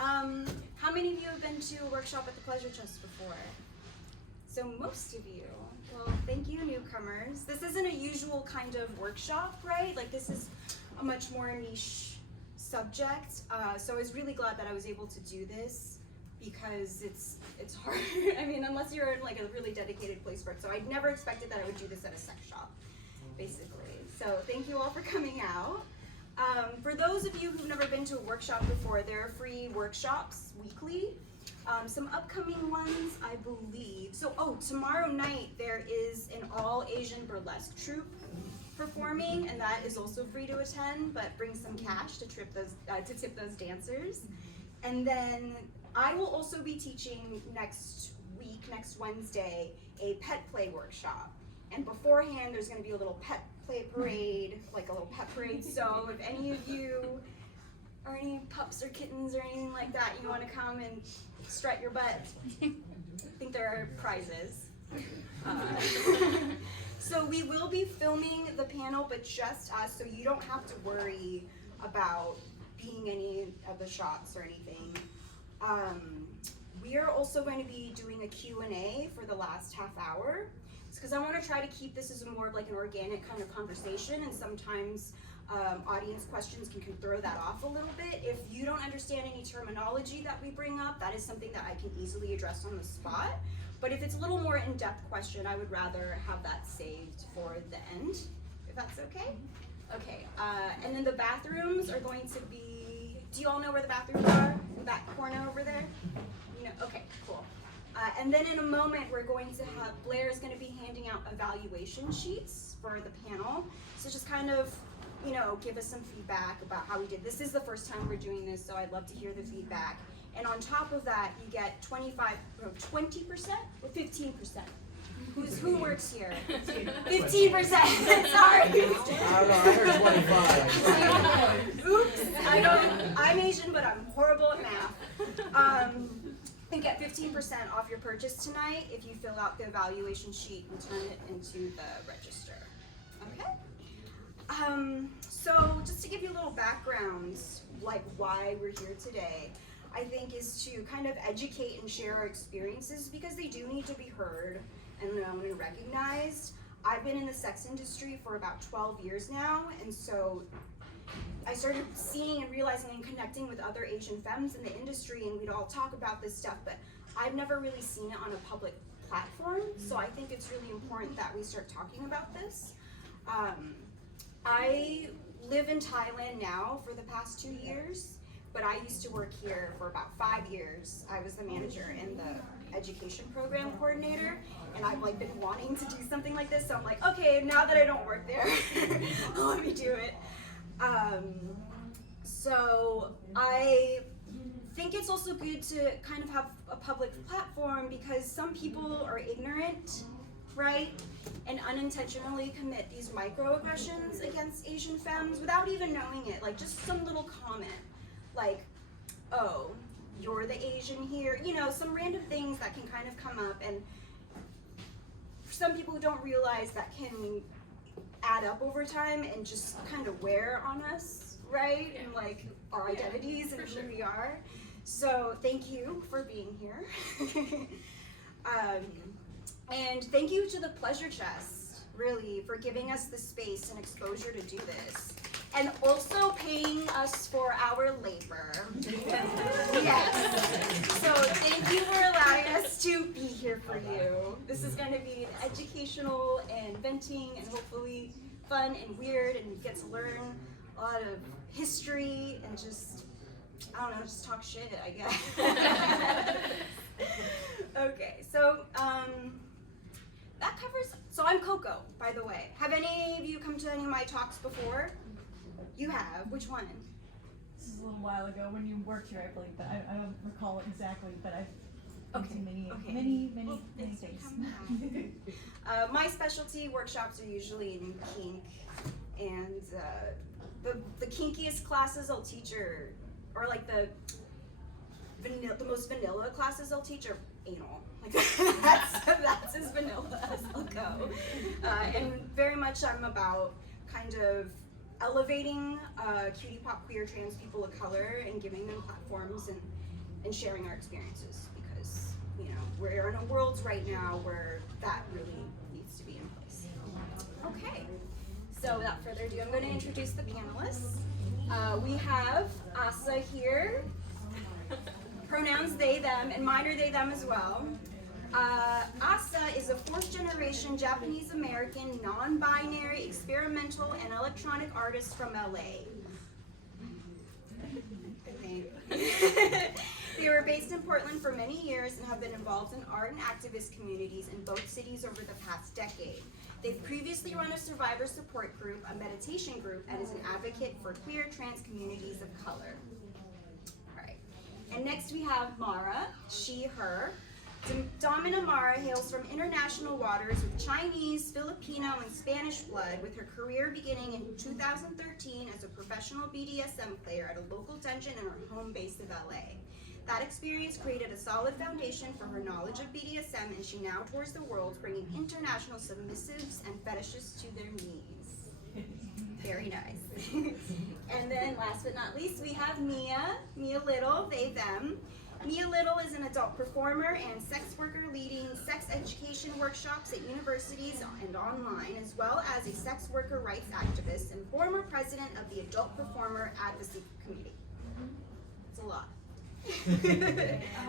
How many of you have been to a workshop at the Pleasure Chest before? So most of you. Well, thank you, newcomers. This isn't a usual kind of workshop, right? Like, this is a much more niche subject. So I was really glad that I was able to do this, because it's hard. I mean, unless you're in like a really dedicated place for it. So I never expected that I would do this at a sex shop, basically. So thank you all for coming out. For those of you who've never been to a workshop before, there are free workshops weekly. Some upcoming ones, I believe. So, tomorrow night there is an all Asian burlesque troupe performing, and that is also free to attend, but bring some cash to tip those dancers. And then I will also be teaching next week, next Wednesday, a pet play workshop. And beforehand, there's going to be a little pet play parade, like a little pet parade. So if any of you are any pups or kittens or anything like that, you want to come and strut your butt, I think there are prizes. So we will be filming the panel, but just us, so you don't have to worry about being any of the shots or anything. We are also going to be doing a Q&A for the last half hour. It's because I want to try to keep this as more of like an organic kind of conversation, and sometimes audience questions can throw that off a little bit. If you don't understand any terminology that we bring up, that is something that I can easily address on the spot. But if it's a little more in-depth question, I would rather have that saved for the end, if that's okay. Okay, and then the bathrooms are going to be, do you all know where the bathrooms are? In that corner over there? You know, okay, cool. And then in a moment, we're going to have, Blair is going to be handing out evaluation sheets for the panel. So just kind of, you know, give us some feedback about how we did. This is the first time we're doing this, so I'd love to hear the feedback. And on top of that, you get 20% or 15%? Who works here? 15%, sorry. I don't know, I heard 25. Oops, I'm Asian, but I'm horrible at math. You get 15% off your purchase tonight if you fill out the evaluation sheet and turn it into the register, okay? So just to give you a little background, like why we're here today, I think is to kind of educate and share our experiences, because they do need to be heard and known and recognized. I've been in the sex industry for about 12 years now, and so I started seeing and realizing and connecting with other Asian femmes in the industry, and we'd all talk about this stuff, but I've never really seen it on a public platform, so I think it's really important that we start talking about this. I live in Thailand now for the past 2 years, but I used to work here for about 5 years. I was the manager and the education program coordinator, and I've like been wanting to do something like this, so I'm like, okay, now that I don't work there, let me do it. So I think it's also good to kind of have a public platform, because some people are ignorant, right? And unintentionally commit these microaggressions against Asian femmes without even knowing it. Like just some little comment, like, oh, you're the Asian here. You know, some random things that can kind of come up, and for some people who don't realize that can add up over time and just kind of wear on us, right? And like our identities and who we are. So thank you for being here. And thank you to the Pleasure Chest, really, for giving us the space and exposure to do this. And also paying us for our labor. Yes. So thank you for allowing us to be here for you. This is going to be educational and venting and hopefully fun and weird, and you get to learn a lot of history and just, I don't know, just talk shit, I guess. Okay, so that covers, so I'm KOKO, by the way. Have any of you come to any of my talks before? You have, which one? This is a little while ago when you worked here, I believe, but I don't recall it exactly, but I've been to many things. My specialty workshops are usually in kink, and the kinkiest classes I'll teach or like the most vanilla classes I'll teach are anal. Like that's as vanilla as I'll go. And very much I'm about kind of elevating cutie pop queer trans people of color and giving them platforms and sharing our experiences, because we're in a world right now where that really needs to be in place. Okay, so without further ado, I'm going to introduce the panelists. We have Asa here. Pronouns they, them, and mine are they, them as well. Asa is a fourth-generation Japanese-American, non-binary, experimental, and electronic artist from LA. They were based in Portland for many years and have been involved in art and activist communities in both cities over the past decade. They've previously run a survivor support group, a meditation group, and is an advocate for queer trans communities of color. All right. And next we have Mara, she, her. Domina Mara hails from international waters with Chinese, Filipino, and Spanish blood, with her career beginning in 2013 as a professional BDSM player at a local dungeon in her home base of LA. That experience created a solid foundation for her knowledge of BDSM, and she now tours the world bringing international submissives and fetishes to their knees. Very nice. And then last but not least, we have Mia Little, they, them. Mia Little is an adult performer and sex worker leading sex education workshops at universities and online, as well as a sex worker rights activist and former president of the Adult Performer Advocacy Committee. It's a lot.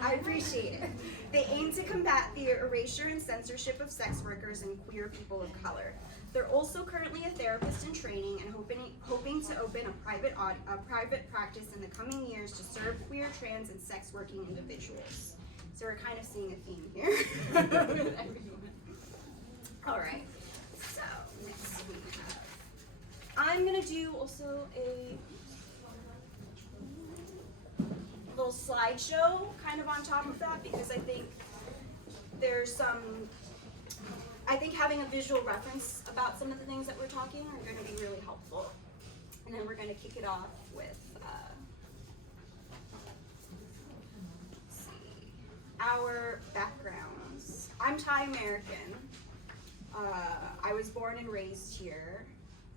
I appreciate it. They aim to combat the erasure and censorship of sex workers and queer people of color. They're also currently a therapist in training and hoping to open a private practice in the coming years to serve queer, trans, and sex working individuals. So we're kind of seeing a theme here. All right. So next we have. I'm gonna do also a little slideshow kind of on top of that, because I think there's I think having a visual reference about some of the things that we're talking are going to be really helpful. And then we're going to kick it off with our backgrounds. I'm Thai American. I was born and raised here,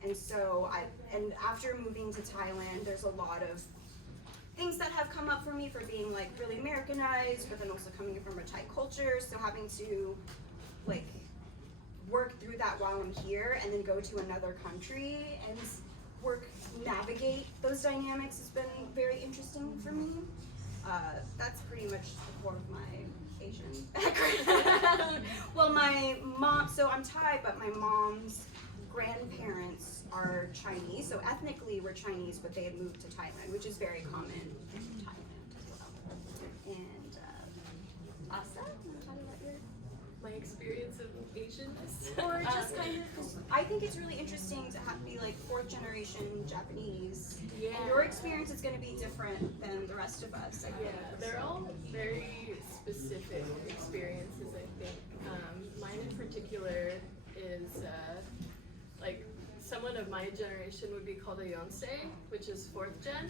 and so after moving to Thailand, there's a lot of things that have come up for me for being like really Americanized, but then also coming from a Thai culture. So having to like work through that while I'm here, and then go to another country and navigate those dynamics has been very interesting for me. That's pretty much the core of my Asian background. Well, my mom, so I'm Thai, but my mom's grandparents are Chinese, so ethnically we're Chinese, but they had moved to Thailand, which is very common in Thailand as well. And Asa, want to talk about my experience of Asianness? Or just kind of, because I think it's really interesting to be like fourth generation Japanese. Yeah. And your experience is going to be different than the rest of us, I think. Yeah, they're all very specific experiences, I think. Mine in particular is like someone of my generation would be called a yonsei, which is fourth gen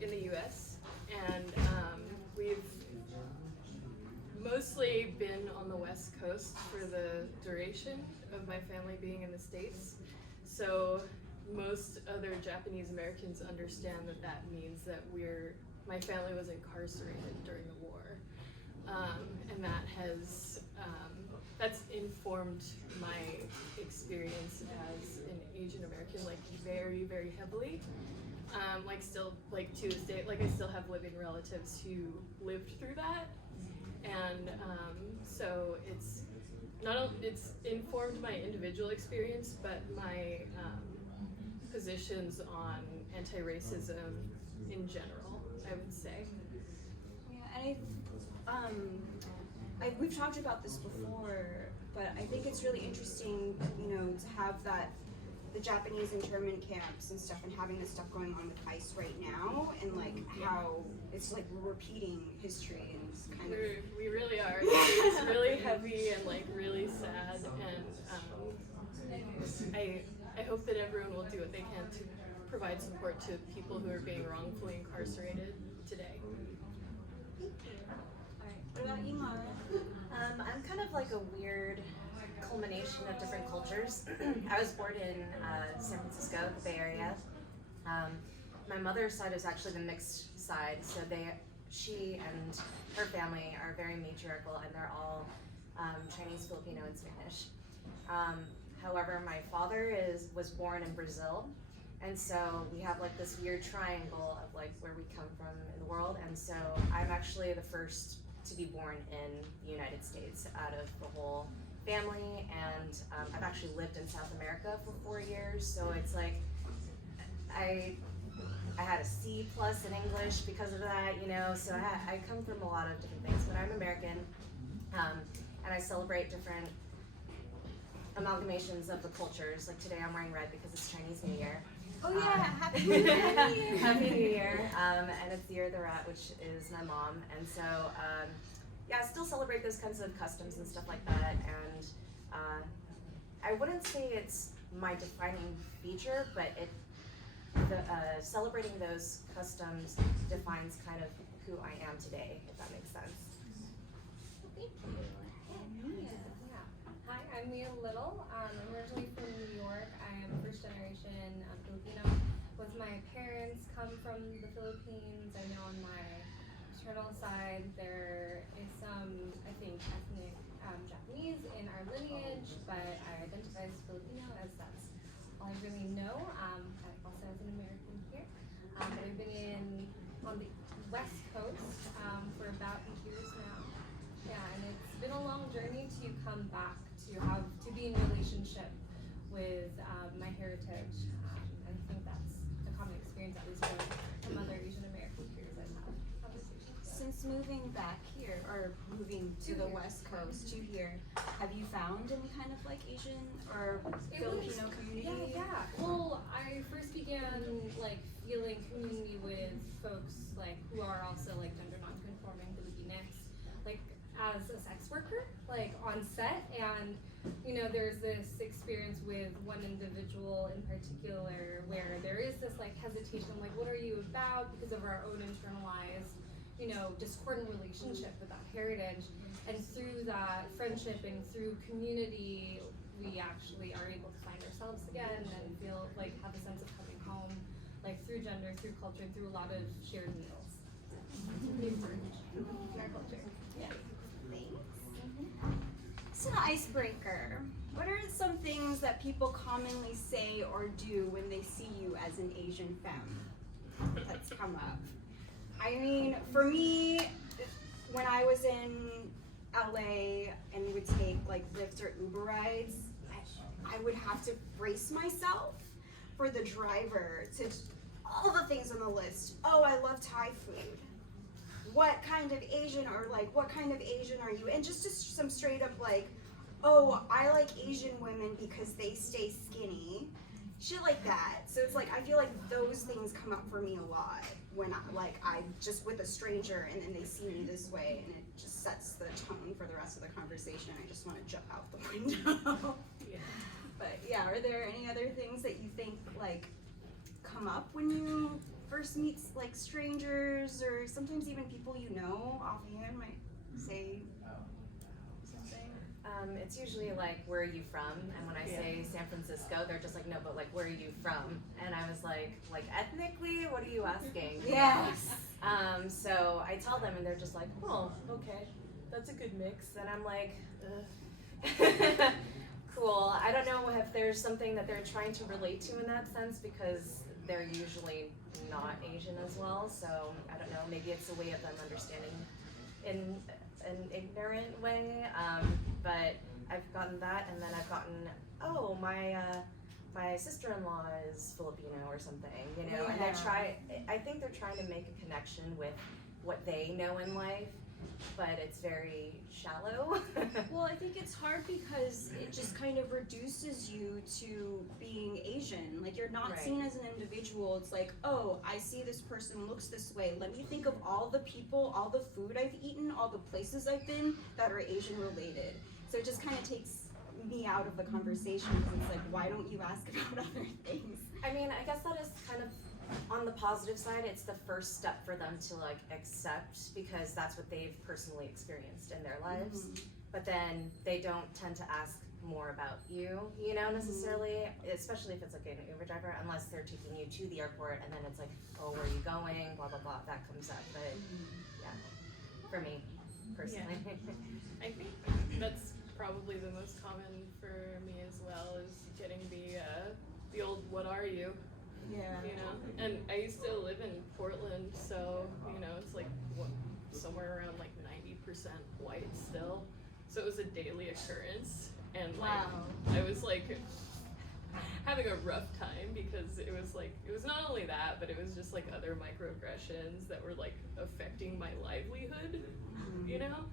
in the US, and we've mostly been on the West Coast for the duration of my family being in the States. So most other Japanese Americans understand that means that my family was incarcerated during the war. And that has, that's informed my experience as an Asian American, like very, very heavily. Like still, like to this day, like I still have living relatives who lived through that. And so it's informed my individual experience, but my positions on anti-racism in general, I would say. Yeah, and we've talked about this before, but I think it's really interesting, to have the Japanese internment camps and stuff, and having this stuff going on with ICE right now, and like how it's like we're repeating history, and it's kind of we really are. It's really heavy and like really sad, and I hope that everyone will do what they can to provide support to people who are being wrongfully incarcerated today. What about you, Mara? I'm kind of like a weird culmination of different cultures. I was born in San Francisco, the Bay Area. My mother's side is actually the mixed side, so she and her family are very matriarchal, and they're all Chinese, Filipino, and Spanish. However, my father was born in Brazil, and so we have like this weird triangle of like where we come from in the world, and so I'm actually the first to be born in the United States out of the whole family, and I've actually lived in South America for 4 years, so it's like I had a C+ in English because of that, you know, so I come from a lot of different things, but I'm American, and I celebrate different amalgamations of the cultures. Like today I'm wearing red because it's Chinese New Year. Oh yeah, Happy New Year! Happy New Year, and it's the Year of the Rat, which is my mom, and so, yeah, I still celebrate those kinds of customs and stuff like that, and I wouldn't say it's my defining feature, but celebrating those customs defines kind of who I am today, if that makes sense. Thank you. Yeah. Hi, I'm Mia Little. I'm originally from New York. I am first generation Filipino. Both my parents come from the Philippines. I know on my maternal side there is some, I think, ethnic Japanese in our lineage, but I identify as Filipino as that's all I really know. I also as an American here. But I've been on the West Coast for about 8 years now. Yeah, and it's been a long journey to come back to be in relationship with my heritage. I think that's a common experience, at least for some other Asian American peers I've had conversations with. Since moving back here, or moving to the West Coast to here, have you found any kind of like Asian or Filipino community? Yeah. Well, I first began like feeling community with folks like who are also like gender non-conforming Filipinx, like as a sex worker, like on set, and you know, there's this experience with one individual in particular where there is this like hesitation, like what are you about, because of our own internalized, you know, discordant relationship with that heritage. And through that friendship and through community, we actually are able to find ourselves again and feel like have a sense of coming home, like through gender, through culture, through a lot of shared meals. Our culture. Yeah. It's an icebreaker. What are some things that people commonly say or do when they see you as an Asian femme that's come up? I mean, for me, when I was in LA and would take like Lyft or Uber rides, I would have to brace myself for the driver to all the things on the list. Oh, I love Thai food. What kind of Asian, or like, what kind of Asian are you? And just some straight up like, oh, I like Asian women because they stay skinny. Shit like that. So it's like, I feel like those things come up for me a lot when I'm just with a stranger and then they see me this way, and it just sets the tone for the rest of the conversation. I just want to jump out the window. Yeah. But yeah, are there any other things that you think like come up when you first meet like strangers, or sometimes even people you know offhand might say something? It's usually like, where are you from? And when I say San Francisco, they're just like, no, but like, where are you from? And I was like ethnically, what are you asking? Yes. So I tell them, and they're just like, oh, okay, that's a good mix. And I'm like, cool. I don't know if there's something that they're trying to relate to in that sense, because they're usually not Asian as well. So I don't know, maybe it's a way of them understanding in an ignorant way. But I've gotten that, and then I've gotten, oh, my sister-in-law is Filipino or something, you know, and I think they're trying to make a connection with what they know in life, but it's very shallow. Well, I think it's hard because it just kind of reduces you to being Asian. Like, you're not seen as an individual. It's like, oh, I see this person looks this way. Let me think of all the people, all the food I've eaten, all the places I've been that are Asian related. So it just kind of takes me out of the conversation, because it's like, why don't you ask about other things? I mean, I guess that is kind of, on the positive side, it's the first step for them to like accept, because that's what they've personally experienced in their lives. But then they don't tend to ask more about you, you know, necessarily, especially if it's like an Uber driver, unless they're taking you to the airport and then it's like, oh, where are you going, blah, blah, blah, that comes up. But yeah, for me, personally. I think that's probably the most common for me as well, is getting the old "what are you?" Yeah. You know. And I used to live in Portland, so you know it's like somewhere around like 90% white still, so it was a daily occurrence, and like I was like having a rough time because it was not only that, but it was just like other microaggressions that were like affecting my livelihood, you know.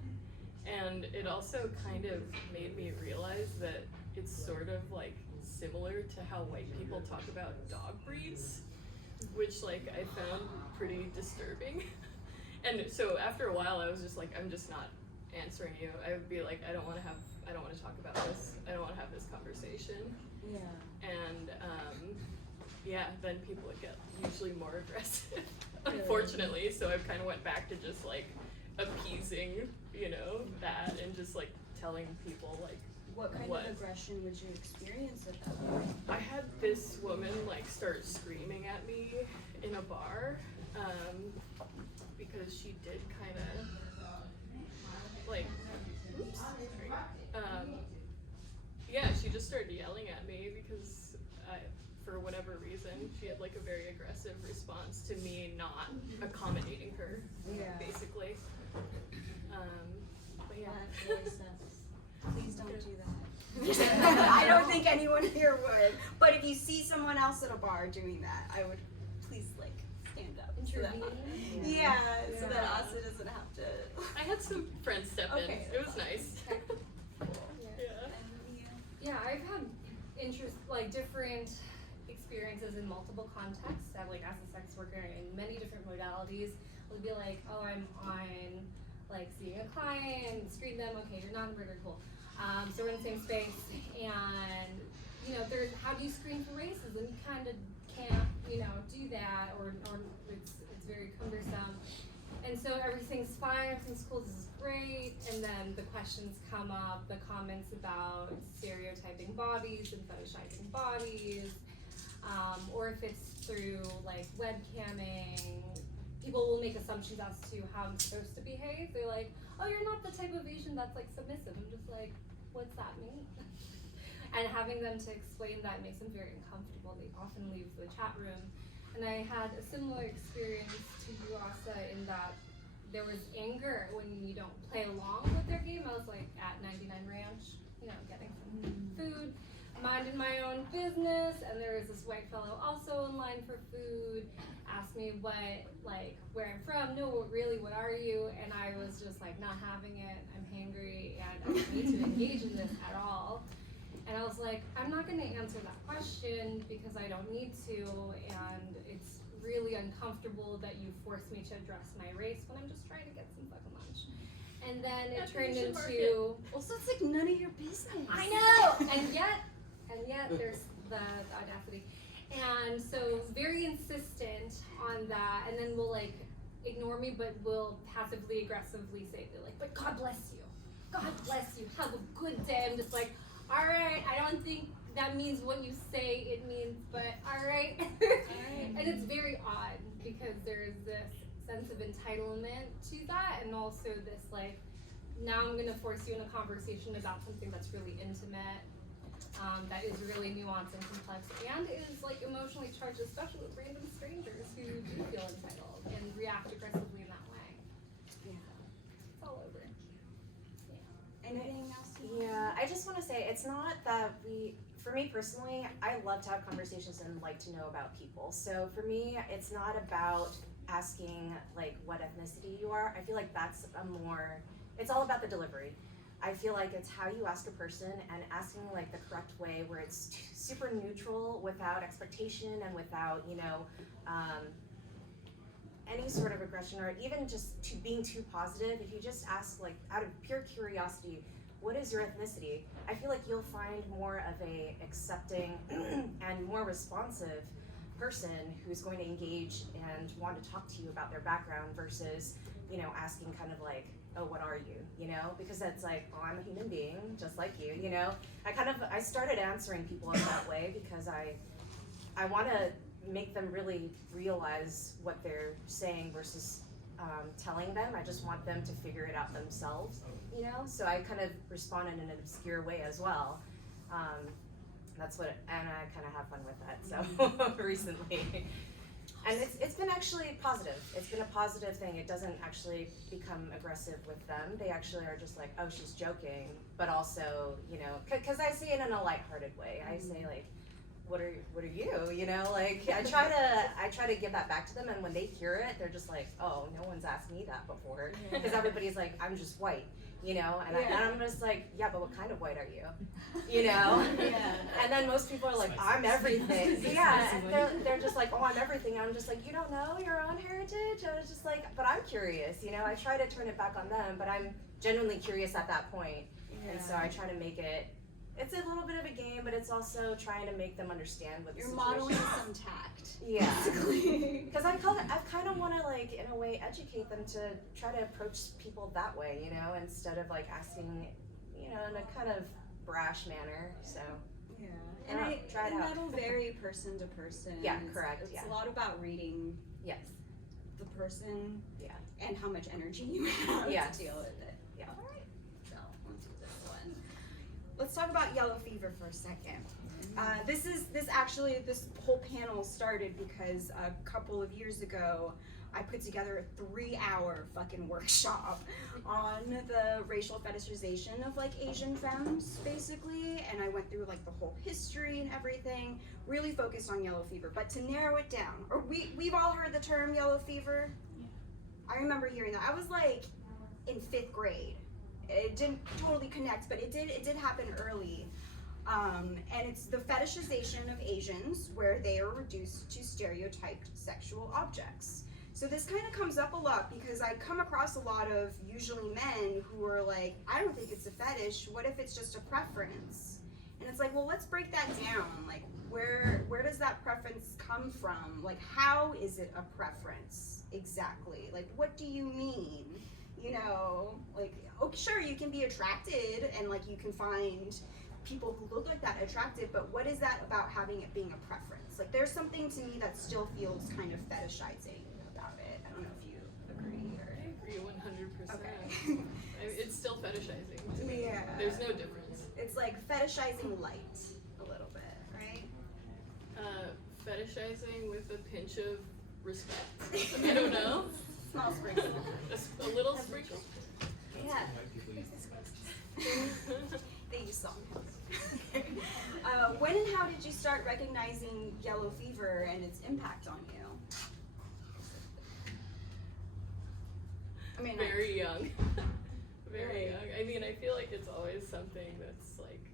And it also kind of made me realize that it's sort of like similar to how white people talk about dog breeds, which like I found pretty disturbing. And so after a while I was just like, I'm just not answering you. I would be like, I don't want to talk about this. I don't want to have this conversation. Yeah. And yeah, then people would get usually more aggressive, unfortunately. So I kind of went back to just like appeasing, you know, that, and just like telling people like What kind of aggression would you experience at that point? I had this woman like start screaming at me in a bar because she did kind of like, oops, sorry. Yeah, she just started yelling at me because for whatever reason, she had like a very aggressive response to me not accommodating her, basically. But yeah. That really sucks. Please don't do that. I don't think anyone here would. But if you see someone else at a bar doing that, I would please like stand up. So that, so that Asa doesn't have to. I had some friends step in. It was nice. Yeah, I've had different experiences in multiple contexts. Like as a sex worker in many different modalities, it'll be like, oh, I'm on like seeing a client, screen them, okay, you're non-murder, cool. So we're in the same space, and you know, there's how do you screen for racism? You kind of can't, you know, do that, or it's very cumbersome. And so everything's fine, everything's cool, this is great, and then the questions come up, the comments about stereotyping bodies and fetishizing bodies, or if it's through like webcamming, people will make assumptions as to how I'm supposed to behave. They're like, oh, you're not the type of Asian that's like submissive. I'm just like, what's that mean? And having them to explain that makes them very uncomfortable. They often leave the chat room. And I had a similar experience to you, Asa, in that there was anger when you don't play along with their game. I was like at 99 Ranch, you know, getting some food, minding my own business, and there was this white fellow also in line for food, asked me where I'm from, no, really, what are you? And I was just like, not having it, I'm hangry, and I don't need to engage in this at all. And I was like, I'm not gonna answer that question because I don't need to, and it's really uncomfortable that you force me to address my race when I'm just trying to get some fucking lunch. And then it turned into, also, it's like none of your business. I know, and yet there's the audacity. And so very insistent on that, and then will like ignore me, but will passively aggressively say, they're like, but God bless you. God bless you. Have a good day. I'm just like, all right, I don't think that means what you say it means, but all right. And it's very odd because there's this sense of entitlement to that, and also this like, now I'm gonna force you in a conversation about something that's really intimate, that is really nuanced and complex, and is like emotionally charged, especially with random strangers who do feel entitled and react aggressively in that way. Yeah, it's all over. Anything else? Yeah, I just want to say it's not that for me personally, I love to have conversations and like to know about people. So for me, it's not about asking like what ethnicity you are. I feel like that's it's all about the delivery. I feel like it's how you ask a person and asking like the correct way where it's super neutral without expectation and without, you know, any sort of aggression or even just being too positive. If you just ask like out of pure curiosity, what is your ethnicity? I feel like you'll find more of a accepting and more responsive person who's going to engage and want to talk to you about their background versus, you know, asking kind of like, oh, what are you, you know? Because it's like, oh, I'm a human being, just like you know? I started answering people in that way because I want to make them really realize what they're saying versus telling them. I just want them to figure it out themselves, you know? So I kind of respond in an obscure way as well. That's what, and I kind of have fun with that, so recently. And it's been actually positive. It's been a positive thing. It doesn't actually become aggressive with them. They actually are just like, oh, she's joking, but also, you know, because I say it in a lighthearted way. I say like, what are you? You know, like I try to give that back to them, and when they hear it, they're just like, oh, no one's asked me that before, because everybody's like, I'm just white, you know, and I'm just like, yeah, but what kind of white are you? You know? And then most people are like, I'm everything. And they're just like, oh, I'm everything. And I'm just like, you don't know your own heritage? I was just like, but I'm curious, you know? I try to turn it back on them, but I'm genuinely curious at that point. And so I try to make it, it's a little bit of a game, but it's also trying to make them understand what the situation is. You're modeling some tact. Yeah. Because I kind of want to, like, in a way, educate them to try to approach people that way, you know, instead of, like, asking, you know, in a kind of brash manner, so. Yeah, and that'll vary person to person. Yeah, correct, It's a lot about reading the person and how much energy you have to deal with it. Yeah. All right, so let's do this one. Let's talk about yellow fever for a second. This whole panel started because a couple of years ago, I put together a 3-hour fucking workshop on the racial fetishization of like Asian femmes, basically, and I went through like the whole history and everything, really focused on yellow fever. But to narrow it down, or we've all heard the term yellow fever. I remember hearing that. I was like in 5th grade. It didn't totally connect, but it did happen early. And it's the fetishization of Asians, where they are reduced to stereotyped sexual objects. So this kind of comes up a lot because I come across a lot of usually men who are like, I don't think it's a fetish, what if it's just a preference? And it's like, well, let's break that down. Like, where does that preference come from? Like, how is it a preference exactly? Like, what do you mean? You know, like, oh, sure, you can be attracted and like you can find people who look like that attractive, but what is that about having it being a preference? Like, there's something to me that still feels kind of fetishizing about it. I don't know if you agree or. I agree 100%. Okay. It's still fetishizing to me. Yeah. There's no difference. It's like fetishizing light a little bit, right? Fetishizing with a pinch of respect. I don't know. Small sprinkle. A little sprinkle. Yeah. Thank you so much. When and how did you start recognizing yellow fever and its impact on you? I mean, very young. Very young. I mean, I feel like it's always something that's like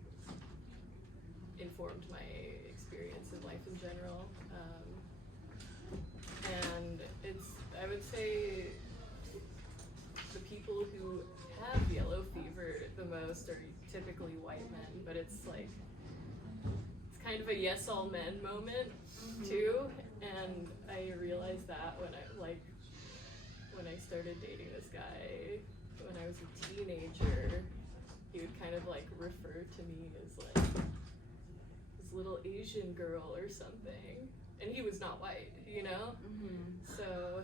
informed my experience in life in general. And I would say the people who have yellow fever the most are typically white men, but it's kind of a yes all men moment too, and I realized that when I started dating this guy when I was a teenager. He would kind of like refer to me as like this little Asian girl or something, and he was not white, you know? So,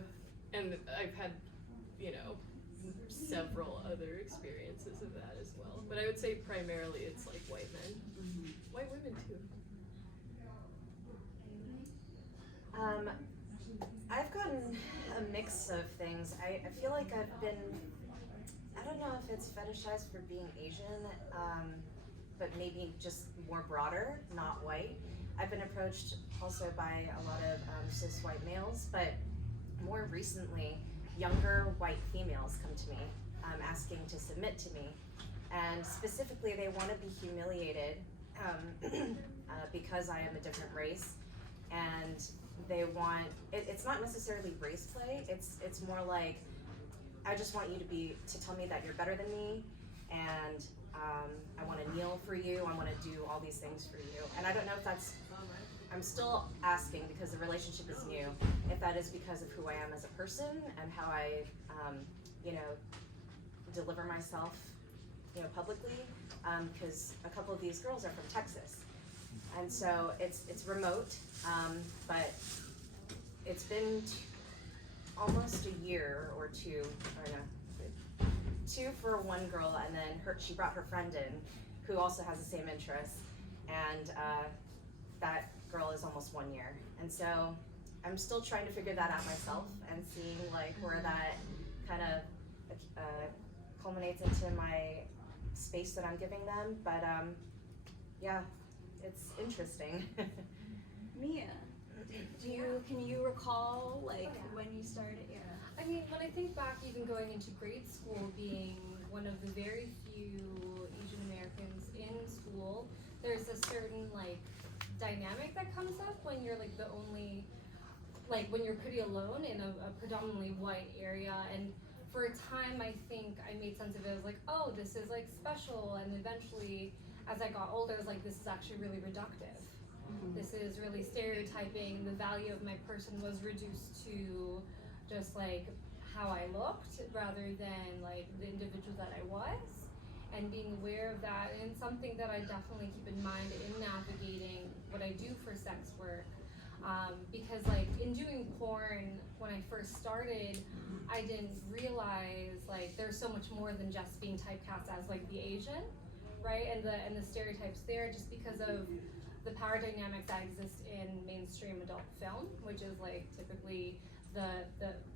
and I've had, you know, several other experiences of that as well. But I would say primarily it's like white men. White women too. I've gotten a mix of things. I feel like I've been, I don't know if it's fetishized for being Asian, but maybe just more broader, not white. I've been approached also by a lot of cis white males, but more recently, younger white females come to me asking to submit to me. And specifically, they want to be humiliated because I am a different race. And they want, it's not necessarily race play, it's more like, I just want you to tell me that you're better than me, and I want to kneel for you, I want to do all these things for you. And I don't know if that's, I'm still asking, because the relationship is new, if that is because of who I am as a person and how I, deliver myself, publicly. Because a couple of these girls are from Texas, and so it's remote, but it's been almost a year or two, or no, 2 for one girl, and then she brought her friend in, who also has the same interests, and that girl is almost 1 year, and so I'm still trying to figure that out myself and seeing like where that kind of culminates into my space that I'm giving them, but yeah, it's interesting. Mia, can you recall like when you started? Yeah. I mean, when I think back, even going into grade school, being one of the very few Asian Americans in school, there's a certain like dynamic that comes up when you're like the only, like when you're pretty alone in a predominantly white area. And for a time, I think I made sense of it. I was like, oh, this is like special. And eventually, as I got older, I was like, this is actually really reductive. Mm-hmm. This is really stereotyping. The value of my person was reduced to just like how I looked rather than like the individual that I was. And being aware of that, and something that I definitely keep in mind in navigating what I do for sex work. Because like in doing porn, when I first started, I didn't realize like there's so much more than just being typecast as like the Asian, right? And the stereotypes there, just because of the power dynamics that exist in mainstream adult film, which is like typically the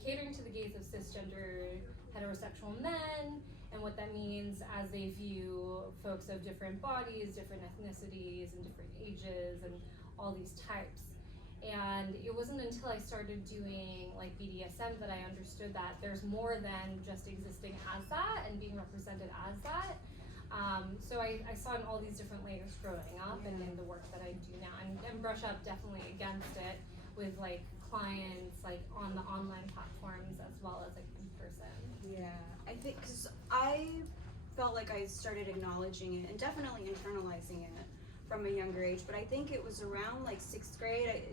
catering to the gaze of cisgender heterosexual men, and what that means as they view folks of different bodies, different ethnicities, and different ages, and all these types. And it wasn't until I started doing like BDSM that I understood that there's more than just existing as that and being represented as that. So I saw in all these different layers growing up, and in the work that I do now, and brush up definitely against it with like clients like on the online platforms as well as like in person. Yeah, I think because I felt like I started acknowledging it and definitely internalizing it from a younger age, but I think it was around like 6th grade,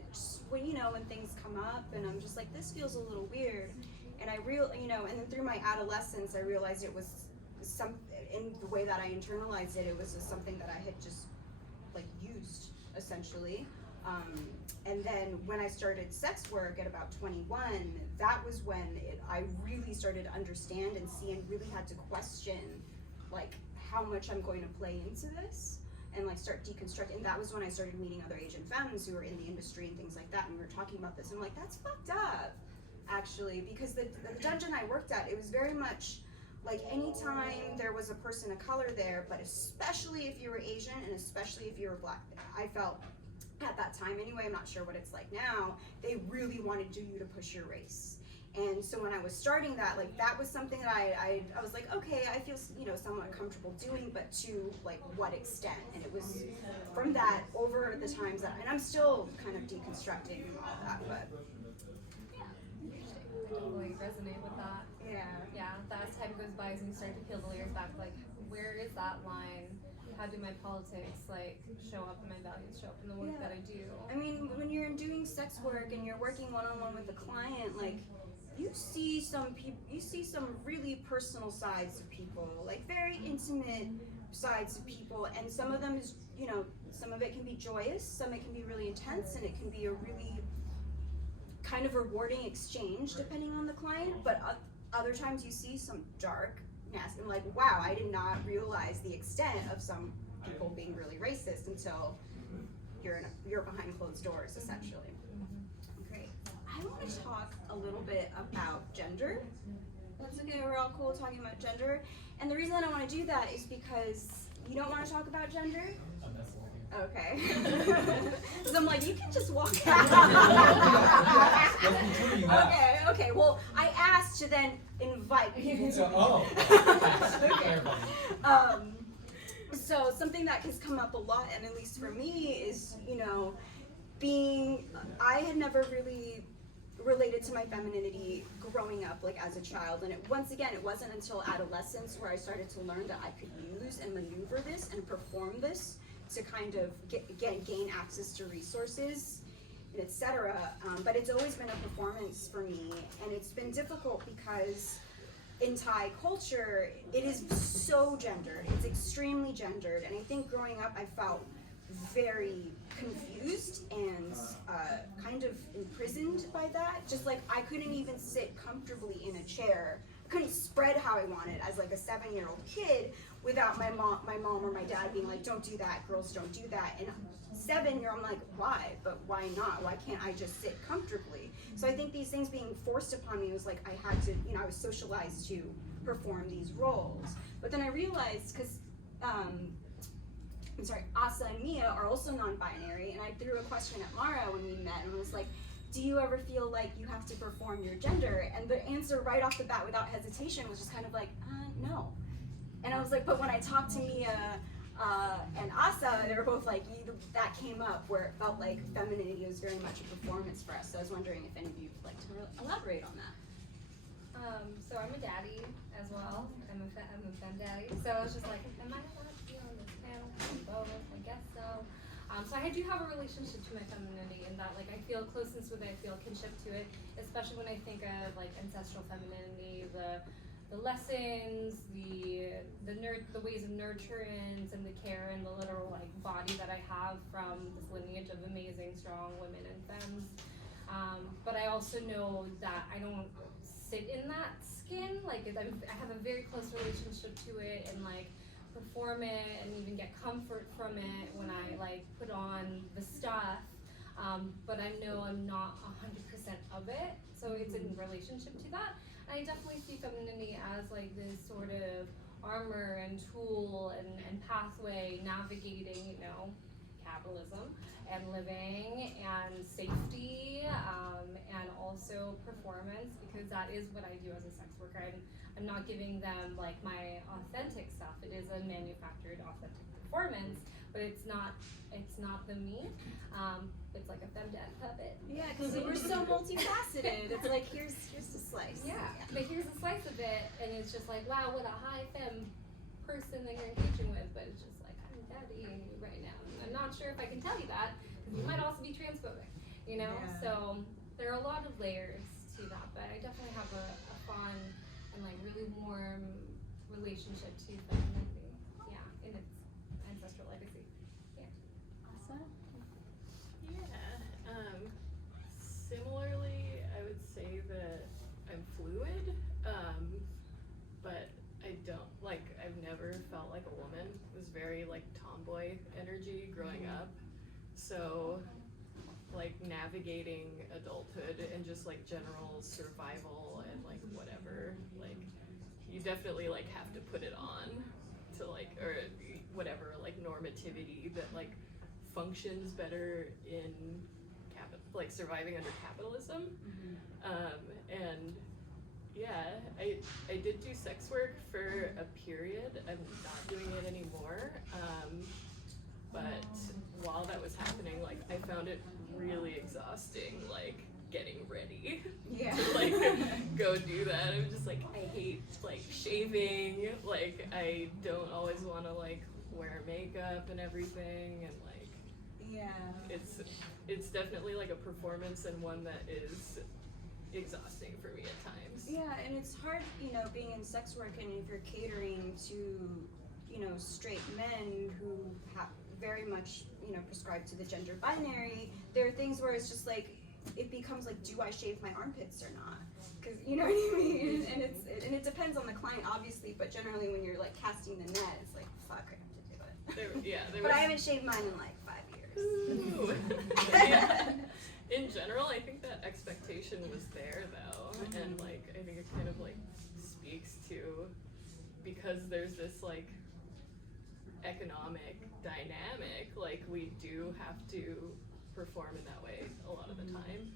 when things come up and I'm just like, this feels a little weird, and and then through my adolescence, I realized it was in the way that I internalized it, it was just something that I had just like used essentially. And then when I started sex work at about 21, that was when I really started to understand and see, and really had to question like how much I'm going to play into this and like start deconstructing. And that was when I started meeting other Asian Femmes who were in the industry and things like that, and we were talking about this. And I'm like, that's fucked up, actually, because the dungeon I worked at, it was very much like anytime there was a person of color there, but especially if you were Asian and especially if you were Black, I felt at that time anyway, I'm not sure what it's like now, they really wanted you to push your race. And so when I was starting that, like that was something that I was like, okay, I feel somewhat comfortable doing, but to like what extent? And it was from that over the times that, and I'm still kind of deconstructing all that, but I totally resonate with that. Yeah, as time goes by, as you start to peel the layers back, like where is that line? How do my politics like show up and my values show up in the work that I do? I mean, when you're doing sex work and you're working one-on-one with a client, like you see some really personal sides of people, like very intimate sides of people, and some of them is, some of it can be joyous, some it can be really intense, and it can be a really kind of rewarding exchange depending on the client, but other times you see some dark, nasty, I'm like, wow, I did not realize the extent of some people being really racist until you're behind closed doors, essentially. Great. I want to talk a little bit about gender. That's okay, we're all cool talking about gender. And the reason that I want to do that is because you don't want to talk about gender? Okay. So I'm like, you can just walk out. Okay, well, I asked to then invite people to okay. So something that has come up a lot, and at least for me, is, I had never really related to my femininity growing up, like as a child, and it wasn't until adolescence where I started to learn that I could use and maneuver this and perform this to kind of gain access to resources, and etc. But it's always been a performance for me, and it's been difficult because in Thai culture, it is so gendered. It's extremely gendered, and I think growing up, I felt very confused and kind of imprisoned by that. Just like I couldn't even sit comfortably in a chair. I couldn't spread how I wanted as like a 7-year-old kid without my mom or my dad being like, don't do that, girls don't do that. And 7-year-old, I'm like, why? But why not? Why can't I just sit comfortably? So I think these things being forced upon me was like I had to, I was socialized to perform these roles. But then I realized, because Asa and Mia are also non-binary, and I threw a question at Mara when we met and was like, do you ever feel like you have to perform your gender? And the answer right off the bat without hesitation was just kind of like, no. And I was like, but when I talked to Mia and Asa, they were both like, that came up where it felt like femininity was very much a performance for us. So I was wondering if any of you would like to elaborate on that. So I'm a daddy as well. I'm a femme daddy. So I was just like, am I allowed to be on this panel? Both, I guess so. So I do have a relationship to my femininity in that, like, I feel closeness with it, I feel kinship to it, especially when I think of like ancestral femininity, the lessons, the ways of nurturance and the care and the literal like body that I have from this lineage of amazing, strong women and femmes. But I also know that I don't sit in that skin. Like I have a very close relationship to it and like perform it and even get comfort from it when I like put on the stuff. But I know I'm not 100% of it, so it's in relationship to that. And I definitely see femininity as like this sort of armor and tool and pathway navigating, capitalism and living and safety and also performance, because that is what I do as a sex worker. I'm not giving them like my authentic stuff. It is a manufactured authentic performance, but it's not the me. It's like a femdad puppet. Yeah, because we're so multifaceted. It's like here's the slice. Yeah, but here's a slice of it, and it's just like, wow, what a high femme person that you're engaging with. But it's just like, I'm daddying you right now. I'm not sure if I can tell you that, because you might also be transphobic, Yeah. So there are a lot of layers to that, but I definitely have a fun and like really warm relationship to femininity. Yeah, in its ancestral legacy. Yeah. Awesome. Similarly, I would say that I'm fluid, but I don't, I've never felt like a woman. It was very, tomboy energy growing up. So, navigating adulthood and just, general survival and, whatever, you definitely, have to put it on to, or whatever, normativity that, functions better in surviving under capitalism. And yeah, I did do sex work for a period. I'm not doing it anymore. But while that was happening, I found it really exhausting, getting ready to go do that. I'm just I hate shaving. I don't always want to wear makeup and everything, and it's definitely a performance, and one that is exhausting for me at times. Yeah, and it's hard, being in sex work, and if you're catering to, straight men who have very much, prescribed to the gender binary, there are things where it's just it becomes do I shave my armpits or not? Because you know what I mean? And it depends on the client, obviously, but generally when you're casting the net, it's fuck, I have to do it. But I haven't shaved mine in 5 years. Ooh. In general, I think that expectation was there though, and I think it kind of speaks to, because there's this economic dynamic, we do have to perform in that way a lot of the time.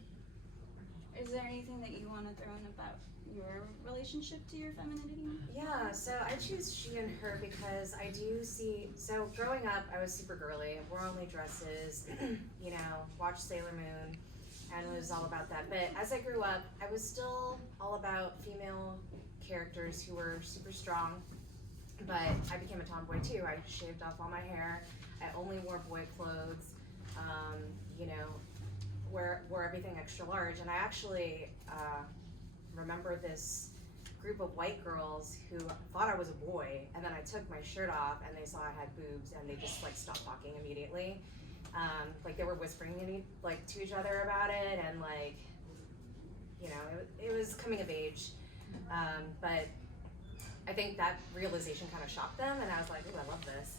Is there anything that you want to throw in about your relationship to your femininity? Yeah, so I choose she and her because I do see, so growing up I was super girly, wore only dresses, watched Sailor Moon, and was all about that. But as I grew up, I was still all about female characters who were super strong, but I became a tomboy too. I shaved off all my hair. I only wore boy clothes, you know, wore everything extra large. And I actually remember this group of white girls who thought I was a boy, and then I took my shirt off and they saw I had boobs and they just like stopped talking immediately. Like they were whispering to each other about it, and like, you know, it was coming of age. But I think that realization kind of shocked them, and I was like, ooh, I love this.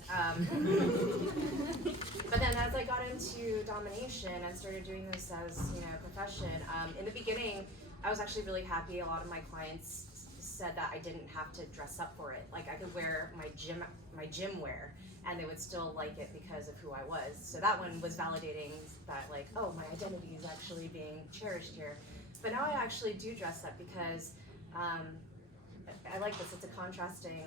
But then as I got into domination and started doing this as, you know, a profession, in the beginning, I was actually really happy. A lot of my clients said that I didn't have to dress up for it. Like I could wear my gym wear, and they would still like it because of who I was. So that one was validating that, like, oh, my identity is actually being cherished here. But now I actually do dress up because I like this. It's a contrasting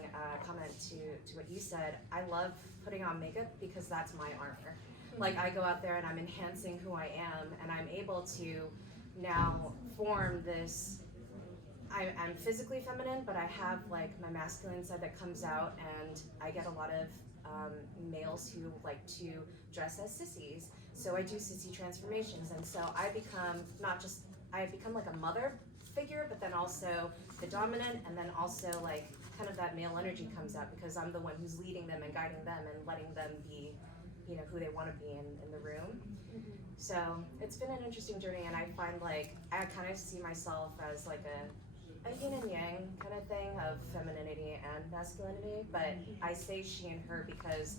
comment to what you said. I love putting on makeup because that's my armor. Like I go out there and I'm enhancing who I am, and I'm able to now form this. I'm physically feminine, but I have like my masculine side that comes out, and I get a lot of males who like to dress as sissies. So I do sissy transformations, and so I become like a mother figure, but then also the dominant, and then also like kind of that male energy comes out because I'm the one who's leading them and guiding them and letting them be, you know, who they want to be in the room. So it's been an interesting journey, and I find like I kind of see myself as like a yin and yang kind of thing of femininity and masculinity, but I say she and her because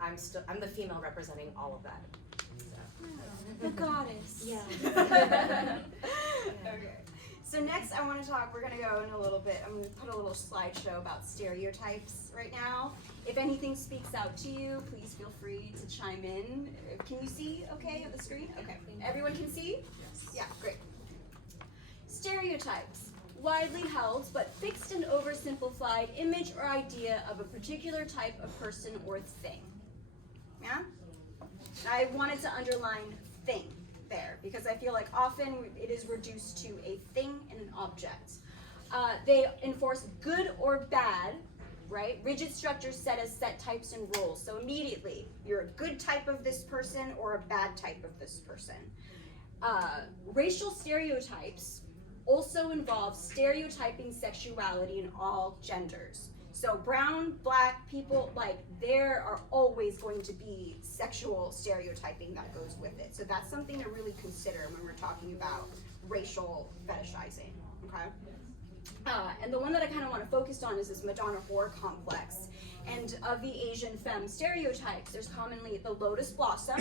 I'm the female representing all of that. The goddess. Yeah. Okay. So next I want to talk, we're going to go in a little bit, I'm going to put a little slideshow about stereotypes right now. If anything speaks out to you, please feel free to chime in. Can you see okay at the screen? Okay. Everyone can see? Yes. Yeah, great. Stereotypes. Widely held but fixed and oversimplified image or idea of a particular type of person or thing. Yeah? I wanted to underline thing there because I feel like often it is reduced to a thing and an object. They enforce good or bad, right? Rigid structures set as set types and rules. So immediately, you're a good type of this person or a bad type of this person. Racial stereotypes also involve stereotyping sexuality in all genders. So brown, black people, like there are always going to be sexual stereotyping that goes with it. So that's something to really consider when we're talking about racial fetishizing, okay? And the one that I kind of want to focus on is this Madonna whore complex. And of the Asian Femmes stereotypes, there's commonly the lotus blossom,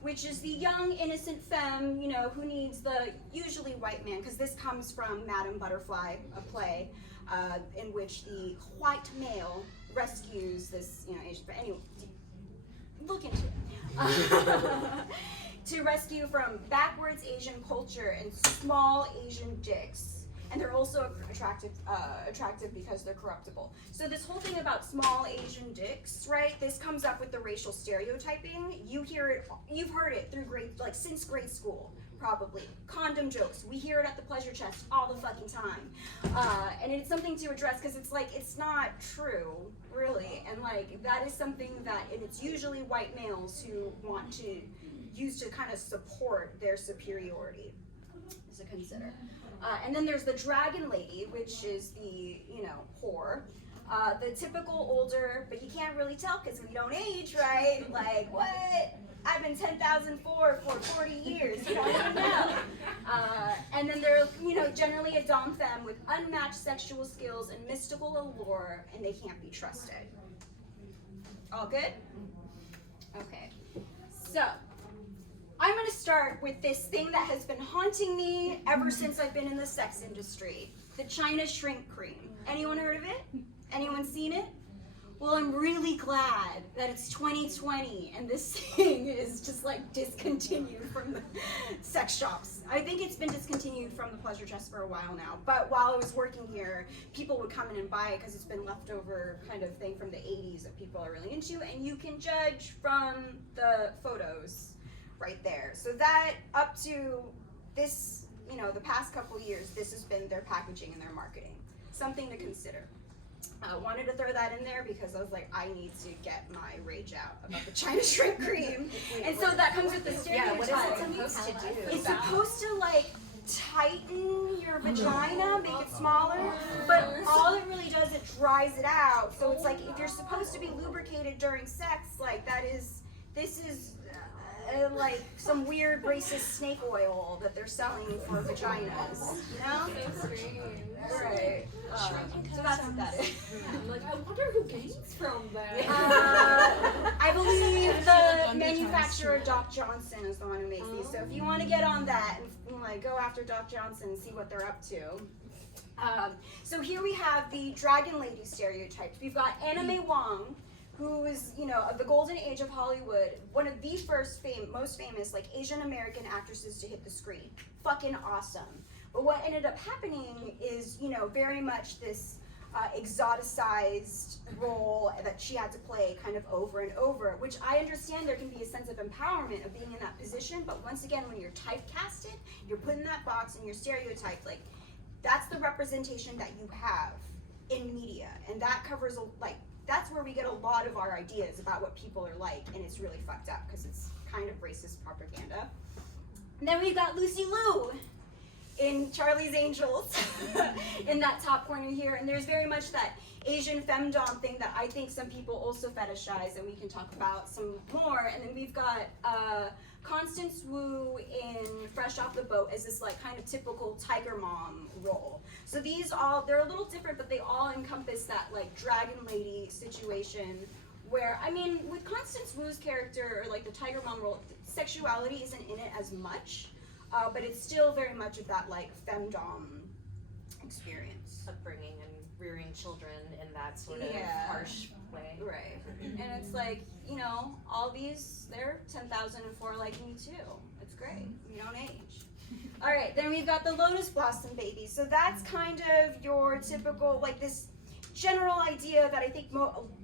which is the young, innocent femme, you know, who needs the usually white man, because this comes from Madame Butterfly, a play in which the white male rescues this, you know, Asian, but anyway, look into it. To rescue from backwards Asian culture and small Asian dicks. And they're also attractive because they're corruptible. So this whole thing about small Asian dicks, right? This comes up with the racial stereotyping. You hear it, you've heard it through since grade school, probably. Condom jokes, we hear it at the pleasure chest all the fucking time. And it's something to address because it's like, it's not true, really. And like, that is something that, and it's usually white males who want to use to kind of support their superiority, to consider. And then there's the dragon lady, which is the, you know, whore. The typical older, but you can't really tell because we don't age, right? Like, what? I've been 10,004 for 40 years, you don't even know. And then they're, you know, generally a dom femme with unmatched sexual skills and mystical allure, and they can't be trusted. All good? Okay. So, I'm going to start with this thing that has been haunting me ever since I've been in the sex industry. The China shrink cream. Anyone heard of it? Anyone seen it? Well, I'm really glad that it's 2020 and this thing is just like discontinued from the sex shops. I think it's been discontinued from the pleasure chest for a while now. But while I was working here, people would come in and buy it because it's been leftover kind of thing from the 80s that people are really into. And you can judge from the photos right there. So that up to this, you know, the past couple years, this has been their packaging and their marketing. Something to consider. wanted to throw that in there because I was like, I need to get my rage out about the China shrimp cream. And so that comes with the stereotype. Yeah, what is it supposed to do? It's supposed to like tighten your vagina, make it smaller, but all it really does, it dries it out. So it's like if you're supposed to be lubricated during sex, like this is like some weird racist snake oil that they're selling for vaginas, you know? So strange. Right. So that's what that is. I'm like, I wonder who gains from that. I believe the manufacturer Doc Johnson is the one who makes these. So if you want to get on that and like go after Doc Johnson and see what they're up to. So here we have the Dragon Lady stereotypes. We've got Anna May Wong, who is, you know, of the golden age of Hollywood, one of the first most famous like Asian American actresses to hit the screen. Fucking awesome. But what ended up happening is, you know, very much this exoticized role that she had to play kind of over and over, which I understand there can be a sense of empowerment of being in that position, but once again, when you're typecasted, you're put in that box and you're stereotyped, like, that's the representation that you have in media, and that covers, like, that's where we get a lot of our ideas about what people are like, and it's really fucked up, because it's kind of racist propaganda. And then we've got Lucy Liu in Charlie's Angels, in that top corner here, and there's very much that Asian femdom thing that I think some people also fetishize, and we can talk about some more. And then we've got Constance Wu in Fresh Off the Boat as this like kind of typical tiger mom role. So these all, they're a little different, but they all encompass that like dragon lady situation where, I mean, with Constance Wu's character, or like the tiger mom role, sexuality isn't in it as much. But it's still very much of that like femdom experience. Upbringing and rearing children in that sort of harsh way. Right. And it's like, you know, all these, they're 10,004 like me too. It's great. We don't age. All right, then we've got the Lotus Blossom baby. So that's kind of your typical, like this general idea that I think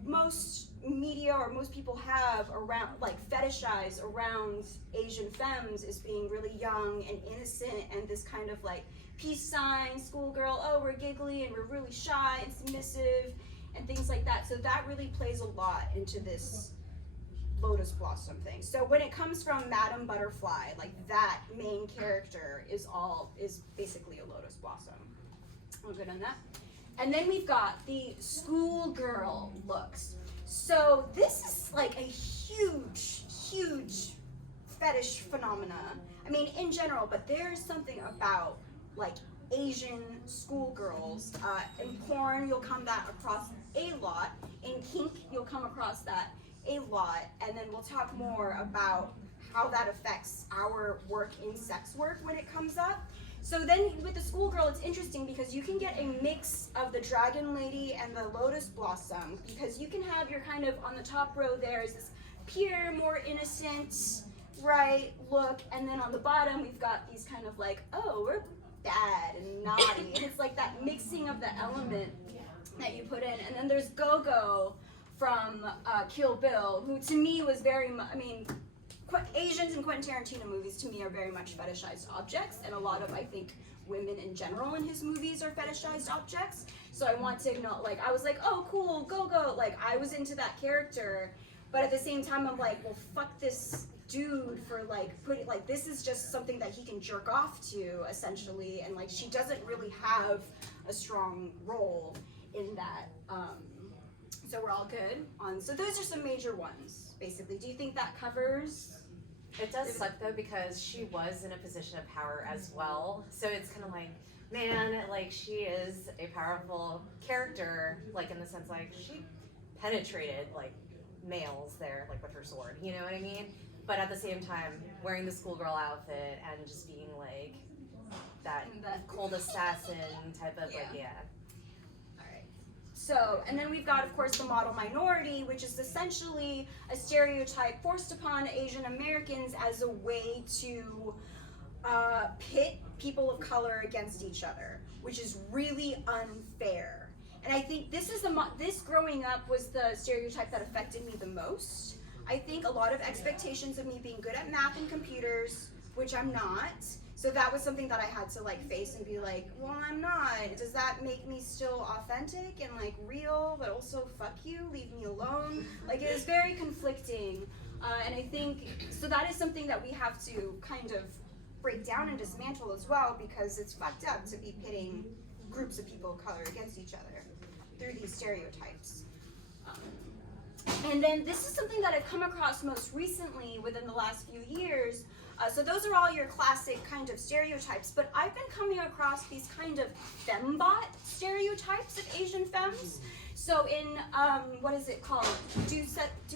most media or most people have around, like fetishize around Asian femmes as being really young and innocent and this kind of like peace sign, schoolgirl, oh, we're giggly and we're really shy and submissive and things like that. So that really plays a lot into this Lotus Blossom thing. So when it comes from Madame Butterfly, like that main character is basically a Lotus Blossom. We're good on that. And then we've got the schoolgirl looks. So this is like a huge, huge fetish phenomena. I mean, in general, but there's something about like Asian schoolgirls. In porn, you'll come that across a lot. In kink, you'll come across that a lot. And then we'll talk more about how that affects our work in sex work when it comes up. So then with the schoolgirl, it's interesting because you can get a mix of the dragon lady and the lotus blossom, because you can have your kind of, on the top row there is this pure, more innocent, right, look, and then on the bottom we've got these kind of like, oh, we're bad and naughty, and it's like that mixing of the element that you put in. And then there's KOKO from Kill Bill, who to me was very much, I mean, Asians in Quentin Tarantino movies to me are very much fetishized objects, and a lot of, I think, women in general in his movies are fetishized objects. So I want to acknowledge, like, I was like, oh, cool, KOKO, like, I was into that character, but at the same time, I'm like, well, fuck this dude for, like, this is just something that he can jerk off to, essentially, and, like, she doesn't really have a strong role in that. So we're all good on, so those are some major ones, basically. Do you think that covers? It does suck though, because she was in a position of power as well. So it's kind of like, man, like she is a powerful character, like in the sense like she penetrated like males there, like with her sword, you know what I mean? But at the same time, wearing the schoolgirl outfit and just being like that cold assassin type of like, yeah. So, and then we've got, of course, the model minority, which is essentially a stereotype forced upon Asian Americans as a way to pit people of color against each other, which is really unfair. And I think this is this growing up was the stereotype that affected me the most. I think a lot of expectations of me being good at math and computers, which I'm not. So that was something that I had to like face and be like, well, I'm not. that make me still authentic and like real, but also fuck you, leave me alone? Like it is very conflicting. And I think, so that is something that we have to kind of break down and dismantle as well, because it's fucked up to be pitting groups of people of color against each other through these stereotypes. And then this is something that I've come across most recently within the last few years. So those are all your classic kind of stereotypes, but I've been coming across these kind of fembot stereotypes of Asian femmes. So in, what is it called? Du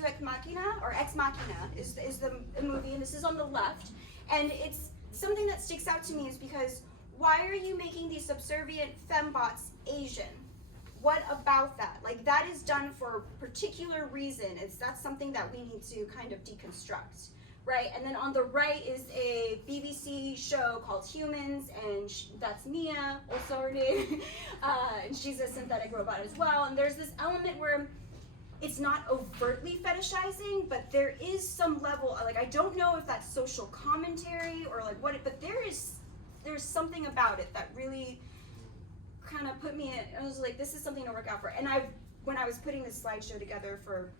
Ex Machina, or Ex Machina is the movie, and this is on the left. And it's something that sticks out to me is because why are you making these subservient fembots Asian? What about that? Like that is done for a particular reason. That's something that we need to kind of deconstruct, right? And then on the right is a BBC show called Humans, and that's Mia, also her name, and she's a synthetic robot as well. And there's this element where it's not overtly fetishizing, but there is some level, like I don't know if that's social commentary or like what, but there's something about it that really kind of put me in, I was like, this is something to work out for. And when I was putting this slideshow together for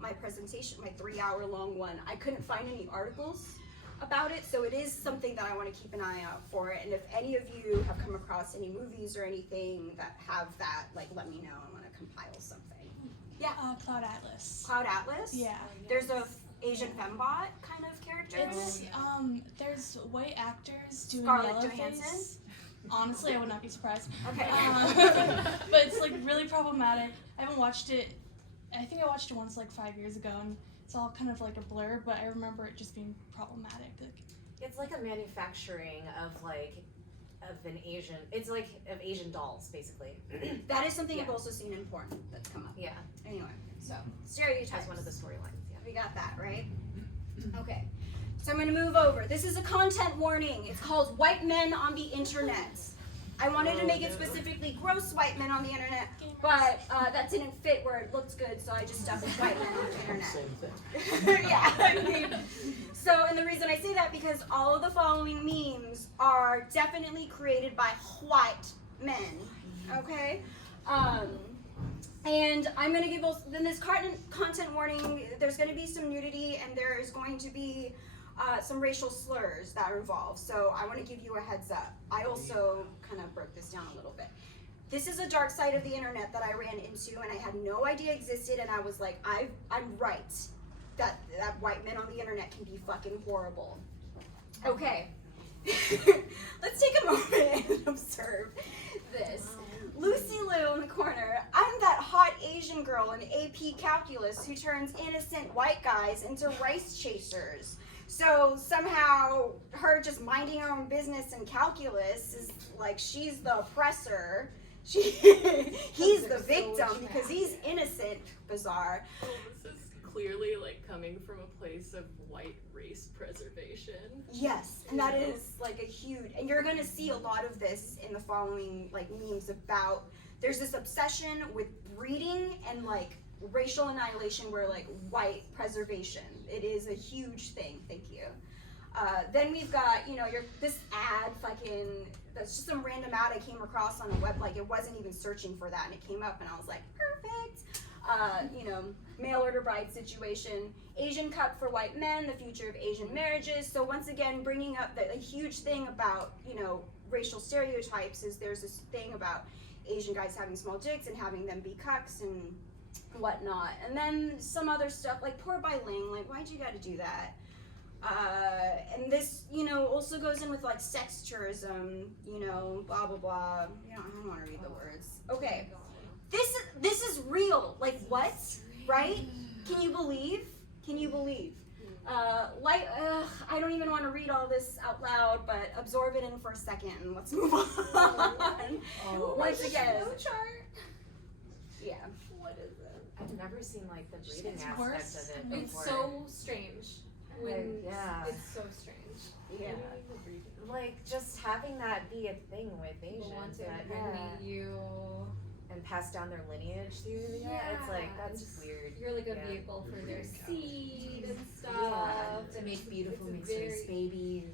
my presentation, my 3-hour long one, I couldn't find any articles about it, so it is something that I want to keep an eye out for. And if any of you have come across any movies or anything that have that, like let me know. I want to compile something. Yeah. Cloud Atlas. Cloud Atlas? Yeah. There's a Asian fembot kind of character. It's there's white actors doing Scarlett yellow Johansson? face. Honestly, I would not be surprised. Okay. But it's like really problematic. I haven't watched it. I think I watched it once like 5 years ago, and it's all kind of like a blur. But I remember it just being problematic. It's like a manufacturing of an Asian. It's like of Asian dolls, basically. That is something Yeah. I've also seen in porn that's come up. Yeah, Anyway, so stereotypes. as one of the storylines. Yeah. We got that, right? Okay. So I'm going to move over. This is a content warning. It's called White Men on the Internet. I wanted to make it specifically gross white men on the internet, but that didn't fit where it looked good, so I just stuck with white men on the internet. Same thing. Yeah, I mean, so, and the reason I say that because all of the following memes are definitely created by white men, okay? And I'm going to give also, in this content warning, there's going to be some nudity and there is going to be some racial slurs that are involved. So I want to give you a heads up. I also kind of broke this down a little bit. This is a dark side of the internet that I ran into and I had no idea existed, and I was like, I'm right. That white men on the internet can be fucking horrible. Okay. Let's take a moment and observe this. Lucy Liu in the corner. I'm that hot Asian girl in AP Calculus who turns innocent white guys into rice chasers. So somehow her just minding her own business in calculus is like she's the oppressor. He's the victim because he's innocent. Bizarre. Well, this is clearly like coming from a place of white race preservation. Yes, and that is like a huge, and you're gonna see a lot of this in the following like memes about, there's this obsession with breeding and like racial annihilation where like white preservation. It is a huge thing, thank you. Then we've got, you know, this ad fucking, that's just some random ad I came across on a web, like it wasn't even searching for that and it came up and I was like, perfect. You know, mail order bride situation, Asian cup for white men, the future of Asian marriages. So once again, bringing up a huge thing about, you know, racial stereotypes is there's this thing about Asian guys having small dicks and having them be cucks and whatnot. And then some other stuff like poor Bai Ling, like why'd you gotta do that? And this, you know, also goes in with like sex tourism, you know, blah blah blah. You know, I don't want to read the words. Okay, this is real. Like what? Right? Can you believe? Can you believe? I don't even want to read all this out loud, but absorb it in for a second and let's move on. Once again, yeah. What is it? I've never seen like the breeding It's aspect worse. of it It's before. so strange. When Yeah. it's so strange. Yeah. Like just having that be a thing with People want Asians to that impregnate you. and pass down their lineage through the It's like that's weird. You're like a Yeah. vehicle for their seed and stuff. Yeah. To make beautiful It's mixed-race race babies.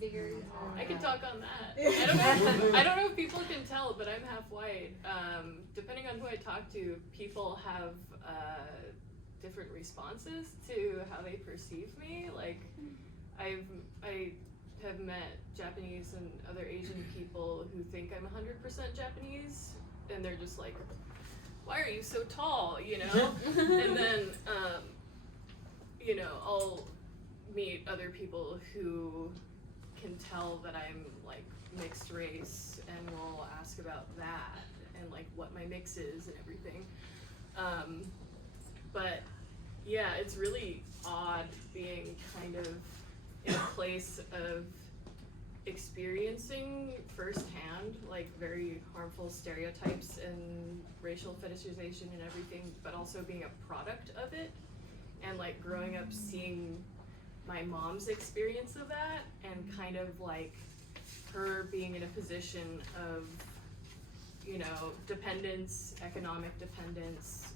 Very I can talk on that. I don't know if people can tell. tell, but I'm half white. Depending on who I talk to, people have different responses to how they perceive me. Like, I have met Japanese and other Asian people who think I'm 100% Japanese, and they're just like, why are you so tall, you know? And then, you know, I'll meet other people who can tell that I'm like mixed race and will ask about that and like what my mix is and everything. But yeah, it's really odd being kind of in a place of experiencing firsthand like very harmful stereotypes and racial fetishization and everything, but also being a product of it, and like growing up seeing my mom's experience of that and kind of like her being in a position of, you know, dependence, economic dependence,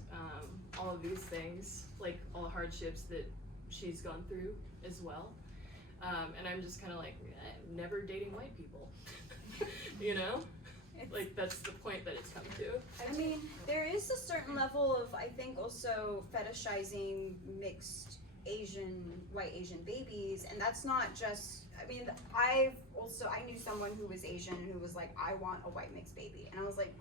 all of these things, like all the hardships that she's gone through as well. And I'm just kind of like, never dating white people, you know? Like, that's the point that it's come to. I mean, there is a certain level of, I think, also fetishizing mixed white Asian babies, and that's not just, I mean, I knew someone who was Asian and who was like, I want a white mixed baby, and I was like,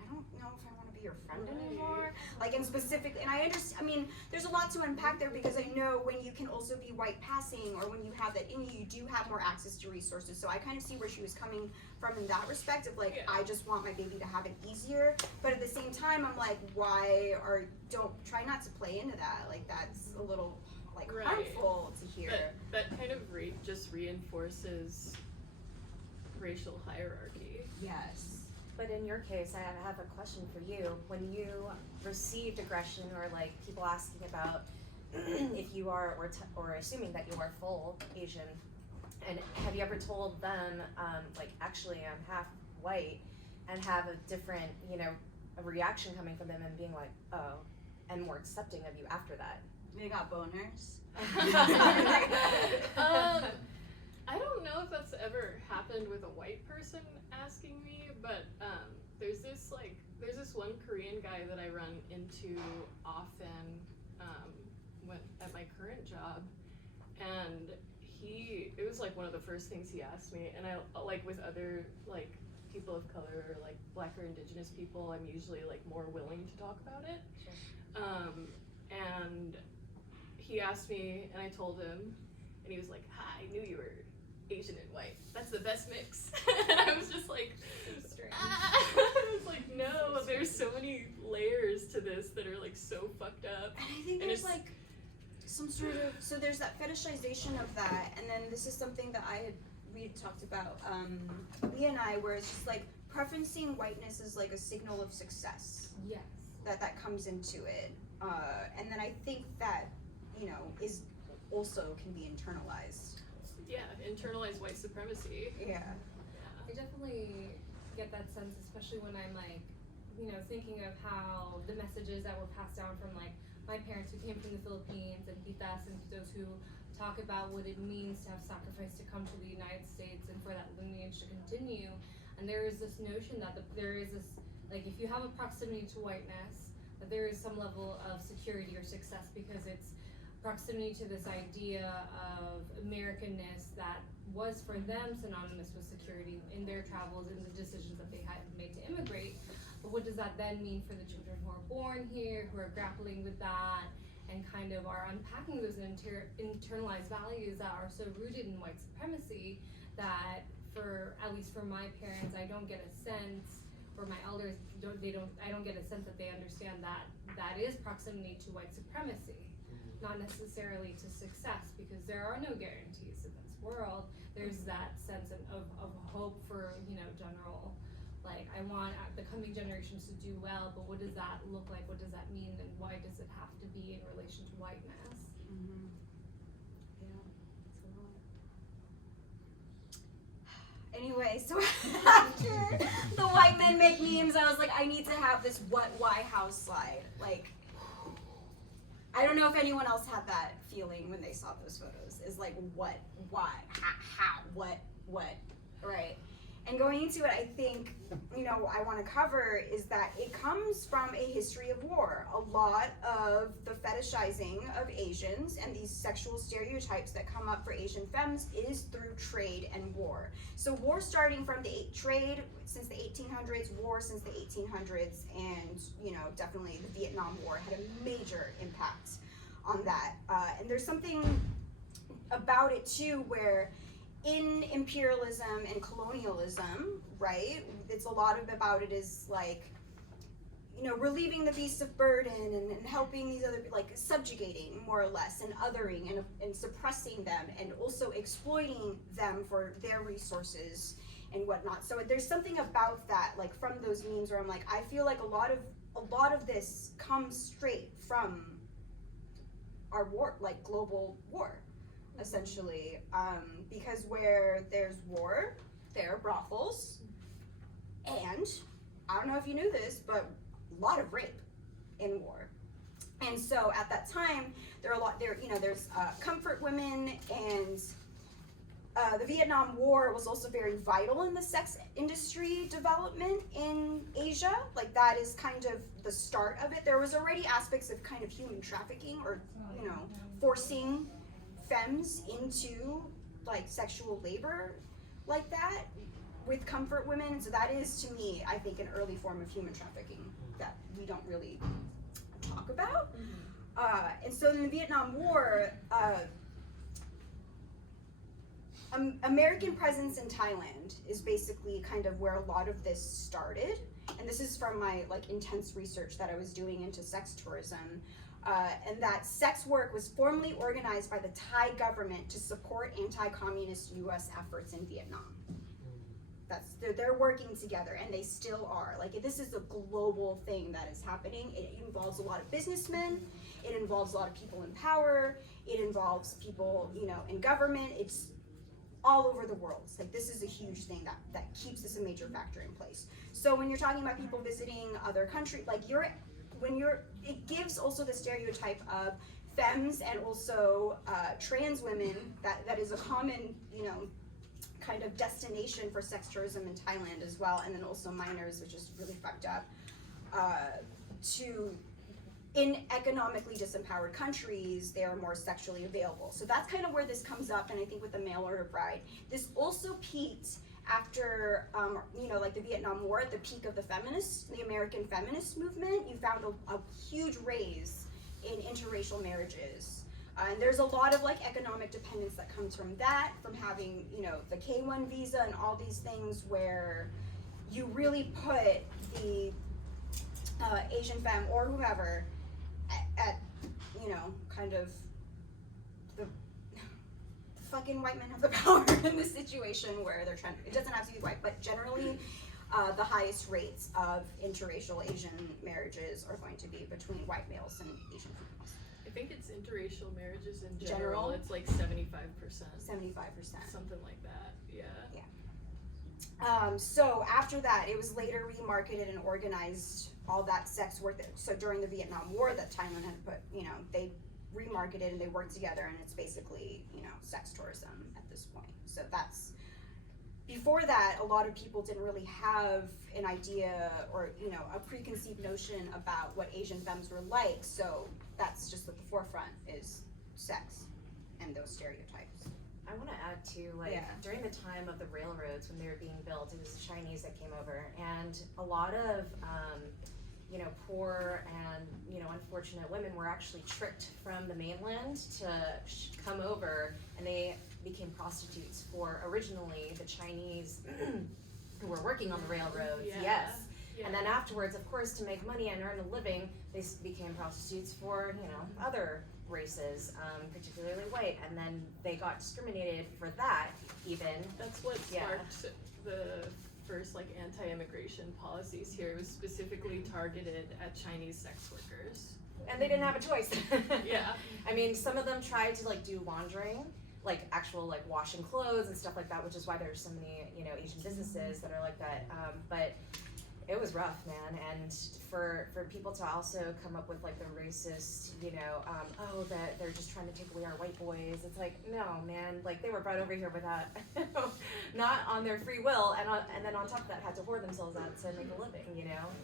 I don't know if I want to be your friend anymore, like, and specifically, and I understand, I mean, there's a lot to unpack there, because I know when you can also be white passing, or when you have that in you do have more access to resources, so I kind of see where she was coming from in that respect of like, I just want my baby to have it easier, but at the same time, I'm like, don't try not to play into that, like, that's a little, like, harmful to hear. That kind of just reinforces racial hierarchy. Yes. But in your case, I have a question for you. When you received aggression, or like people asking about if you are, or assuming that you are full Asian, and have you ever told them, like, actually I'm half white, and have a different, you know, a reaction coming from them and being like, oh, and more accepting of you after that? They got boners. I don't know if that's ever happened with a white person asking me, but there's this one Korean guy that I run into often at my current job, and it was like one of the first things he asked me, and I like with other like people of color or like Black or Indigenous people, I'm usually like more willing to talk about it. Sure. And he asked me, and I told him, and he was like, "Hi, I knew you were Asian and white. That's the best mix." And I was just like, So strange. I was like, no, there's so many layers to this that are like so fucked up. And I think there's like some sort of, so there's that fetishization of that, and then this is something that we had talked about, Leah and I, where it's just like preferencing whiteness as like a signal of success. Yes. That comes into it. And then I think that, you know, is also can be internalized. Yeah, internalized white supremacy. Yeah. I definitely get that sense, especially when I'm like, you know, thinking of how the messages that were passed down from like my parents who came from the Philippines, and titas and titos who talk about what it means to have sacrificed to come to the United States and for that lineage to continue. And there is this notion that there is this, like, if you have a proximity to whiteness, that there is some level of security or success, because it's proximity to this idea of Americanness that was for them synonymous with security in their travels and the decisions that they had made to immigrate. But what does that then mean for the children who are born here, who are grappling with that, and kind of are unpacking those internalized values that are so rooted in white supremacy that, for at least for my parents, I don't get a sense, or my elders I don't get a sense that they understand that that is proximity to white supremacy, not necessarily to success, because there are no guarantees in this world. There's that sense of hope for, you know, general, like, I want the coming generations to do well, but what does that look like? What does that mean? And why does it have to be in relation to whiteness? Mm-hmm. Yeah, it's a lot. Anyway, so after the white men make memes, I was like, I need to have this why house slide. Like, I don't know if anyone else had that feeling when they saw those photos. Is like, what, why, how, what, right? And going into it, I think, I want to cover is that it comes from a history of war. A lot of the fetishizing of Asians and these sexual stereotypes that come up for Asian femmes is through trade and war. So war starting from the trade since the 1800s, war since the 1800s, and definitely the Vietnam War had a major impact on that. And there's something about it too where in imperialism and colonialism, right, it's a lot about it is like, relieving the beasts of burden and helping these other, like subjugating more or less and othering and suppressing them and also exploiting them for their resources and whatnot. So there's something about that, like from those memes where I'm like, I feel like a lot of this comes straight from our war, like global war, essentially, because where there's war, there are brothels, and I don't know if you knew this, but a lot of rape in war. And so at that time, there's comfort women, and the Vietnam War was also very vital in the sex industry development in Asia. Like that is kind of the start of it. There was already aspects of kind of human trafficking or, forcing femmes into like sexual labor like that with comfort women. So that is, to me, I think, an early form of human trafficking that we don't really talk about. And so in the Vietnam War, American presence in Thailand is basically kind of where a lot of this started. And this is from my intense research that I was doing into sex tourism. And that sex work was formally organized by the Thai government to support anti-communist US efforts in Vietnam. They're working together, and they still are. Like, this is a global thing that is happening. It involves a lot of businessmen, it involves a lot of people in power, it involves people, in government. It's all over the world. It's like, this is a huge thing that keeps this a major factor in place. So when you're talking about people visiting other countries, it gives also the stereotype of femmes and also trans women that is a common, kind of destination for sex tourism in Thailand as well, and then also minors, which is really fucked up, in economically disempowered countries, they are more sexually available. So that's kind of where this comes up, and I think with the mail order bride. This also peaked after, the Vietnam War, at the peak of the American feminist movement. You found a huge raise in interracial marriages. And there's a lot of economic dependence that comes from that, from having, the K-1 visa and all these things where you really put the Asian femme or whoever at kind of the fucking white men have the power in this situation where they're trying to, it doesn't have to be white, but generally the highest rates of interracial Asian marriages are going to be between white males and Asian females. I think it's interracial marriages in general. It's like 75%. 75%. Something like that, yeah. So after that, it was later remarketed and organized, all that sex work. So during the Vietnam War that Thailand had put, they remarketed and they worked together, and it's basically, sex tourism at this point. So that's, before that, a lot of people didn't really have an idea or, a preconceived notion about what Asian femmes were like. So that's just at the forefront is sex and those stereotypes. I want to add too, during the time of the railroads when they were being built, it was the Chinese that came over, and a lot of, poor and, unfortunate women were actually tricked from the mainland to come over, and they became prostitutes for originally the Chinese who were working on the railroads. Yeah. And then afterwards, of course, to make money and earn a living, they became prostitutes for, other races, particularly white, and then they got discriminated for that even. That's what sparked the first anti-immigration policies here. It was specifically targeted at Chinese sex workers. And they didn't have a choice. Yeah. I mean, some of them tried to do laundering, actual washing clothes and stuff like that, which is why there's so many, Asian businesses that are like that. But it was rough, man. And for people to also come up with like the racist, oh, that they're just trying to take away our white boys. It's like, no, man, like they were brought over here without, not on their free will, and then on top of that had to whore themselves out to make a living,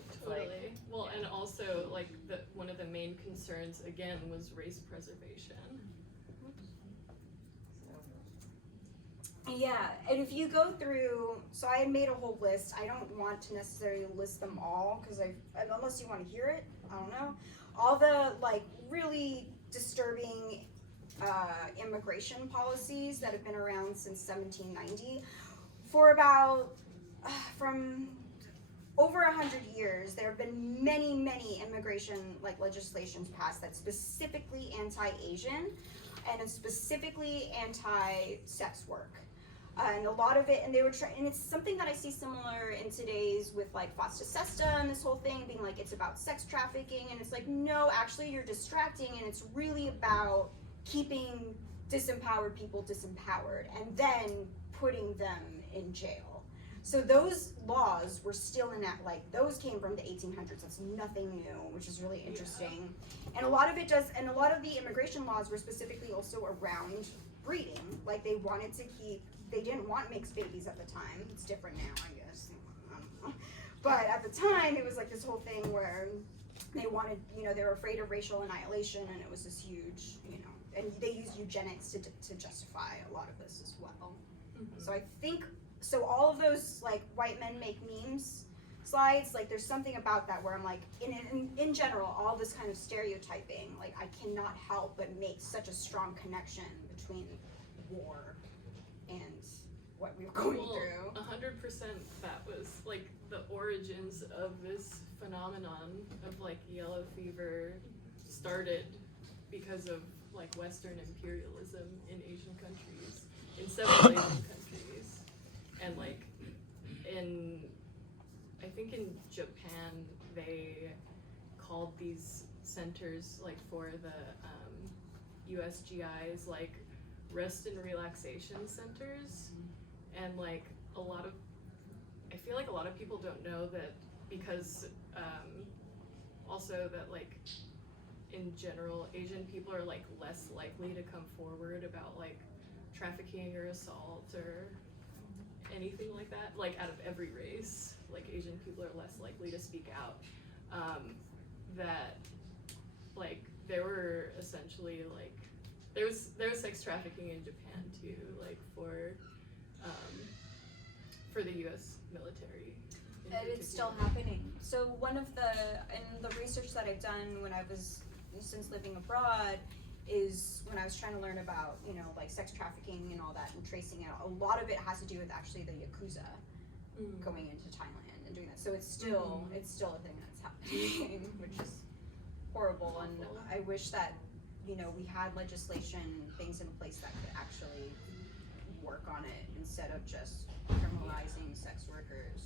It's Totally. like, Well, and also like one of the main concerns again was race preservation. Yeah, and if you go through, so I made a whole list. I don't want to necessarily list them all because unless you want to hear it, I don't know. All the like really disturbing immigration policies that have been around since 1790 for about from over 100 years. There have been many immigration like legislations passed that's specifically anti-Asian and specifically anti-sex work. And a lot of it, and they were trying, and it's something that I see similar in today's with like Fetishization and this whole thing being like it's about sex trafficking, and it's like no, actually you're distracting, and it's really about keeping disempowered people disempowered and then putting them in jail. So those laws were still in that, like those came from the 1800s. That's nothing new, which is really interesting. And a lot of it does, and a lot of the immigration laws were specifically also around breeding. Like they wanted to keep. They didn't want mixed babies at the time. It's different now, I guess. I don't know. But at the time, it was like this whole thing where they wanted, they were afraid of racial annihilation, and it was this huge, and they used eugenics to justify a lot of this as well. Mm-hmm. So I think, all of those like white men make memes slides, like there's something about that where I'm like, in general, all this kind of stereotyping, like I cannot help but make such a strong connection between war and what we were going through. 100% that was like the origins of this phenomenon of like yellow fever started because of like Western imperialism in Asian countries, in several Asian countries. And like I think in Japan they called these centers like for the USGIs like rest and relaxation centers, and like I feel like a lot of people don't know that because also that like in general Asian people are like less likely to come forward about like trafficking or assault or anything like that, like out of every race, like Asian people are less likely to speak out. That like there were essentially like there was sex trafficking in Japan too, like for the U.S. military. And it's still happening. So one of in the research that I've done when I was since living abroad is when I was trying to learn about like sex trafficking and all that and tracing it. A lot of it has to do with actually the Yakuza going into Thailand and doing that. So it's still a thing that's happening, which is horrible. And I wish that we had legislation, things in place that could actually work on it instead of just criminalizing sex workers.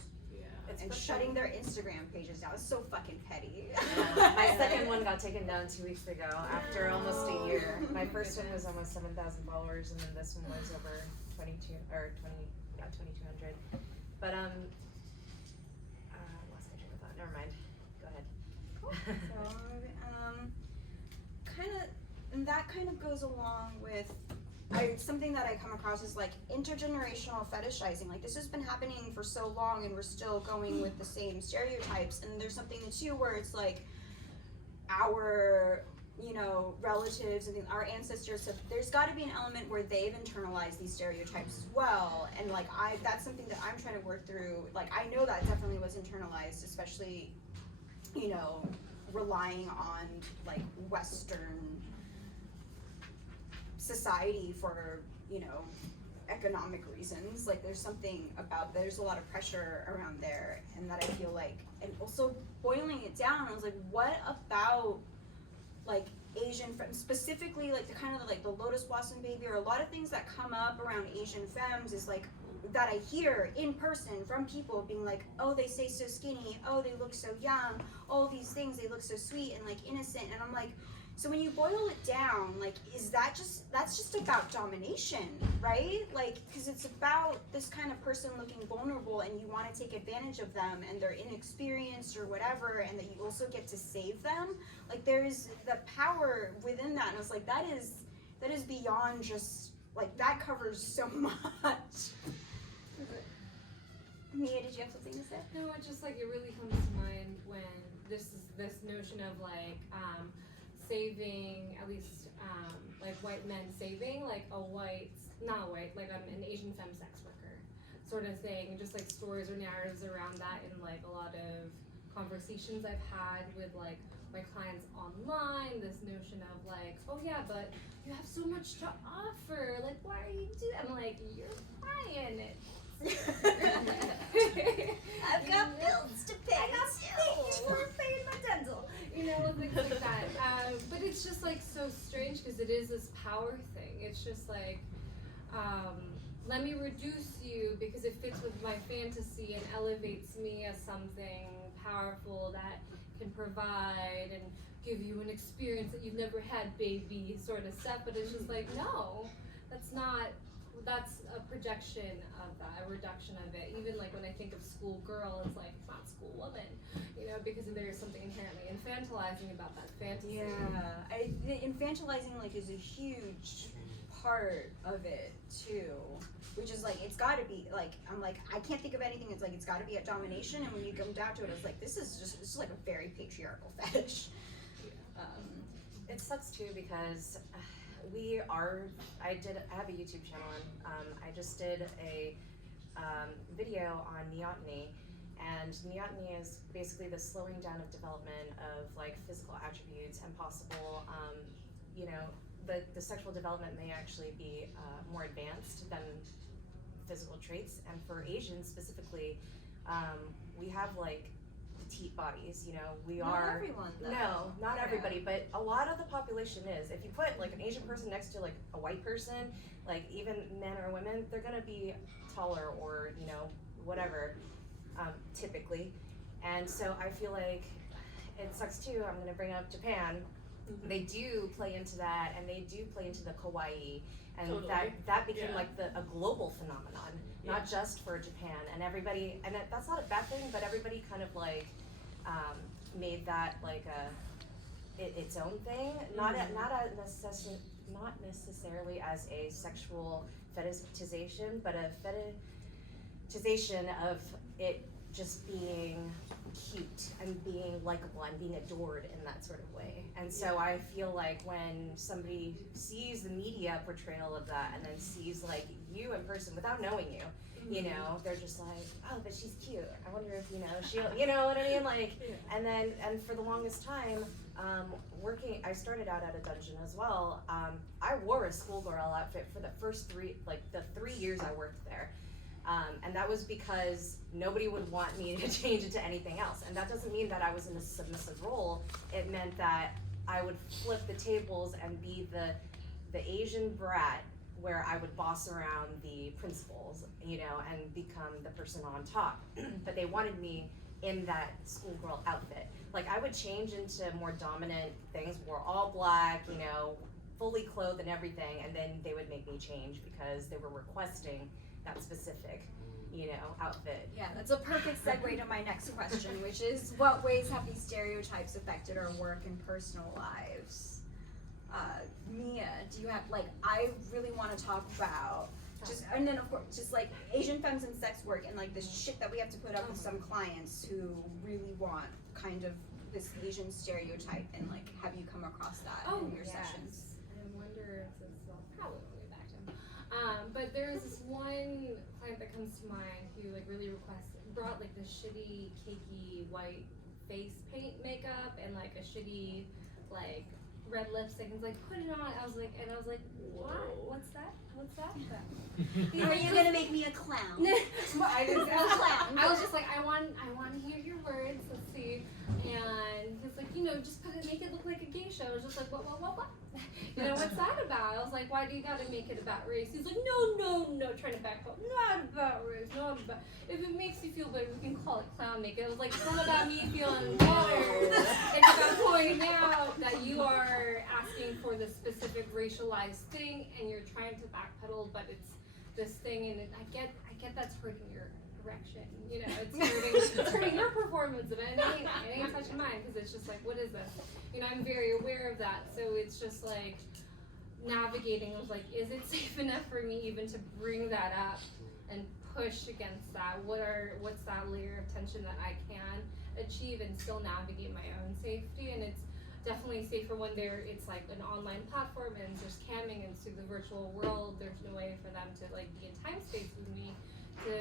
And shutting their Instagram pages down. It's so fucking petty. Yeah. My second one got taken down 2 weeks ago after almost a year. My first one was almost 7,000 followers, and then this one was over 2,200. But lost my train of thought. Never mind. Go ahead. Cool. So, and that kind of goes along with something that I come across is like intergenerational fetishizing. Like this has been happening for so long and we're still going with the same stereotypes. And there's something too where it's like our, relatives and our ancestors, there's got to be an element where they've internalized these stereotypes as well. And like that's something that I'm trying to work through. Like I know that definitely was internalized, especially, relying on like Western society for economic reasons. Like there's something about there's a lot of pressure around there, and that I feel like, and also boiling it down, I was like, what about like Asian femmes, specifically like the kind of like the lotus blossom baby, or a lot of things that come up around Asian femmes is like that I hear in person from people being like, oh, they stay so skinny, oh, they look so young, all these things, they look so sweet and like innocent, and I'm like, So when you boil it down, like, that's just about domination, right? Like, because it's about this kind of person looking vulnerable and you want to take advantage of them and they're inexperienced or whatever, and that you also get to save them. Like, there's the power within that, and I was like, that is beyond just, like, that covers so much. Mia, did you have something to say? No, it's just like it really comes to mind when this notion of like saving, at least like white men saving like an Asian femme sex worker sort of thing, just like stories or narratives around that in like a lot of conversations I've had with like my clients online, this notion of like, oh yeah, but you have so much to offer, like why are you doing that? I'm like, you're buying it. I've got bills to pay. I got bills for paying my dental. You know, things like that. But it's just like so strange because it is this power thing. It's just like, let me reduce you because it fits with my fantasy and elevates me as something powerful that can provide and give you an experience that you've never had, baby, sort of stuff. But it's just like, no, that's a projection of that, a reduction of it. Even like when I think of schoolgirl, it's like, it's not schoolwoman, you know, because there is something inherently infantilizing about that fantasy. Yeah, the infantilizing like is a huge part of it too, which is like, it's gotta be like, I'm like, I can't think of anything, it's like, it's gotta be at domination, and when you come down to it, it's like, this is like a very patriarchal fetish. It sucks too because I have a YouTube channel, and I just did a video on neoteny, and neoteny is basically the slowing down of development of like physical attributes and possible, you know, the sexual development may actually be more advanced than physical traits, and for Asians specifically, we have like petite bodies, you know, Not everyone, though. No, not Yeah. everybody, but a lot of the population is. If you put like an Asian person next to like a white person, like even men or women, they're gonna be taller or, you know, whatever, typically. And so I feel like it sucks too. I'm gonna bring up Japan. Mm-hmm. They do play into that, and they do play into the kawaii, and Totally. that became Yeah. like a global phenomenon, not just for Japan. And everybody, and that's not a bad thing, but everybody kind of like made that like its own thing, not necessarily as a sexual fetishization, but a fetishization of it just being cute and being likable and being adored in that sort of way. And so I feel like when somebody sees the media portrayal of that and then sees like you in person without knowing you, you know, they're just like, oh, but she's cute. I wonder if, you know, she'll, you know what I mean? Like, and then, and for the longest time, I started out at a dungeon as well. I wore a schoolgirl outfit for the first 3 years I worked there. And that was because nobody would want me to change it to anything else. And that doesn't mean that I was in a submissive role. It meant that I would flip the tables and be the Asian brat where I would boss around the principals, you know, and become the person on top. But they wanted me in that schoolgirl outfit. Like I would change into more dominant things, wore all black, you know, fully clothed and everything, and then they would make me change because they were requesting that specific, you know, outfit. Yeah, that's a perfect segue to my next question, which is what ways have these stereotypes affected our work and personal lives? Mia, do you have, like, I really want to talk about just, and then of course, just like Asian femmes and sex work and like the shit that we have to put up with some clients who really want kind of this Asian stereotype, and like, have you come across that in your sessions? I wonder if this will probably get back to him. But there is this one client that comes to mind who like really brought like this shitty, cakey white face paint makeup and like a shitty like red lipstick and was like, put it on. I was like, what? What's that? What's that? Are you gonna make me a clown? I didn't say clown. I was just like, I want to hear your words. Let's see. And he's like, you know, just make it look like a geisha. I was just like, what? You know, what's that about? I was like, why do you gotta make it about race? He's like, no, trying to back up. Not about race, not about. If it makes you feel better, we can call it clown makeup. I was like, it's not about me feeling better. It's about who I point out that you are asking for the specific racialized thing, and you're trying to backpedal, but it's this thing, and I get that's hurting your erection. You know, it's hurting your performance of it, and it ain't touching mine, because it's just like, what is this? You know, I'm very aware of that, so it's just like navigating of like, is it safe enough for me even to bring that up and push against that? What's that layer of tension that I can achieve and still navigate my own safety? And it's definitely safer when it's like an online platform and there's camming and through the virtual world, there's no way for them to like be in time space with me to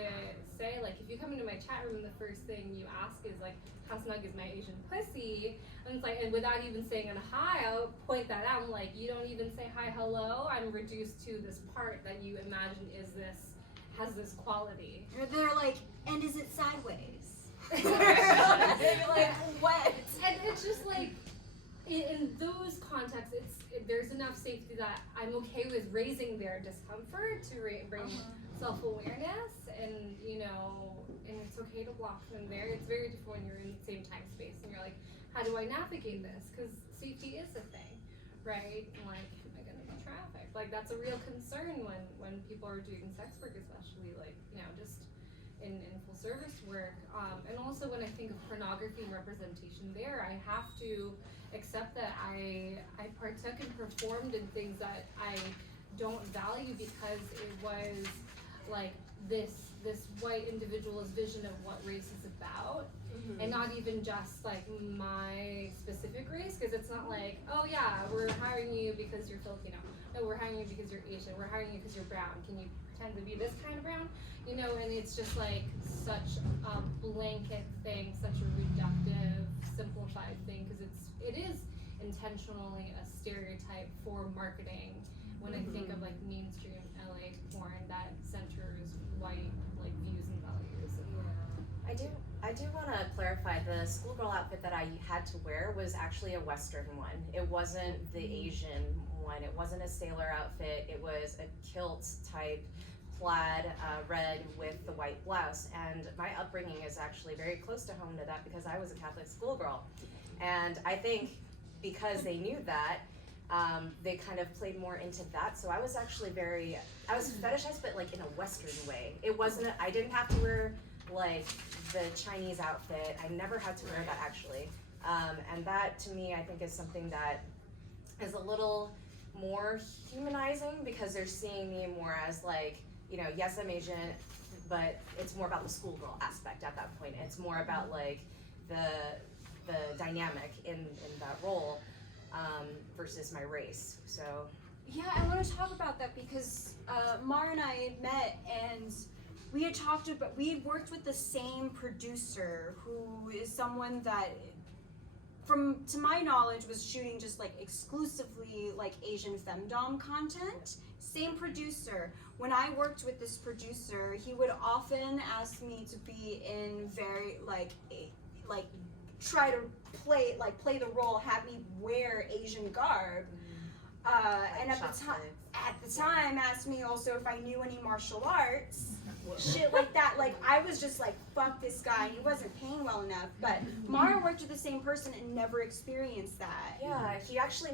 say, like, if you come into my chat room and the first thing you ask is like, how snug is my Asian pussy? And it's like, and without even saying a hi, I'll point that out. I'm like, you don't even say hi, hello. I'm reduced to this part that you imagine has this quality. Or they're like, and is it sideways? Like, what? And it's just like, in those contexts, there's enough safety that I'm okay with raising their discomfort to bring self-awareness, and and it's okay to block them there. It's very different when you're in the same time space and you're like, how do I navigate this? Because safety is a thing, right? And like, am I gonna be trafficked? Like, that's a real concern when people are doing sex work, especially like, just in full service work. And also when I think of pornography and representation there, I have to accept that I partook and performed in things that I don't value because it was like this white individual's vision of what race is about, and not even just like my specific race, because it's not like, oh yeah, we're hiring you because you're Filipino. No, we're hiring you because you're Asian. We're hiring you because you're brown. Can you pretend to be this kind of brown? And it's just like such a blanket thing, such a reductive, simplified thing, because it is intentionally a stereotype for marketing. When I think of like mainstream LA porn that centers white like views and values. I do want to clarify, the schoolgirl outfit that I had to wear was actually a Western one. It wasn't the Asian one. It wasn't a sailor outfit. It was a kilt type plaid red with the white blouse. And my upbringing is actually very close to home to that because I was a Catholic schoolgirl. And I think because they knew that, they kind of played more into that. So I was actually I was fetishized, but like in a Western way. I didn't have to wear like the Chinese outfit. I never had to wear that actually. And that to me, I think is something that is a little more humanizing because they're seeing me more as like, yes, I'm Asian, but it's more about the schoolgirl aspect at that point. It's more about like the dynamic in that role. Versus my race. So yeah, I want to talk about that because Mara and I met and we had worked with the same producer who is someone that, to my knowledge, was shooting just like exclusively like Asian femdom content. Same producer. When I worked with this producer, he would often ask me to be in very try to play the role, have me wear Asian garb, and at the time asked me also if I knew any martial arts, shit like that. Like I was just like, fuck this guy, he wasn't paying well enough. But Mara worked with the same person and never experienced that. Yeah, he actually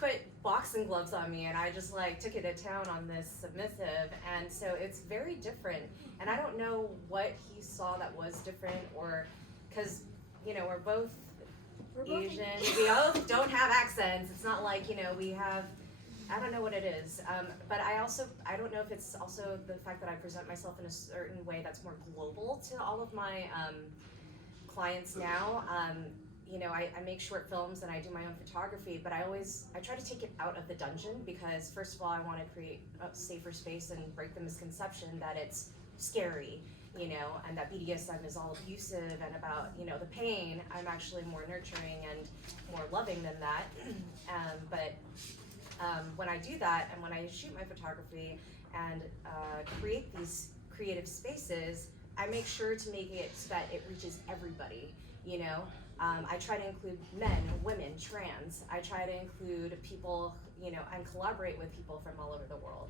put boxing gloves on me and I just like took it to town on this submissive, and so it's very different. And I don't know what he saw that was different, or because we're both Asian. We both don't have accents. It's not like, we have, I don't know what it is. But I don't know if it's also the fact that I present myself in a certain way that's more global to all of my clients now. I make short films and I do my own photography, but I try to take it out of the dungeon because first of all, I want to create a safer space and break the misconception that it's scary. And that BDSM is all abusive and about, the pain. I'm actually more nurturing and more loving than that. But when I do that and when I shoot my photography and create these creative spaces, I make sure to make it so that it reaches everybody, I try to include men, women, trans. I try to include people, and collaborate with people from all over the world.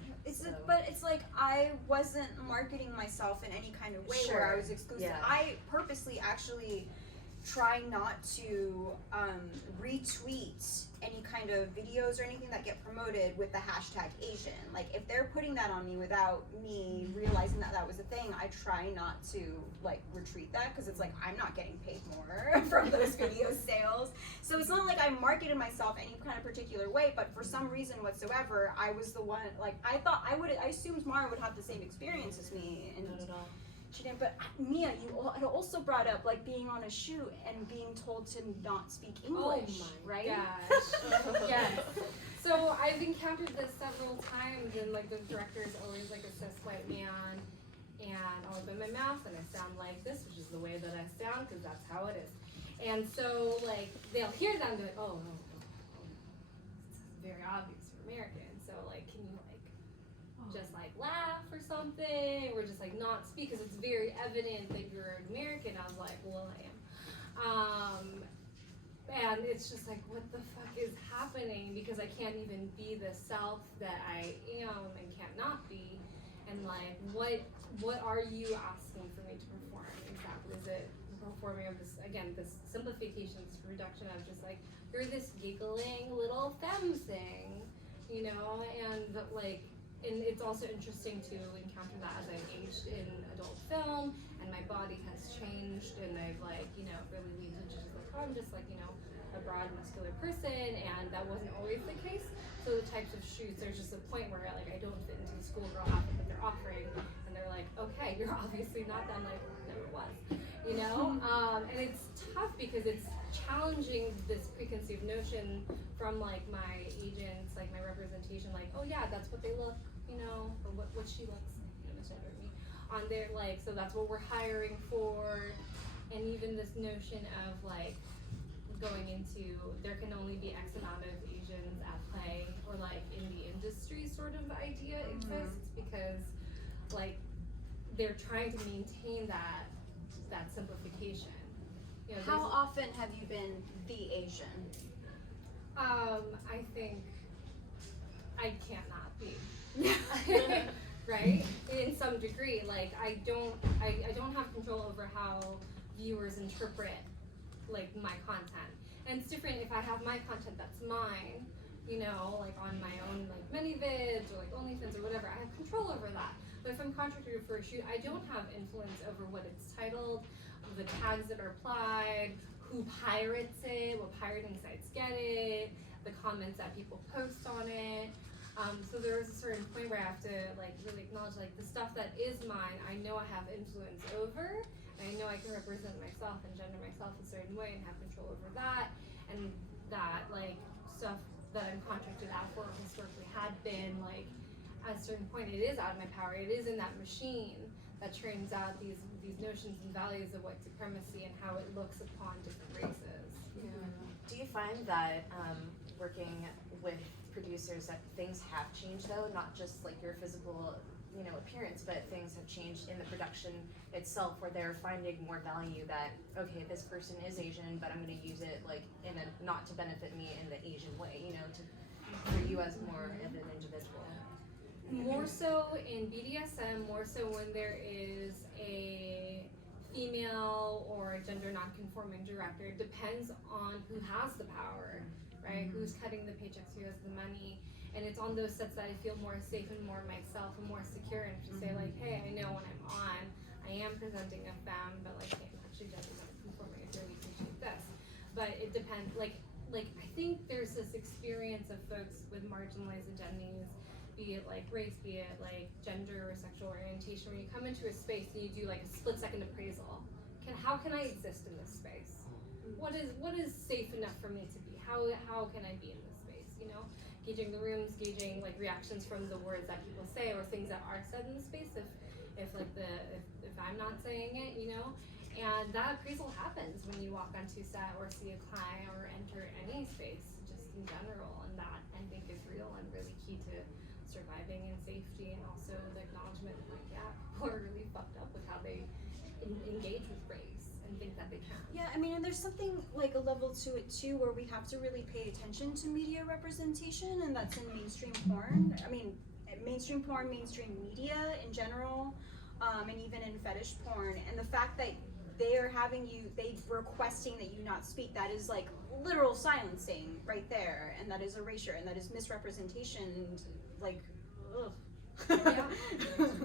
But it's like I wasn't marketing myself in any kind of way where I was exclusive. Yeah. I purposely actually try not to retweet any kind of videos or anything that get promoted with the hashtag Asian. Like if they're putting that on me without me realizing that that was a thing, I try not to like retweet that, because it's like I'm not getting paid more from those video sales. So it's not like I marketed myself any kind of particular way, but for some reason whatsoever, I was the one, like I assumed Mara would have the same experience as me, and Not at all. she didn't. But Mia, you had also brought up like being on a shoot and being told to not speak English, right? Gosh. Yes. So I've encountered this several times, and like the director is always like a cis white man, and I'll open my mouth and I sound like this, which is the way that I sound because that's how it is. And so like they'll hear that and be like, oh no, it's very obvious for Americans. So like, can you like just like laugh or something, or just like not speak, because it's very evident that you're an American. I was like, well, I am. And it's just like, what the fuck is happening? Because I can't even be the self that I am and can't not be. And like, what are you asking for me to perform exactly? Is it performing of this, again, this simplification, this reduction of just like, you're this giggling little femme thing, you know? And like, and it's also interesting to encounter that as I've aged in adult film, and my body has changed, and I've like, you know, really leaned into just like, oh, I'm just like, you know, a broad muscular person, and that wasn't always the case. So the types of shoots, there's just a point where like I don't fit into the schoolgirl outfit that they're offering, and they're like, okay, you're obviously not them, like, never was, you know? And it's tough because it's challenging this preconceived notion from like my agents, like my representation, like, oh yeah, that's what they look, you know, or what she looks, you know, misgender me, on their, like, so that's what we're hiring for. And even this notion of like going into, there can only be X amount of Asians at play, or like in the industry sort of idea exists, because like they're trying to maintain that simplification. You know, How often have you been the Asian? I think I can't not be. Right? In some degree, like I don't have control over how viewers interpret like my content. And it's different if I have my content that's mine, you know, like on my own like ManyVids or like OnlyFans or whatever, I have control over that. But if I'm contracted for a shoot, I don't have influence over what it's titled, the tags that are applied, who pirates it, what pirating sites get it, the comments that people post on it. So there is a certain point where I have to like really acknowledge like the stuff that is mine, I know I have influence over, and I know I can represent myself and gender myself a certain way and have control over that, and that like stuff that I'm contracted out for historically had been like at a certain point it is out of my power. It is in that machine that turns out these notions and values of white supremacy and how it looks upon different races. Yeah. Do you find that working with producers that things have changed though, not just like your physical, you know, appearance, but things have changed in the production itself, where they're finding more value that, okay, this person is Asian, but I'm going to use it like in a not to benefit me in the Asian way, you know, for you as more of an individual. More so in BDSM, more so when there is a female or a gender non-conforming director. It depends on who has the power, right? Who's cutting the paychecks, who has the money. And it's on those sets that I feel more safe and more myself and more secure, and to say like, hey, I know when I'm on, I am presenting a femme, but like I'm actually gender non-conforming. I really appreciate this. But it depends, like I think there's this experience of folks with marginalized identities, be it like race, be it like gender or sexual orientation, where you come into a space and you do like a split-second appraisal. How can I exist in this space? What is safe enough for me to be? How can I be in this space? You know, gauging the rooms, gauging like reactions from the words that people say or things that are said in the space. If I'm not saying it, you know, and that appraisal happens when you walk onto set or see a client or enter any space, just in general, and that I think is real and really key to surviving and safety, and also the acknowledgement that like, yeah, people are really fucked up with how they engage with race and think that they can. Yeah, I mean, and there's something like a level to it too, where we have to really pay attention to media representation, and that's in mainstream porn. I mean, mainstream porn, mainstream media in general, and even in fetish porn. And the fact that they are requesting that you not speak. That is like literal silencing right there, and that is erasure, and that is misrepresentation, and like, ugh. Yeah.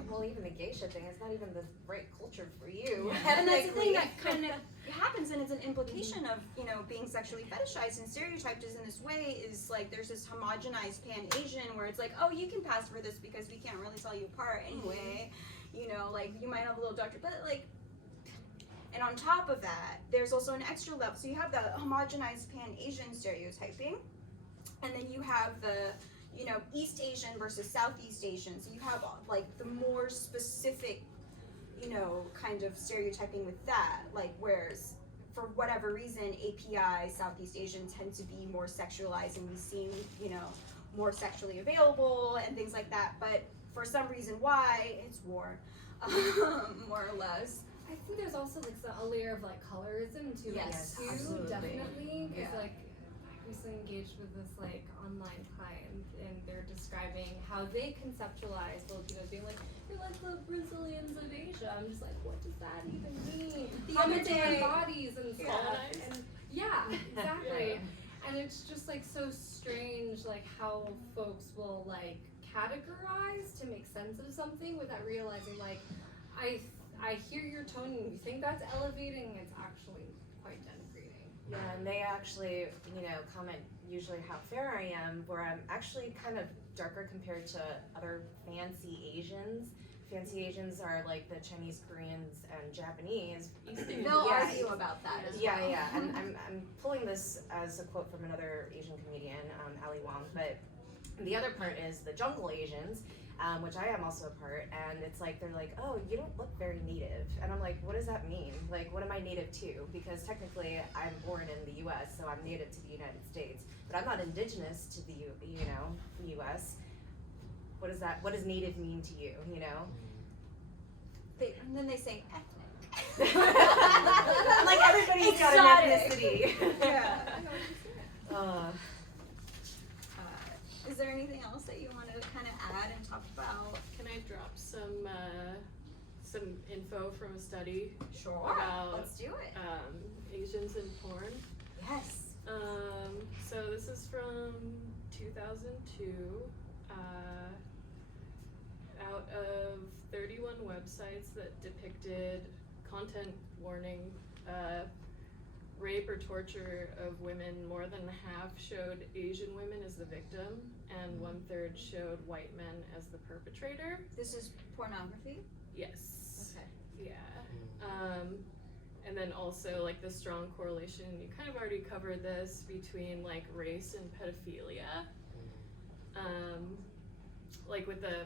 Well, even the geisha thing, it's not even the right culture for you. And that's the thing that kind of happens, and it's an implication of, you know, being sexually fetishized and stereotyped is in this way, is like there's this homogenized pan-Asian where it's like, oh, you can pass for this because we can't really tell you apart anyway, you know, like you might have a little doctor, but like, and on top of that, there's also an extra level. So you have the homogenized pan-Asian stereotyping, and then you have the, you know, East Asian versus Southeast Asian. So you have like the more specific, you know, kind of stereotyping with that. Like, whereas for whatever reason, API, Southeast Asian tend to be more sexualized and we seem, you know, more sexually available and things like that. But for some reason why, it's war, more or less. I think there's also like a layer of like colorism too. Yes, too, absolutely. definitely. Because Yeah. like I recently engaged with this like online client, and they're describing how they conceptualize Filipinos being like, you're like the Brazilians of Asia. I'm just like, what does that even mean? The How other much day- bodies and stuff. Colonized. And yeah, exactly. Yeah. And it's just like so strange, like how folks will like categorize to make sense of something without realizing like, I hear your tone and you think that's elevating, it's actually quite denigrating. Yeah, and they actually, you know, comment usually how fair I am, where I'm actually kind of darker compared to other fancy Asians. Fancy Asians are like the Chinese, Koreans, and Japanese. They'll Yeah. argue about that as Yeah, well. yeah, and I'm pulling this as a quote from another Asian comedian, Ali Wong, but the other part is the jungle Asians, which I am also a part, and it's like, they're like, oh, you don't look very native, and I'm like, what does that mean? Like, what am I native to? Because technically, I'm born in the U.S., so I'm native to the United States, but I'm not indigenous to the, U.S. What does that, what does native mean to you, you know? And then they say ethnic. I'm like, everybody's got an Exotic. ethnicity. Yeah. Uh, Is there anything else that you want to kind of add and talk about? Can I drop some info from a study Sure. about Let's do it. Asians in porn? Yes. So this is from 2002. Out of 31 websites that depicted content warning rape or torture of women, more than half showed Asian women as the victim, and 1/3 showed white men as the perpetrator. This is pornography? Yes. Okay. Yeah. And then also like the strong correlation, you kind of already covered this, between like race and pedophilia. Like with the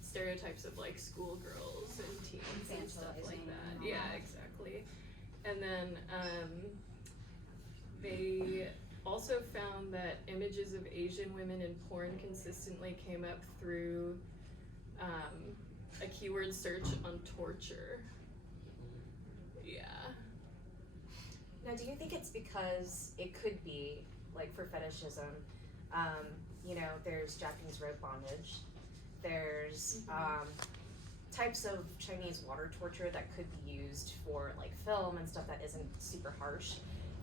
stereotypes of like schoolgirls and teens and stuff like Infantilizing that. and all Yeah, that. exactly. And then they also found that images of Asian women in porn consistently came up through a keyword search on torture. Yeah. Now, do you think it's because it could be, like for fetishism, there's Japanese rope bondage, there's types of Chinese water torture that could be used for like film and stuff that isn't super harsh,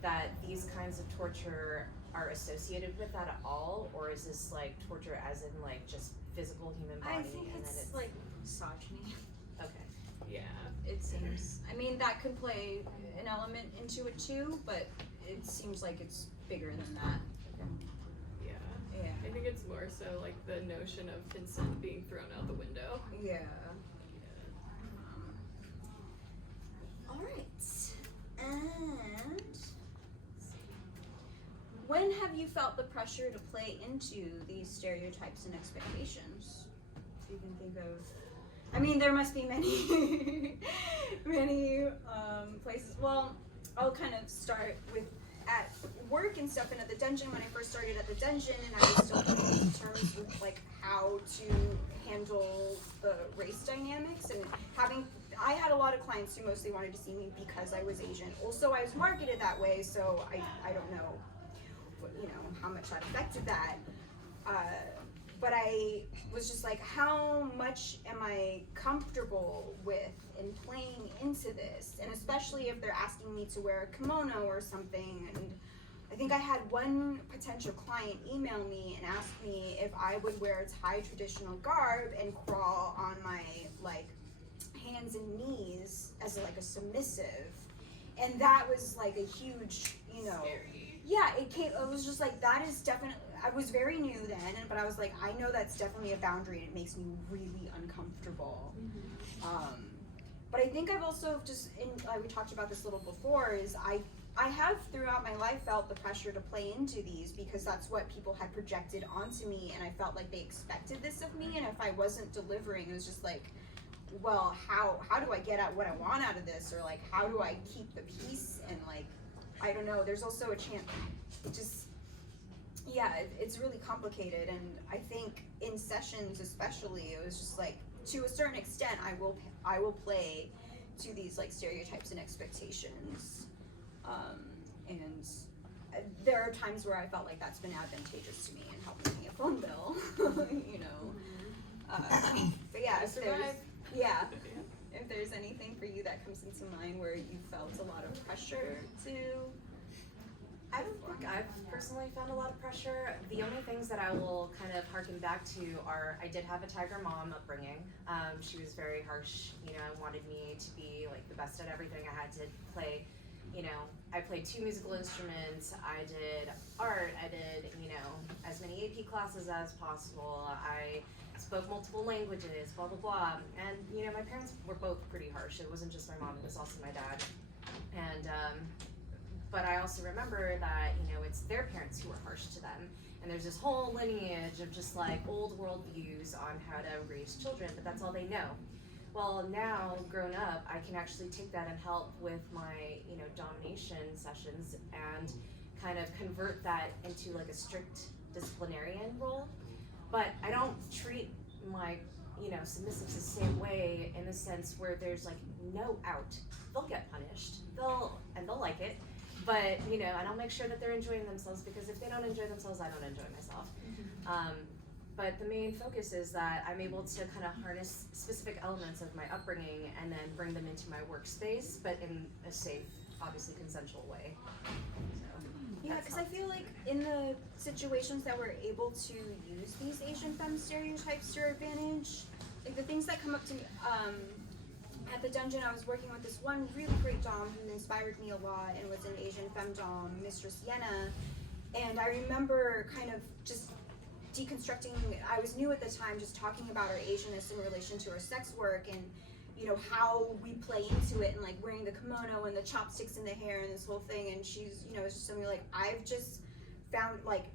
that these kinds of torture are associated with that at all, or is this like torture as in like just physical human body? I think and then it's like misogyny. okay. Yeah. It seems. I mean, that could play an element into it too, but it seems like it's bigger than that. Yeah. Yeah. I think it's more so like the notion of consent being thrown out the window. Yeah. All right. And when have you felt the pressure to play into these stereotypes and expectations? So you can think of. I mean, there must be many, many places. Well, I'll kind of start with at work and stuff, and at the dungeon. When I first started at the dungeon, and I was still coming to terms with like how to handle the race dynamics and having. I had a lot of clients who mostly wanted to see me because I was Asian. Also, I was marketed that way, so I don't know, how much that affected that. but I was just like, how much am I comfortable with in playing into this? And especially if they're asking me to wear a kimono or something. And I think I had one potential client email me and ask me if I would wear Thai traditional garb and crawl on my like hands and knees as like a submissive. And that was like a huge, you know, yeah, it was just like, that is definitely, I was very new then, but I was like, I know that's definitely a boundary and it makes me really uncomfortable. But I think I've also just, we talked about this a little before, is I have throughout my life felt the pressure to play into these because that's what people had projected onto me, and I felt like they expected this of me, and if I wasn't delivering, it was just like, well, how do I get at what I want out of this, or like, how do I keep the peace, and like, I don't know, there's also a chance, it's really complicated, and I think in sessions especially, it was just like, to a certain extent, I will play to these like stereotypes and expectations, and there are times where I felt like that's been advantageous to me and helped me pay a phone bill, you know. But yeah, if there's anything for you that comes into mind where you felt a lot of pressure to. I don't think I've personally found a lot of pressure. The only things that I will kind of harken back to are, I did have a tiger mom upbringing. She was very harsh, you know, wanted me to be like the best at everything. I had to play, you know, I played 2 musical instruments, I did art, I did, you know, as many AP classes as possible. I spoke multiple languages, blah, blah, blah. And, you know, my parents were both pretty harsh. It wasn't just my mom, it was also my dad. And, but I also remember that, you know, it's their parents who were harsh to them. And there's this whole lineage of just like old world views on how to raise children, but that's all they know. Well, now, grown up, I can actually take that and help with my, you know, domination sessions and kind of convert that into like a strict disciplinarian role. But I don't treat my, you know, submissives the same way, in the sense where there's like no out. They'll get punished, they'll like it. But, you know, and I'll make sure that they're enjoying themselves, because if they don't enjoy themselves, I don't enjoy myself. But the main focus is that I'm able to kind of harness specific elements of my upbringing and then bring them into my workspace, but in a safe, obviously consensual way. So, yeah, because I feel like in the situations that we're able to use these Asian femme stereotypes to our advantage, like the things that come up to me, at the dungeon, I was working with this one really great dom who inspired me a lot and was an Asian femme dom, Mistress Yenna. And I remember kind of just deconstructing, I was new at the time, just talking about our Asianness in relation to our sex work and, you know, how we play into it, and like wearing the kimono and the chopsticks in the hair and this whole thing. And she's, you know, it's just something like, I've just found like,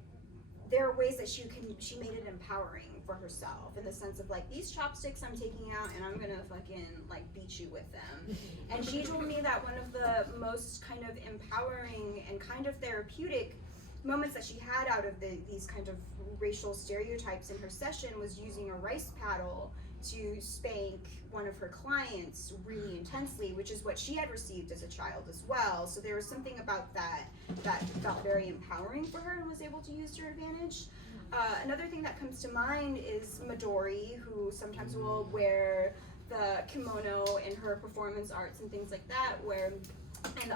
there are ways that she made it empowering for herself, in the sense of like, these chopsticks I'm taking out and I'm gonna fucking like beat you with them. And she told me that one of the most kind of empowering and kind of therapeutic moments that she had out of these kind of racial stereotypes in her session was using a rice paddle to spank one of her clients really intensely, which is what she had received as a child as well. So there was something about that felt very empowering for her and was able to use to her advantage. Another thing that comes to mind is Midori, who sometimes will wear the kimono in her performance arts and things like that, and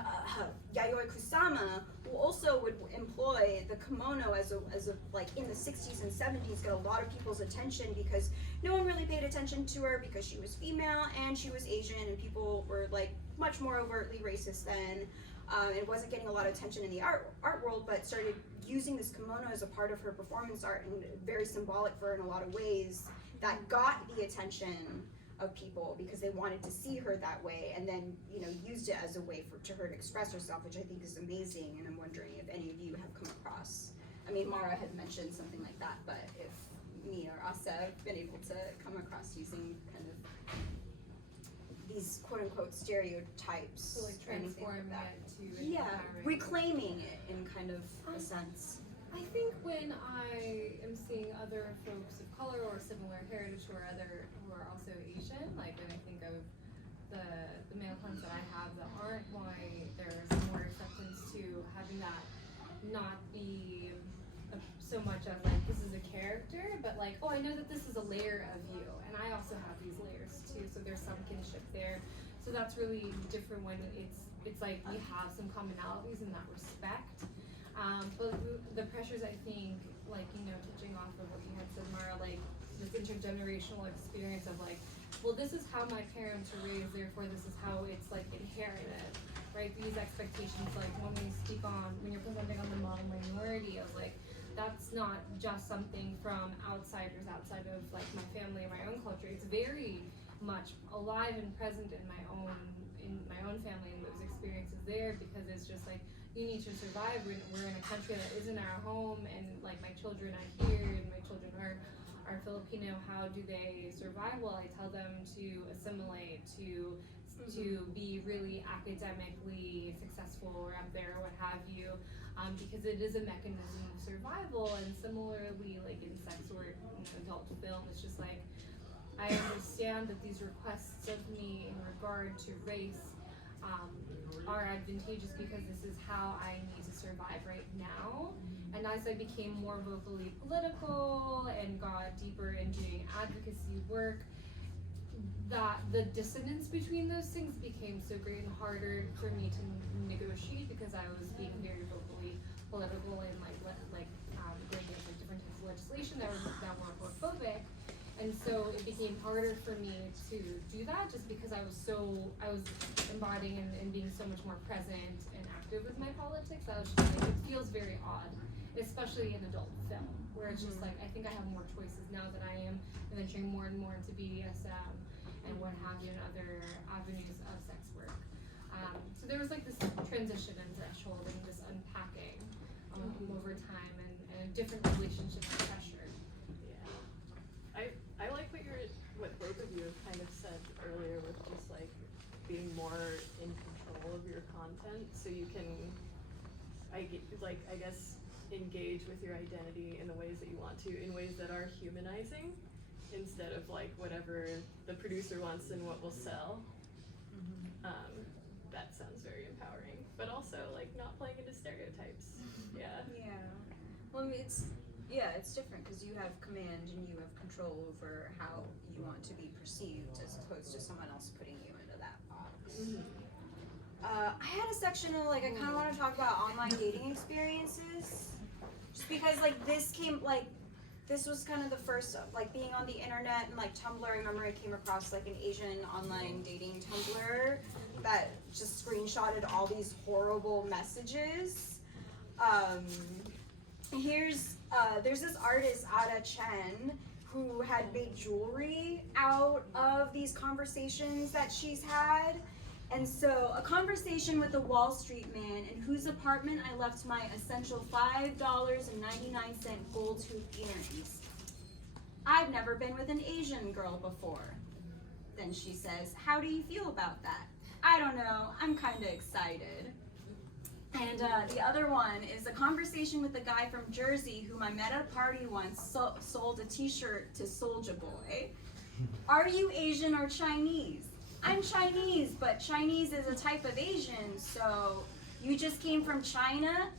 Yayoi Kusama, who also would employ the kimono as a like in the 60s and 70s, got a lot of people's attention because no one really paid attention to her because she was female and she was Asian, and people were like much more overtly racist then. It wasn't getting a lot of attention in the art world, but started using this kimono as a part of her performance art, and very symbolic for her in a lot of ways, that got the attention of people because they wanted to see her that way, and then, you know, used it as a way to her to express herself, which I think is amazing. And I'm wondering if any of you have come across, I mean, Mara had mentioned something like that, but if me or Asa have been able to come across using kind of these quote-unquote stereotypes, So like or anything transforming like that. it to empowering. Reclaiming it in kind of a sense. I think when I am seeing other folks of color or similar heritage who are also Asian, like when I think of the male clients that I have that aren't white, there's more acceptance to having that not be so much of like this is a character, but like, oh, I know that this is a layer of you, and I also have these layers too. So there's some kinship there. So that's really different when it's like we have some commonalities in that respect. But the pressures, I think, like, you know, touching off of what you had said, Mara, like this intergenerational experience of like, well, this is how my parents were raised, therefore this is how it's like inherited, right? These expectations, like when you're presenting on the model minority, of like, that's not just something from outsiders outside of like my family or my own culture. It's very much alive and present in my own family and those experiences there, because it's just like, you need to survive. We're in a country that isn't our home, and like my children are here and my children are Filipino. How do they survive? Well, I tell them to assimilate, to be really academically successful or up there or what have you, because it is a mechanism of survival. And similarly, like in sex work, adult film, it's just like, I understand that these requests of me in regard to race are advantageous because this is how I need to survive right now. And as I became more vocally political and got deeper in doing advocacy work, that the dissonance between those things became so great and harder for me to negotiate, because I was being very vocally political and bringing in different types of legislation that were homophobic. And so it became harder for me to do that, just because I was embodying and being so much more present and active with my politics. I was just like, it feels very odd, especially in adult film, where it's just like, I think I have more choices now that I am venturing more and more into BDSM and what have you, and other avenues of sex work. So there was like this transition and threshold and this unpacking over time and a different relationship to pressure. I like what both of you have kind of said earlier, with just like being more in control of your content, so you can, I guess, engage with your identity in the ways that you want to, in ways that are humanizing, instead of like whatever the producer wants and what will sell. That sounds very empowering, but also like not playing into stereotypes. Yeah. Well, I mean, it's different because you have command and you have control over how you want to be perceived, as opposed to someone else putting you into that box. I had a section of like, I kind of want to talk about online dating experiences, just because like this was kind of the first, like being on the internet and like Tumblr. I remember I came across like an Asian online dating Tumblr that just screenshotted all these horrible messages. There's this artist, Ada Chen, who had made jewelry out of these conversations that she's had. And so, a conversation with a Wall Street man in whose apartment I left my essential $5.99 gold tooth earrings. I've never been with an Asian girl before. Then she says, how do you feel about that? I don't know, I'm kinda excited. And the other one is a conversation with a guy from Jersey whom I met at a party once, sold a t-shirt to Soulja Boy. Are you Asian or Chinese? I'm Chinese, but Chinese is a type of Asian, so you just came from China?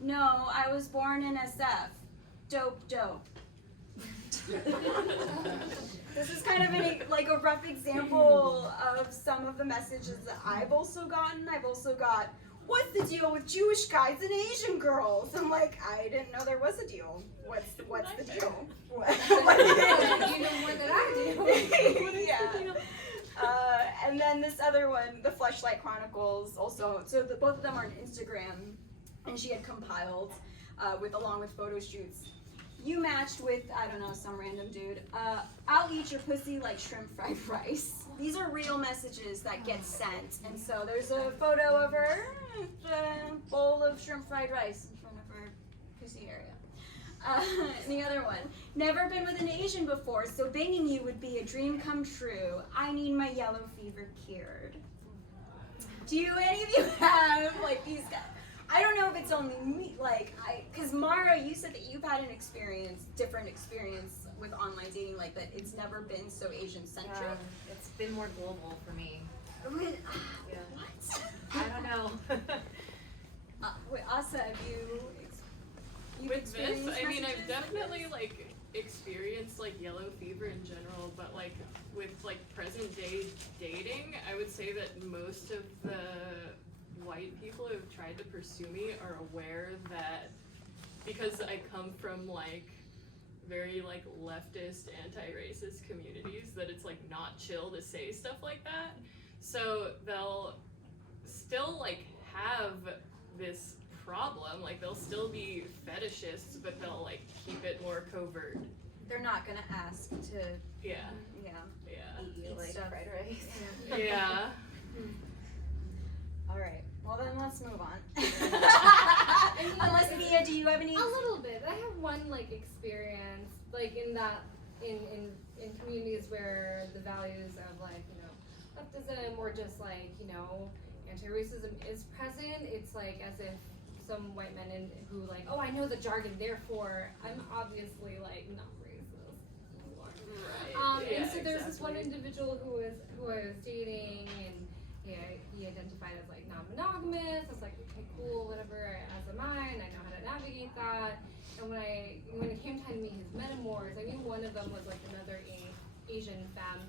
No, I was born in SF. Dope. This is kind of a rough example of some of the messages that I've also gotten. I've also got, what's the deal with Jewish guys and Asian girls? I'm like, I didn't know there was a deal. What's the deal? You know more than I do. Yeah. And then this other one, the Fleshlight Chronicles, also. So both of them are on Instagram, and she had compiled along with photo shoots. You matched with, I don't know, some random dude. I'll eat your pussy like shrimp fried rice. These are real messages that get sent. And so there's a photo of her with a bowl of shrimp fried rice in front of her pussy area. And the other one, never been with an Asian before, so banging you would be a dream come true. I need my yellow fever cured. Do any of you have like these guys? I don't know if it's only me, because Mara, you said that you've had different experience with online dating, like that it's never been so Asian-centric. It's been more global for me. What? I don't know. Wait, Asa, have you? You've With this, experienced I mean, I've messages definitely this? like experienced like yellow fever in general, but like with like present day dating, I would say that most of the white people who have tried to pursue me are aware that because I come from like very like leftist, anti-racist communities, that it's like not chill to say stuff like that. So they'll still like have this problem, like they'll still be fetishists, but they'll like keep it more covert. They're not gonna ask to, Yeah, yeah. yeah, Eat you like stuff. fried rice. yeah. All right. Well, then let's move on. I mean, Unless Mia, do you have any? A little bit. I have one like experience, like in that in communities where the values of like, you know, leftism or just like, you know, anti-racism is present. It's like as if some white men who like, oh, I know the jargon, therefore I'm obviously like not racist. Right. And so there's this one individual who I was dating, and he identified as like non-monogamous. I was like, okay, cool, whatever, as am I, and I know how to navigate that. And when it came time to meet his metamors, I knew one of them was like another Asian femme,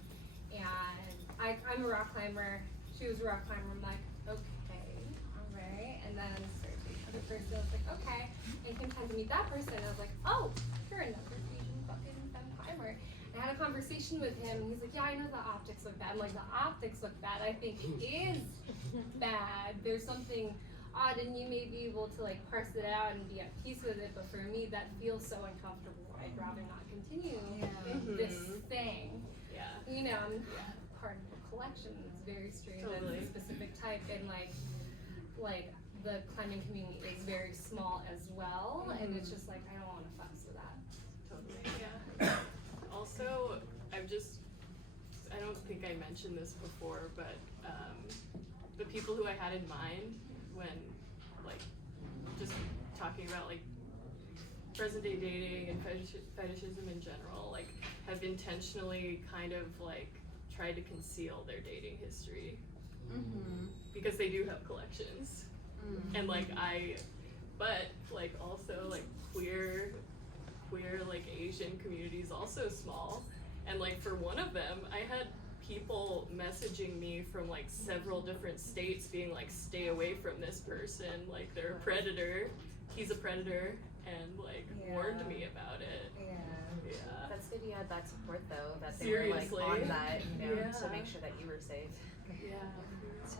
and I'm a rock climber. She was a rock climber. I'm like, okay, all right. And then started dating another person. I was like, okay. And it came time to meet that person. I was like, oh, you're another Asian fucking femme climber. I had a conversation with him, and he's like, yeah, I know the optics look bad. I'm like, the optics look bad. I think it is bad. There's something odd, and you may be able to like parse it out and be at peace with it, but for me, that feels so uncomfortable. I'd rather not continue this thing. Yeah. You know, I'm part of a collection that's very strange and Totally. a specific type, and like the climbing community is very small as well, and it's just like, I don't want to fuss with that. Totally. Yeah. Also, I don't think I mentioned this before, but the people who I had in mind when like just talking about like present day dating and fetishism in general, like have intentionally kind of like tried to conceal their dating history because they do have collections. And like but like also like queer like Asian community is also small, and like for one of them I had people messaging me from like several different states being like, stay away from this person, like they're a predator, he's a predator, and like warned me about it. Yeah. That's good you had that support though, that they Seriously. were like on that, you know, Yeah. to make sure that you were safe. Yeah. So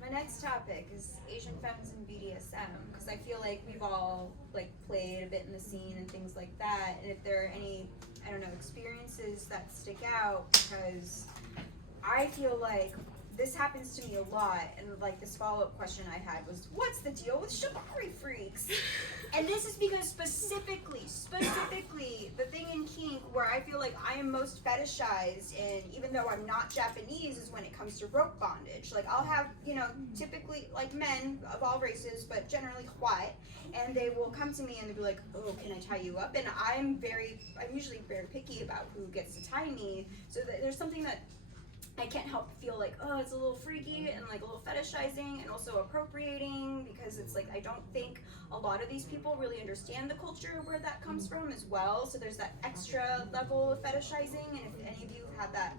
my next topic is Asian Femmes and BDSM, because I feel like we've all like played a bit in the scene and things like that, and if there are any, I don't know, experiences that stick out, because I feel like this happens to me a lot, and like this follow-up question I had was, what's the deal with shibari freaks? And this is because specifically, the thing in kink where I feel like I am most fetishized, and even though I'm not Japanese, is when it comes to rope bondage. Like I'll have, you know, typically like men of all races, but generally white, and they will come to me and they'll be like, oh, can I tie you up? And I'm usually very picky about who gets to tie me, so that there's something that I can't help but feel like, oh, it's a little freaky and like a little fetishizing and also appropriating, because it's like I don't think a lot of these people really understand the culture where that comes from as well. So there's that extra level of fetishizing, and if any of you have that,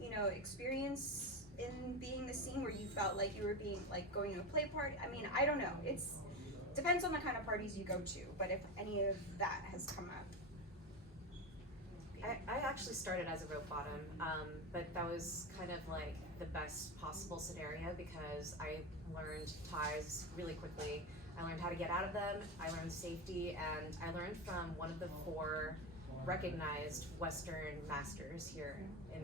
you know, experience in being the scene where you felt like you were being like going to a play party, I mean, I don't know. It's depends on the kind of parties you go to, but if any of that has come up. I actually started as a rope bottom, but that was kind of like the best possible scenario because I learned ties really quickly. I learned how to get out of them, I learned safety, and I learned from one of the 4 recognized Western masters here in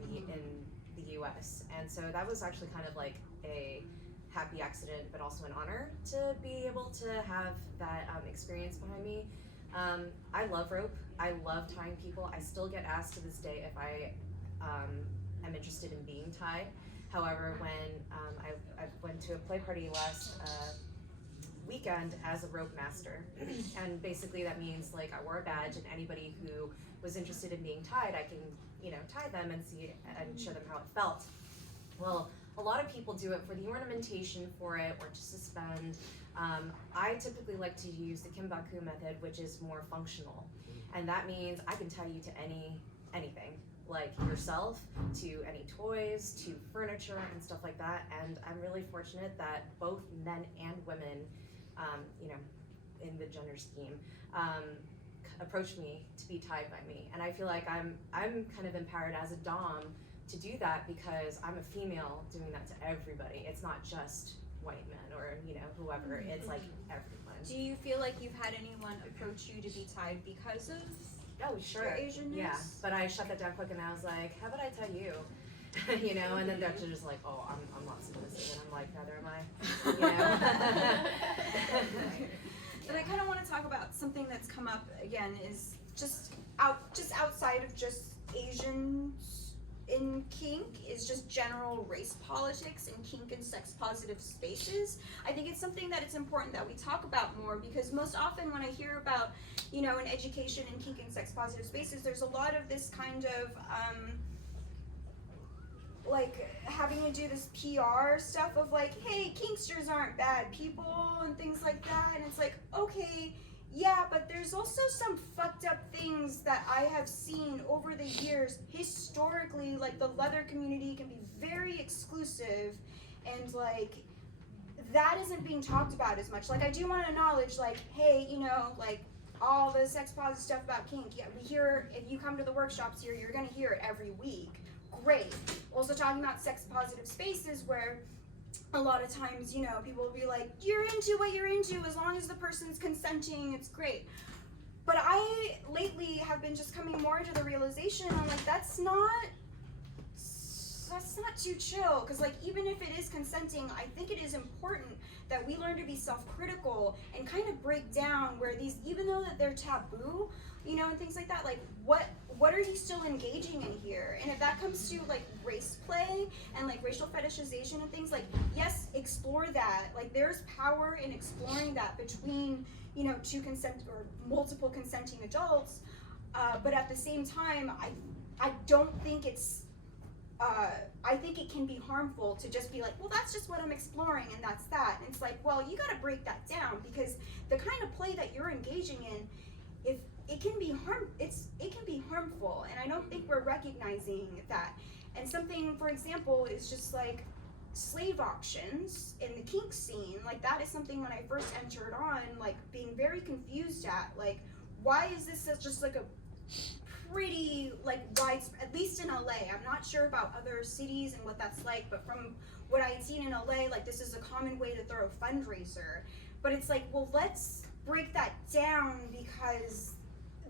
the US. And so that was actually kind of like a happy accident, but also an honor to be able to have that experience behind me. I love rope. I love tying people. I still get asked to this day if I am interested in being tied. However, when I went to a play party last weekend as a rope master, and basically that means like I wore a badge, and anybody who was interested in being tied, I can, you know, tie them and see and show them how it felt. Well, a lot of people do it for the ornamentation for it, or to suspend. I typically like to use the Kimbaku method, which is more functional. And that means I can tie you to anything, like yourself, to any toys, to furniture and stuff like that. And I'm really fortunate that both men and women, you know, in the gender scheme, approach me to be tied by me. And I feel like I'm kind of empowered as a dom to do that because I'm a female doing that to everybody. It's not just white men or, you know, whoever. It's like everyone. Do you feel like you've had anyone approach you to be tied because of Oh, sure. your Asianness? Yeah, but I shut that down quick and I was like, how about I tell you? You know, and then they're just like, oh, I'm not submissive, and I'm like, neither am I. You know? And I kind of want to talk about something that's come up again is just outside of just Asians in kink is just general race politics and kink and sex positive spaces. I think it's something that it's important that we talk about more, because most often when I hear about, you know, in education and kink and sex positive spaces, there's a lot of this kind of like having to do this PR stuff of like, hey, Kinksters aren't bad people and things like that. And it's like, okay, yeah, but there's also some fucked up things that I have seen over the years. Historically, like the leather community can be very exclusive, and like that isn't being talked about as much. Like I do want to acknowledge, like, hey, you know, like all the sex positive stuff about kink. Yeah, we hear, if you come to the workshops here, you're gonna hear it every week. Great. Also talking about sex positive spaces where a lot of times, you know, people will be like, you're into what you're into as long as the person's consenting, it's great. But I lately have been just coming more to the realization, I'm like, that's not too chill, because like even if it is consenting, I think it is important that we learn to be self-critical and kind of break down where these, even though that they're taboo, you know, and things like that, like what are you still engaging in here? And if that comes to like race play and like racial fetishization and things, like yes, explore that. Like there's power in exploring that between, you know, two consent or multiple consenting adults, but at the same time, I don't think it's I think it can be harmful to just be like, well, that's just what I'm exploring and that's that. And it's like, well, you got to break that down, because the kind of play that you're engaging in, if it can be harmful, and I don't think we're recognizing that. And something, for example, is just like slave auctions in the kink scene. Like that is something when I first entered on, like being very confused at, like, why is this just like a pretty like widespread, at least in LA. I'm not sure about other cities and what that's like, but from what I had seen in LA, like this is a common way to throw a fundraiser. But it's like, well, let's break that down, because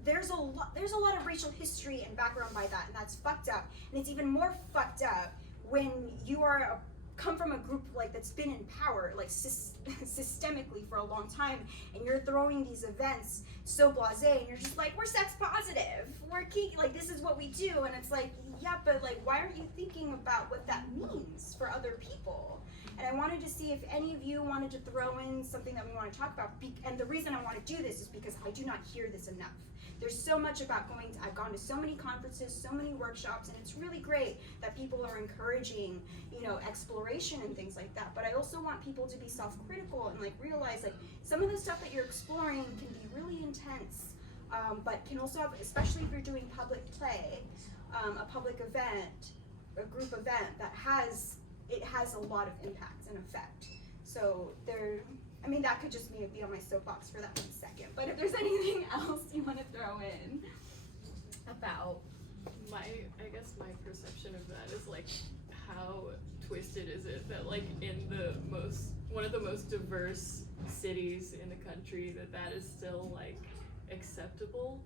there's a lot of racial history and background by that, and that's fucked up. And it's even more fucked up when you are come from a group like that's been in power like systemically for a long time, and you're throwing these events so blasé, and you're just like, we're sex positive, we're kink, like this is what we do. And it's like, yeah, but like why aren't you thinking about what that means for other people? And I wanted to see if any of you wanted to throw in something that we want to talk about. And the reason I want to do this is because I do not hear this enough. There's so much about I've gone to so many conferences, so many workshops, and it's really great that people are encouraging, you know, exploration and things like that. But I also want people to be self-critical and like realize like some of the stuff that you're exploring can be really intense, but can also have, especially if you're doing public play, a public event, a group event that has a lot of impact and effect. So I mean, that could just be on my soapbox for that 1 second. But if there's anything else you want to throw in about I guess my perception of that is like, how twisted is it that like in one of the most diverse cities in the country that is still like acceptable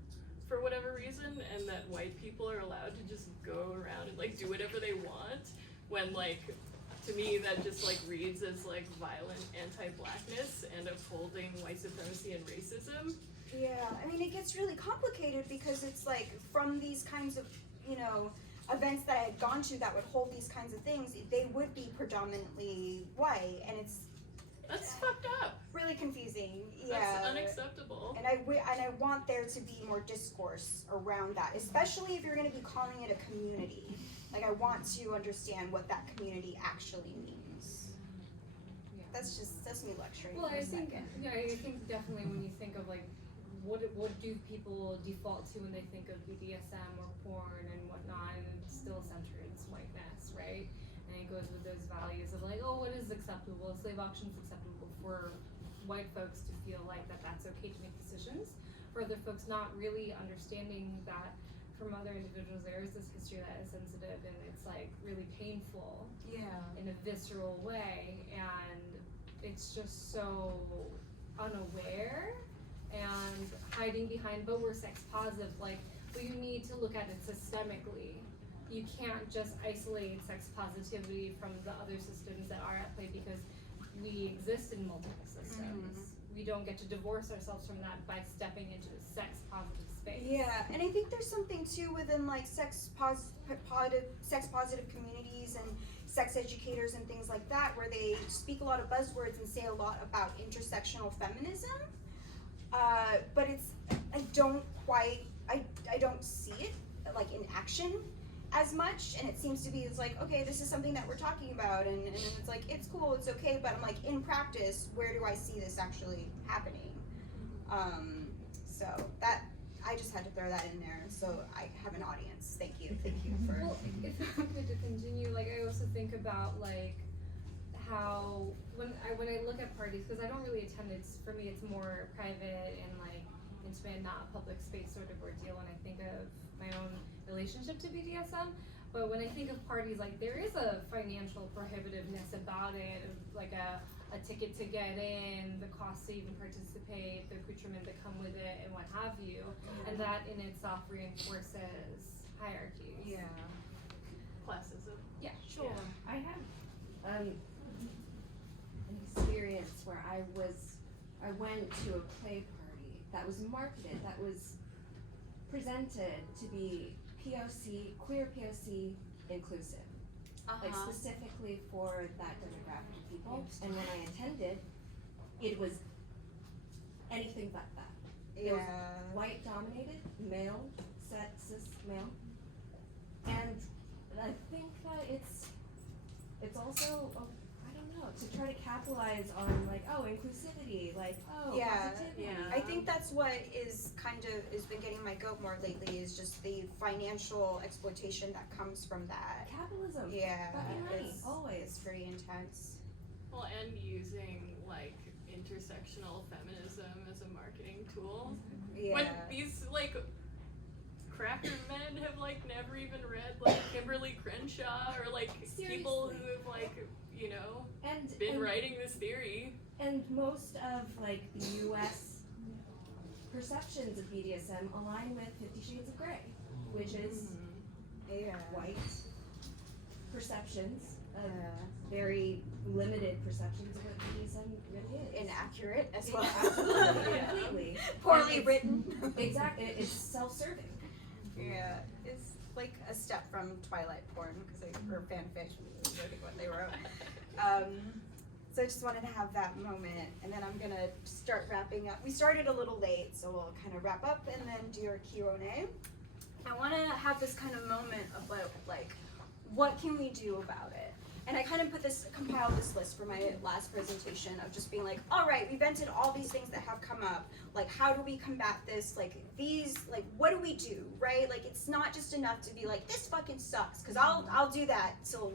for whatever reason, and that white people are allowed to just go around and like do whatever they want, when like, to me, that just like reads as like violent anti-blackness and upholding white supremacy and racism. Yeah, I mean, it gets really complicated because it's like from these kinds of, you know, events that I had gone to that would hold these kinds of things, they would be predominantly white, and that's fucked up. Really confusing. Yeah, that's unacceptable. And I want there to be more discourse around that, especially if you're going to be calling it a community. Like I want to understand what that community actually means. Yeah. that's me lecturing. Well, for a I think second. I think definitely when you think of like what do people default to when they think of BDSM or porn and whatnot, and it's still centuries whiteness, right? And it goes with those values of like, oh, what is acceptable? Slave auction's acceptable for white folks to feel like that's okay to make decisions. For other folks, not really understanding that from other individuals, there is this history that is sensitive and it's like really painful in a visceral way, and it's just so unaware and hiding behind, but we're sex positive, like, but you need to look at it systemically. You can't just isolate sex positivity from the other systems that are at play, because we exist in multiple systems. We don't get to divorce ourselves from that by stepping into a sex positive space. Yeah, and I think there's something too within like sex positive communities and sex educators and things like that, where they speak a lot of buzzwords and say a lot about intersectional feminism. But I don't see it like in action as much, and it seems to be, it's like, okay, this is something that we're talking about, and it's like, it's cool, it's okay, but I'm like, in practice, where do I see this actually happening? So that, I just had to throw that in there, so I have an audience. Thank you for. Well, if it's good to continue, like, I also think about like how when I look at parties, because I don't really attend, for me it's more private and like intimate, not public space sort of ordeal when I think of my own relationship to BDSM. But when I think of parties, like, there is a financial prohibitiveness about it, like a ticket to get in, the cost to even participate, the accoutrement that come with it, and what have you, and that in itself reinforces hierarchies. Yeah. Classism. Yeah, Sure. I have an experience where I went to a play party that was marketed, that was presented to be queer POC inclusive, like specifically for that demographic of people. And when I attended, it was anything but that. It was white dominated, male, cis male. And I think that it's also, I don't know, to try to capitalize on like, oh, inclusivity, like, oh, positivity. Yeah. I think that's what is kind of has been getting my goat more lately, is just the financial exploitation that comes from that. Capitalism. Yeah, Fucking money, it's always. very intense. Well, and using like intersectional feminism as a marketing tool. Yeah. When these like cracker men have like never even read like Kimberly Crenshaw or like people who have like, you know, been writing this theory. And most of like the US perceptions of BDSM align with 50 Shades of Grey, which is white perceptions, very limited perceptions of what BDSM really is. Inaccurate as well. Absolutely, completely. Poorly written. Exactly, it's self-serving. Yeah, it's like a step from Twilight porn, or fanfiction, is I think what they wrote. So I just wanted to have that moment, and then I'm gonna start wrapping up. We started a little late, so we'll kind of wrap up and then do our Q&A. I want to have this kind of moment about like, what can we do about it? And I kind of compiled this list for my last presentation of just being like, all right, we vented all these things that have come up. Like, how do we combat this? Like, what do we do, right? Like, it's not just enough to be like, this fucking sucks, because I'll do that till,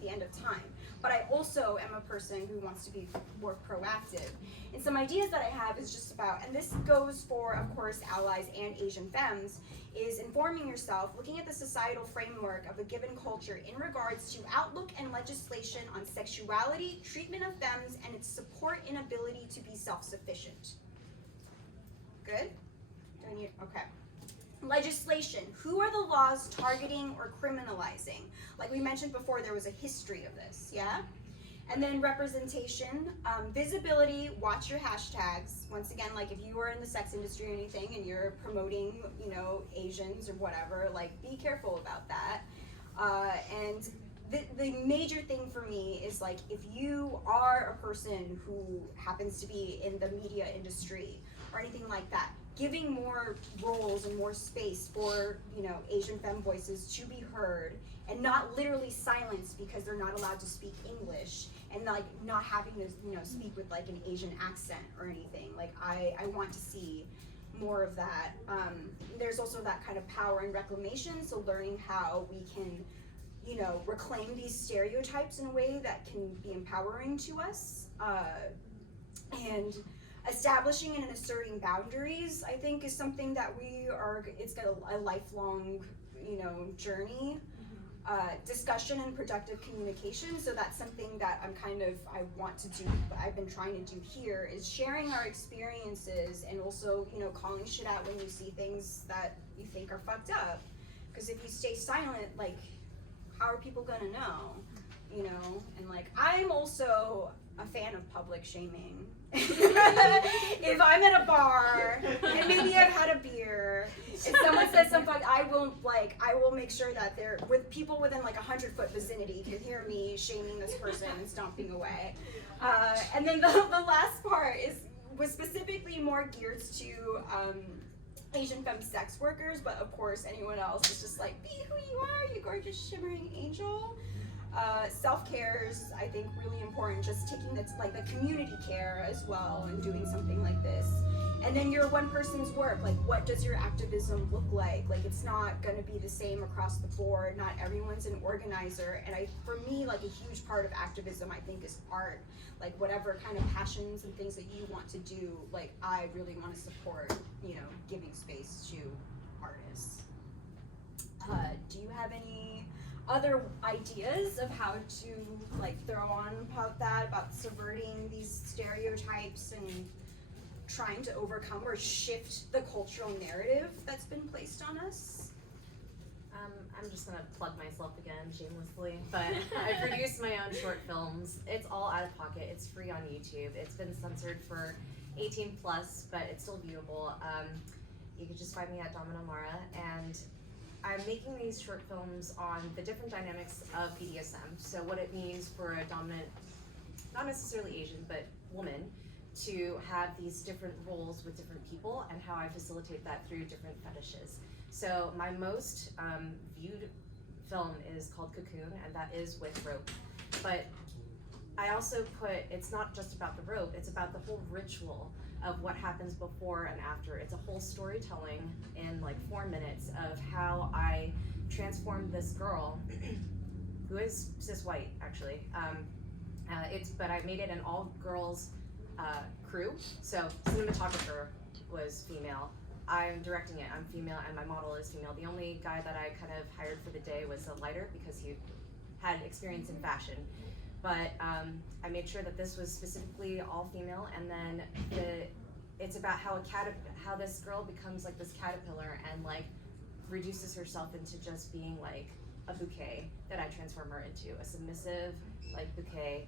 the end of time. But I also am a person who wants to be more proactive. And some ideas that I have is just about, and this goes for, of course, allies and Asian Femmes, is informing yourself, looking at the societal framework of a given culture in regards to outlook and legislation on sexuality, treatment of femmes, and its support and ability to be self-sufficient. Good? Okay. Legislation. Who are the laws targeting or criminalizing? Like we mentioned before, there was a history of this, yeah? And then representation, visibility, watch your hashtags. Once again, like if you are in the sex industry or anything and you're promoting, Asians or whatever, like be careful about that. And the major thing for me is like, if you are a person who happens to be in the media industry or anything like that, giving more roles and more space for, Asian femme voices to be heard and not literally silenced because they're not allowed to speak English, and like not having to, you know, speak with like an Asian accent or anything. Like I want to see more of that. There's also that kind of power in reclamation, so learning how we can, you know, reclaim these stereotypes in a way that can be empowering to us, and establishing and asserting boundaries, I think, is something that it's got a lifelong, you know, journey. Discussion and productive communication, so that's something that I want to do, but I've been trying to do here, is sharing our experiences and also, you know, calling shit out when you see things that you think are fucked up. Because if you stay silent, like, how are people gonna know, you know? And like, I'm also a fan of public shaming. If I'm at a bar and maybe I've had a beer, if someone says something, I will make sure that they're with people within like 100-foot vicinity can hear me shaming this person and stomping away. And then the last part was specifically more geared to Asian Femmes sex workers, but of course anyone else is just like, be who you are, you gorgeous shimmering angel. Self-care is, I think, really important, just taking the community care as well and doing something like this. And then your one person's work, like what does your activism look like? Like it's not gonna be the same across the board, not everyone's an organizer. And for me, like a huge part of activism, I think, is art. Like whatever kind of passions and things that you want to do, like I really want to support, you know, giving space to artists. Do you have any other ideas of how to like throw on about subverting these stereotypes and trying to overcome or shift the cultural narrative that's been placed on us? I'm just gonna plug myself again shamelessly, but I produce my own short films. It's all out of pocket. It's free on YouTube. It's been censored for 18 plus, but it's still viewable. You can just find me at Domino Mara, and I'm making these short films on the different dynamics of BDSM. So what it means for a dominant, not necessarily Asian, but woman, to have these different roles with different people, and how I facilitate that through different fetishes. So my most viewed film is called Cocoon, and that is with rope. But I also it's not just about the rope, it's about the whole ritual of what happens before and after. It's a whole storytelling in like 4 minutes of how I transformed this girl, who is cis white actually. But I made it an all girls crew. So cinematographer was female. I'm directing it, I'm female, and my model is female. The only guy that I kind of hired for the day was a lighter because he had experience in fashion. But I made sure that this was specifically all female, and then it's about how this girl becomes like this caterpillar and like reduces herself into just being like a bouquet that I transform her into, a submissive like bouquet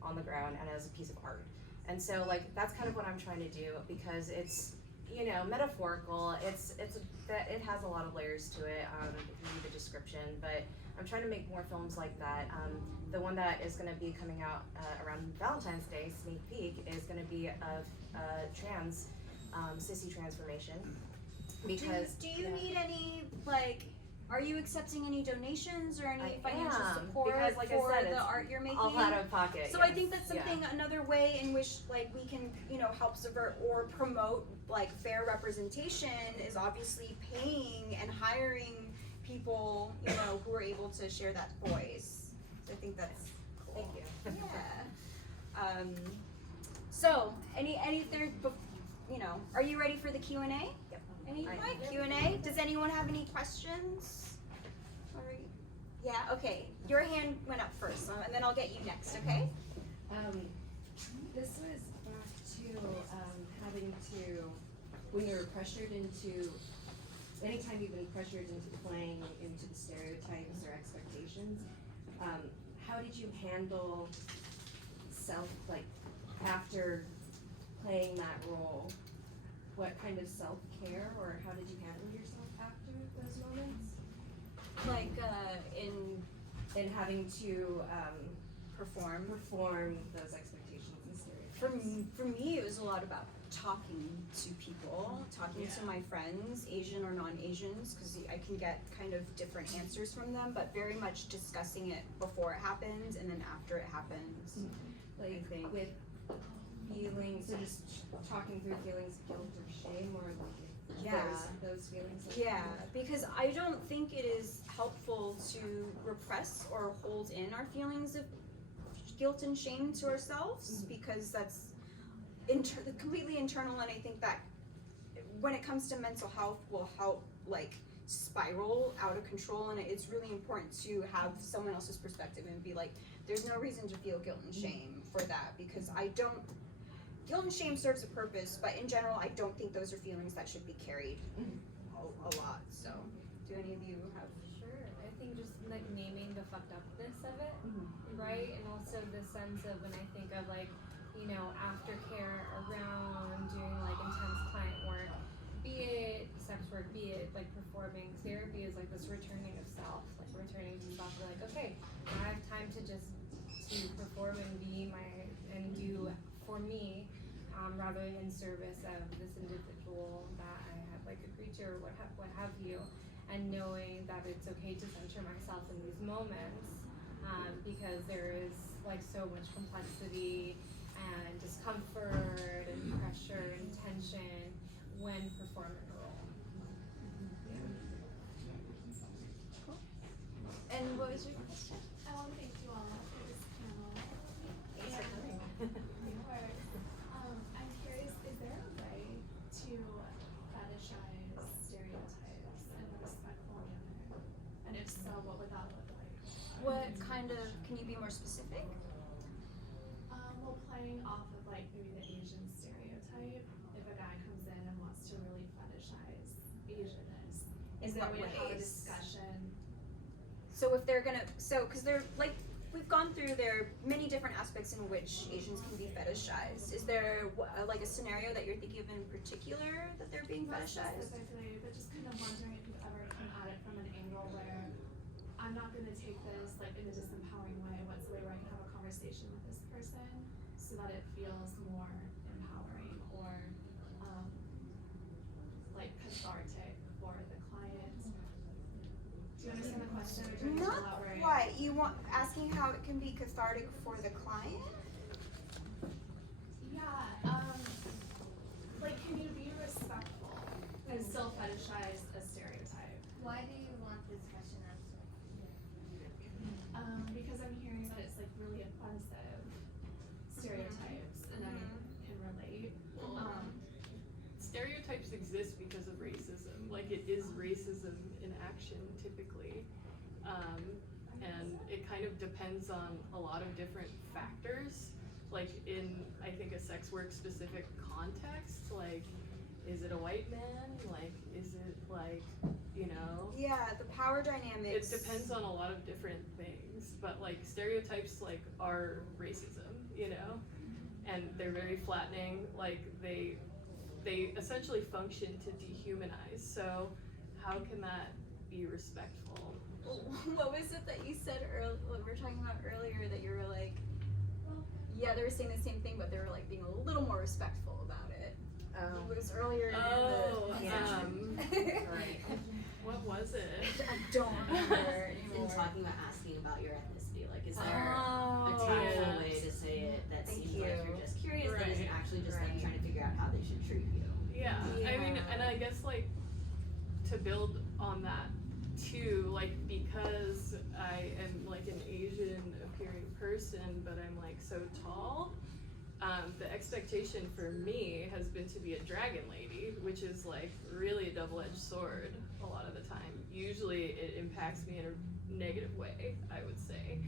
on the ground and as a piece of art. And so like that's kind of what I'm trying to do, because it's, you know, metaphorical. It has a lot of layers to it if you read the description, but I'm trying to make more films like that. The one that is going to be coming out around Valentine's Day, sneak peek, is going to be of trans, sissy transformation. Because do you need any, like, are you accepting any donations or any financial support because, like for I said, the art you're making? All out of pocket. So yes. I think that's something, another way in which like we can, you know, help subvert or promote like fair representation is obviously paying and hiring people, you know, who are able to share that voice. So I think that's cool. Thank you. Yeah. So any you know, are you ready for the Q&A? Yep. Any Q&A? Does anyone have any questions? Yeah, okay. Your hand went up first, and then I'll get you next, okay? This was back to having to, when you were pressured into, anytime you've been pressured into playing into the stereotypes or expectations, how did you handle like after playing that role? What kind of self-care, or how did you handle yourself after those moments? Like in having to perform those expectations and stereotypes. For me, it was a lot about talking to people, talking to my friends, Asian or non-Asians, because I can get kind of different answers from them, but very much discussing it before it happens and then after it happens. Like I think. with feelings, so just talking through feelings of guilt or shame, or like Yeah. those feelings. Like Yeah, because I don't think it is helpful to repress or hold in our feelings of guilt and shame to ourselves, because that's completely internal, and I think that when it comes to mental health will help like spiral out of control, and it's really important to have someone else's perspective and be like, there's no reason to feel guilt and shame for that, because guilt and shame serves a purpose, but in general I don't think those are feelings that should be carried a lot. So do any of you have? Sure. I think just like naming the fucked upness of it, right? And also the sense of when I think of like, you know, aftercare around doing like intense client work, be it sex work, be it like performing therapy, is like this returning of self, like returning to self. Like, okay, now I have time to just to perform and be and do for me, rather than in service of this individual that I have like agreed to, or what have you, and knowing that it's okay to center myself in these moments, because there is like so much complexity and discomfort and pressure and tension when performing a role. And what was your question? I want to thank you all for this panel. I'm curious, is there a way to fetishize stereotypes in a respectful manner? And if so, what would that look like? What kind of, can you be more specific? Well, playing off of like maybe the Asian stereotype, if a guy comes in and wants to really fetishize Asianness, is there a way to have a discussion? So if they're gonna, because they're like, we've gone through, there are many different aspects in which Asians can be fetishized. Is there like a scenario that you're thinking of in particular that they're being Not fetishized? specifically, but just kind of wondering if you've ever come at it from an angle where I'm not going to take this like in a disempowering way. What's the way where I can have a conversation with this person so that it feels more empowering or like cathartic for the client? Do you understand the question, or do you need to Not elaborate? quite. You want asking how it can be cathartic for the client? Yeah. Like, can you be respectful and still fetishize a stereotype? Why do you want this question answered? Because I'm hearing that it's like really offensive stereotypes, and I can relate. Stereotypes exist because of racism. Like, it is racism in action typically, and it kind of depends on a lot of different factors. Like in, I think, a sex work specific context, like, is it a white man? Like, is it like, you know? Yeah, the power dynamics. It depends on a lot of different things, but like stereotypes like are racism, you know? And they're very flattening, like they essentially function to dehumanize. So how can that be respectful? What was it that you said earlier, what we were talking about earlier, that you were like, yeah, they were saying the same thing, but they were like being a little more respectful about it. It was earlier in Right. What was it? I don't remember In anymore. talking about asking about your ethnicity, like, is there a tactful way to say it that Thank seems you. like you're just curious Right. things and actually just them trying to figure out how they should treat you? Yeah, I mean, Yeah. and I guess like to build on that too, like, because I am like an Asian appearing person, but I'm like so tall, the expectation for me has been to be a dragon lady, which is like really a double-edged sword a lot of the time. Usually it impacts me in a negative way, I would say.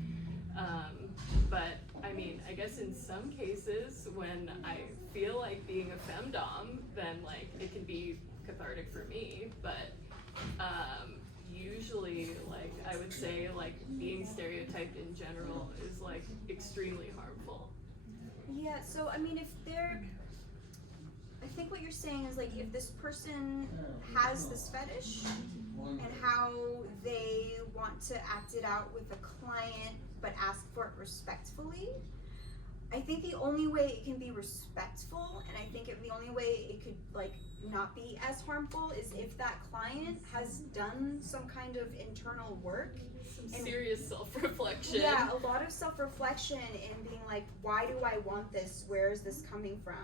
But I mean, I guess in some cases when I feel like being a femdom, then like it can be cathartic for me, but usually, like, I would say like being stereotyped in general is like extremely harmful. Yeah, so I mean, if they're, I think what you're saying is like, if this person has this fetish and how they want to act it out with a client but ask for it respectfully, I think the only way it can be respectful, and I think the only way it could like not be as harmful, is if that client has done some kind of internal work. Some serious self-reflection. Yeah, a lot of self-reflection and being like, why do I want this? Where is this coming from?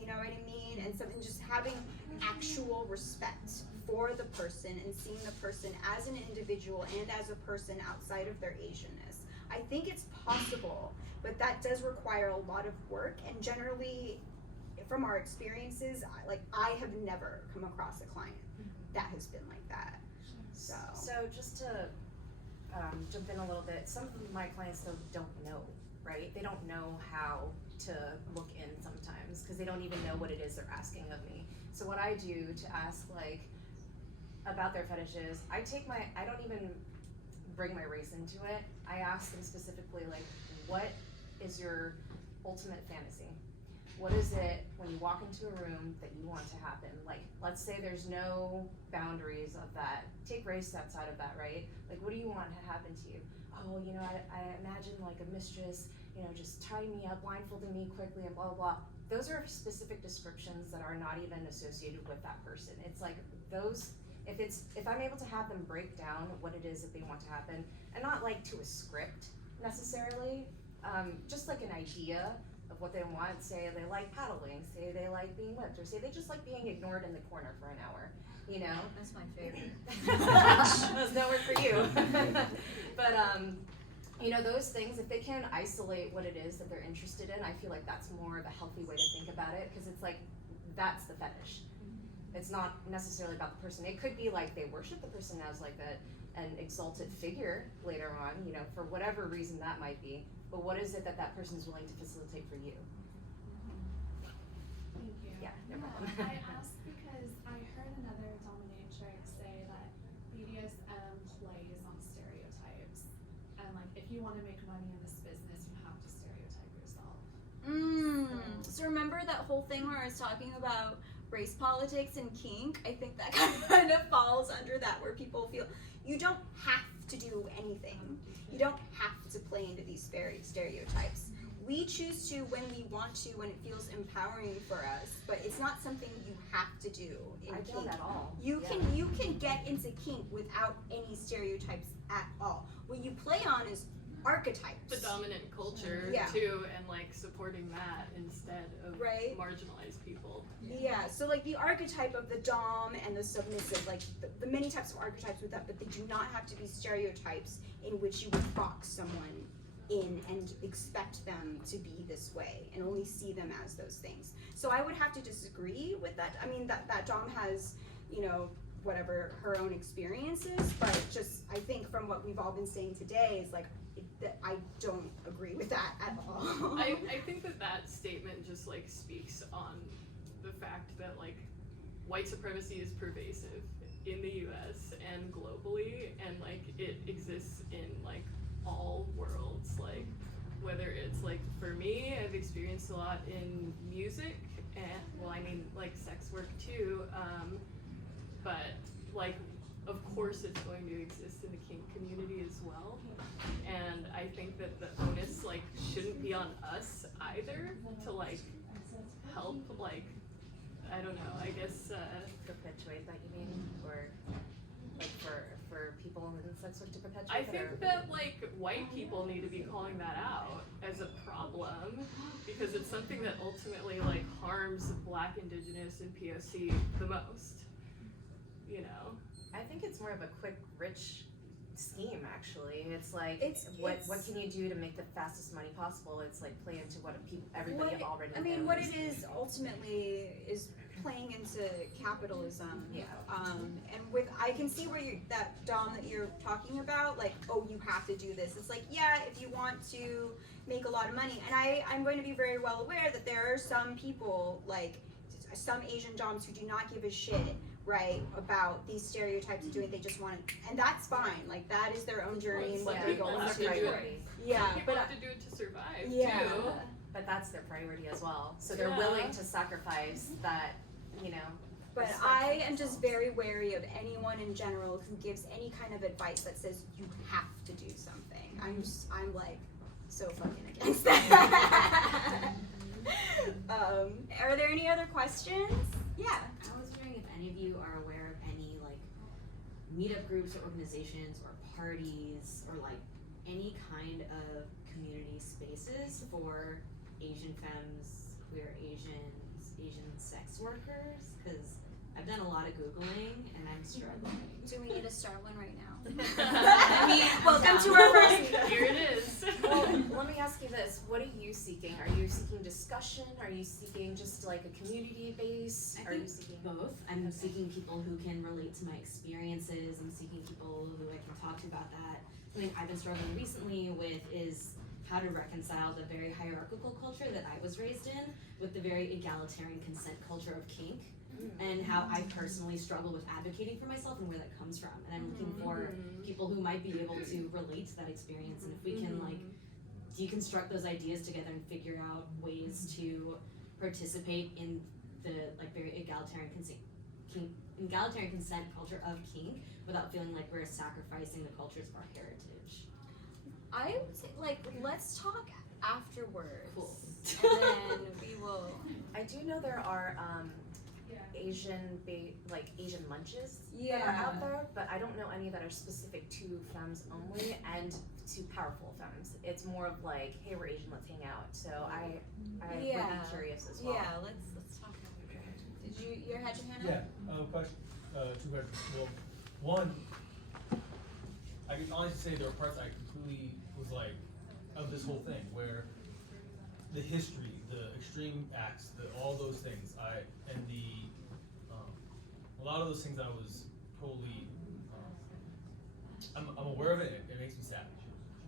You know what I mean? And something, just having actual respect for the person and seeing the person as an individual and as a person outside of their Asianness. I think it's possible, but that does require a lot of work, and generally, from our experiences, I have never come across a client that has been like that. So just to jump in a little bit, some of my clients though don't know, right? They don't know how to look in sometimes, because they don't even know what it is they're asking of me. So what I do to ask like about their fetishes, I don't even bring my race into it. I ask them specifically like, what is your ultimate fantasy? What is it when you walk into a room that you want to happen? Like, let's say there's no boundaries of that. Take race outside of that, right? Like, what do you want to happen to you? Oh, you know, I imagine like a mistress, you know, just tying me up, blindfolding me quickly, and blah, blah, blah. Those are specific descriptions that are not even associated with that person. It's like those, if I'm able to have them break down what it is that they want to happen, and not like to a script necessarily, just like an idea of what they want. Say they like paddling, say they like being whipped, or say they just like being ignored in the corner for an hour, you know? That's my favorite. That's no work for you. But you know, those things, if they can isolate what it is that they're interested in, I feel like that's more of a healthy way to think about it, because it's like, that's the fetish. It's not necessarily about the person. It could be like they worship the person as like an exalted figure later on, you know, for whatever reason that might be. But what is it that that person is willing to facilitate for you? Thank you. Yeah, no problem. I asked because I heard another dominatrix say that BDSM plays on stereotypes, and like if you want to make money in this business, you have to stereotype yourself. So remember that whole thing where I was talking about race politics and kink? I think that kind of falls under that, where people feel you don't have to do anything. You don't have to play into these stereotypes. We choose to when we want to, when it feels empowering for us, but it's not something you have to do in kink. I don't at all. You can get into kink without any stereotypes at all. What you play on is archetypes. The dominant culture too, and like supporting that instead of marginalized people. Yeah, so like the archetype of the dom and the submissive, like the many types of archetypes with that, but they do not have to be stereotypes in which you would box someone in and expect them to be this way and only see them as those things. So I would have to disagree with that. I mean, that dom has, you know, whatever her own experiences, but just I think from what we've all been saying today is like, that I don't agree with that at all. I think that statement just like speaks on the fact that like white supremacy is pervasive in the US and globally, and like it exists in like all worlds, like whether it's like for me, I've experienced a lot in music and well, I mean like sex work too, but like of course it's going to exist in the kink community as well. And I think that the onus like shouldn't be on us either to like help, like I don't know, I guess perpetuate that, you mean? Or like for people in sex work to perpetuate I think that like white people need to be calling that out as a problem, because it's something that ultimately like harms Black, Indigenous, and POC the most, you know? I think it's more of a quick, rich scheme, actually. It's like, what can you do to make the fastest money possible? It's like play into what everybody already knows. I mean, what it is ultimately is playing into capitalism. Yeah. And with, I can see where that dom that you're talking about, like, oh, you have to do this. It's like, yeah, if you want to make a lot of money. And I'm going to be very well aware that there are some people, like, some Asian doms who do not give a shit, right, about these stereotypes of doing, they just want to, and that's fine, like that is their own journey and what they're going through. Yeah, people have to do it to survive too. But that's their priority as well. So they're willing to sacrifice that, you know. But I am just very wary of anyone in general who gives any kind of advice that says you have to do something. I'm like, so fucking against that. Are there any other questions? Yeah. I was wondering if any of you are aware of any like meetup groups or organizations or parties or like any kind of community spaces for Asian femmes, queer Asians, Asian sex workers, because I've done a lot of Googling and I'm struggling. Do we need to start one right now? I mean, welcome to our first. Here it is. Well, let me ask you this. What are you seeking? Are you seeking discussion? Are you seeking just like a community base? I Are you think seeking both. I'm seeking people who can relate to my experiences. I'm seeking people who I can talk to about that. Something I've been struggling recently with is how to reconcile the very hierarchical culture that I was raised in with the very egalitarian consent culture of kink, and how I personally struggle with advocating for myself and where that comes from. And I'm looking for people who might be able to relate to that experience, and if we can like deconstruct those ideas together and figure out ways to participate in the like very egalitarian consent culture of kink without feeling like we're sacrificing the cultures of our heritage. I would say, like, let's talk afterwards. Cool. And then we will. I do know there are Asian lunches that are out there, but I don't know any that are specific to femmes only and to powerful femmes. It's more of like, hey, we're Asian, let's hang out. So I would be curious as well. Yeah, let's talk. Did you had your hand up? Yeah, question, 2 questions. Well, one, I can honestly say there were parts I completely was like, of this whole thing, where the history, the extreme acts, all those things, a lot of those things I was totally, I'm aware of it, it makes me sad.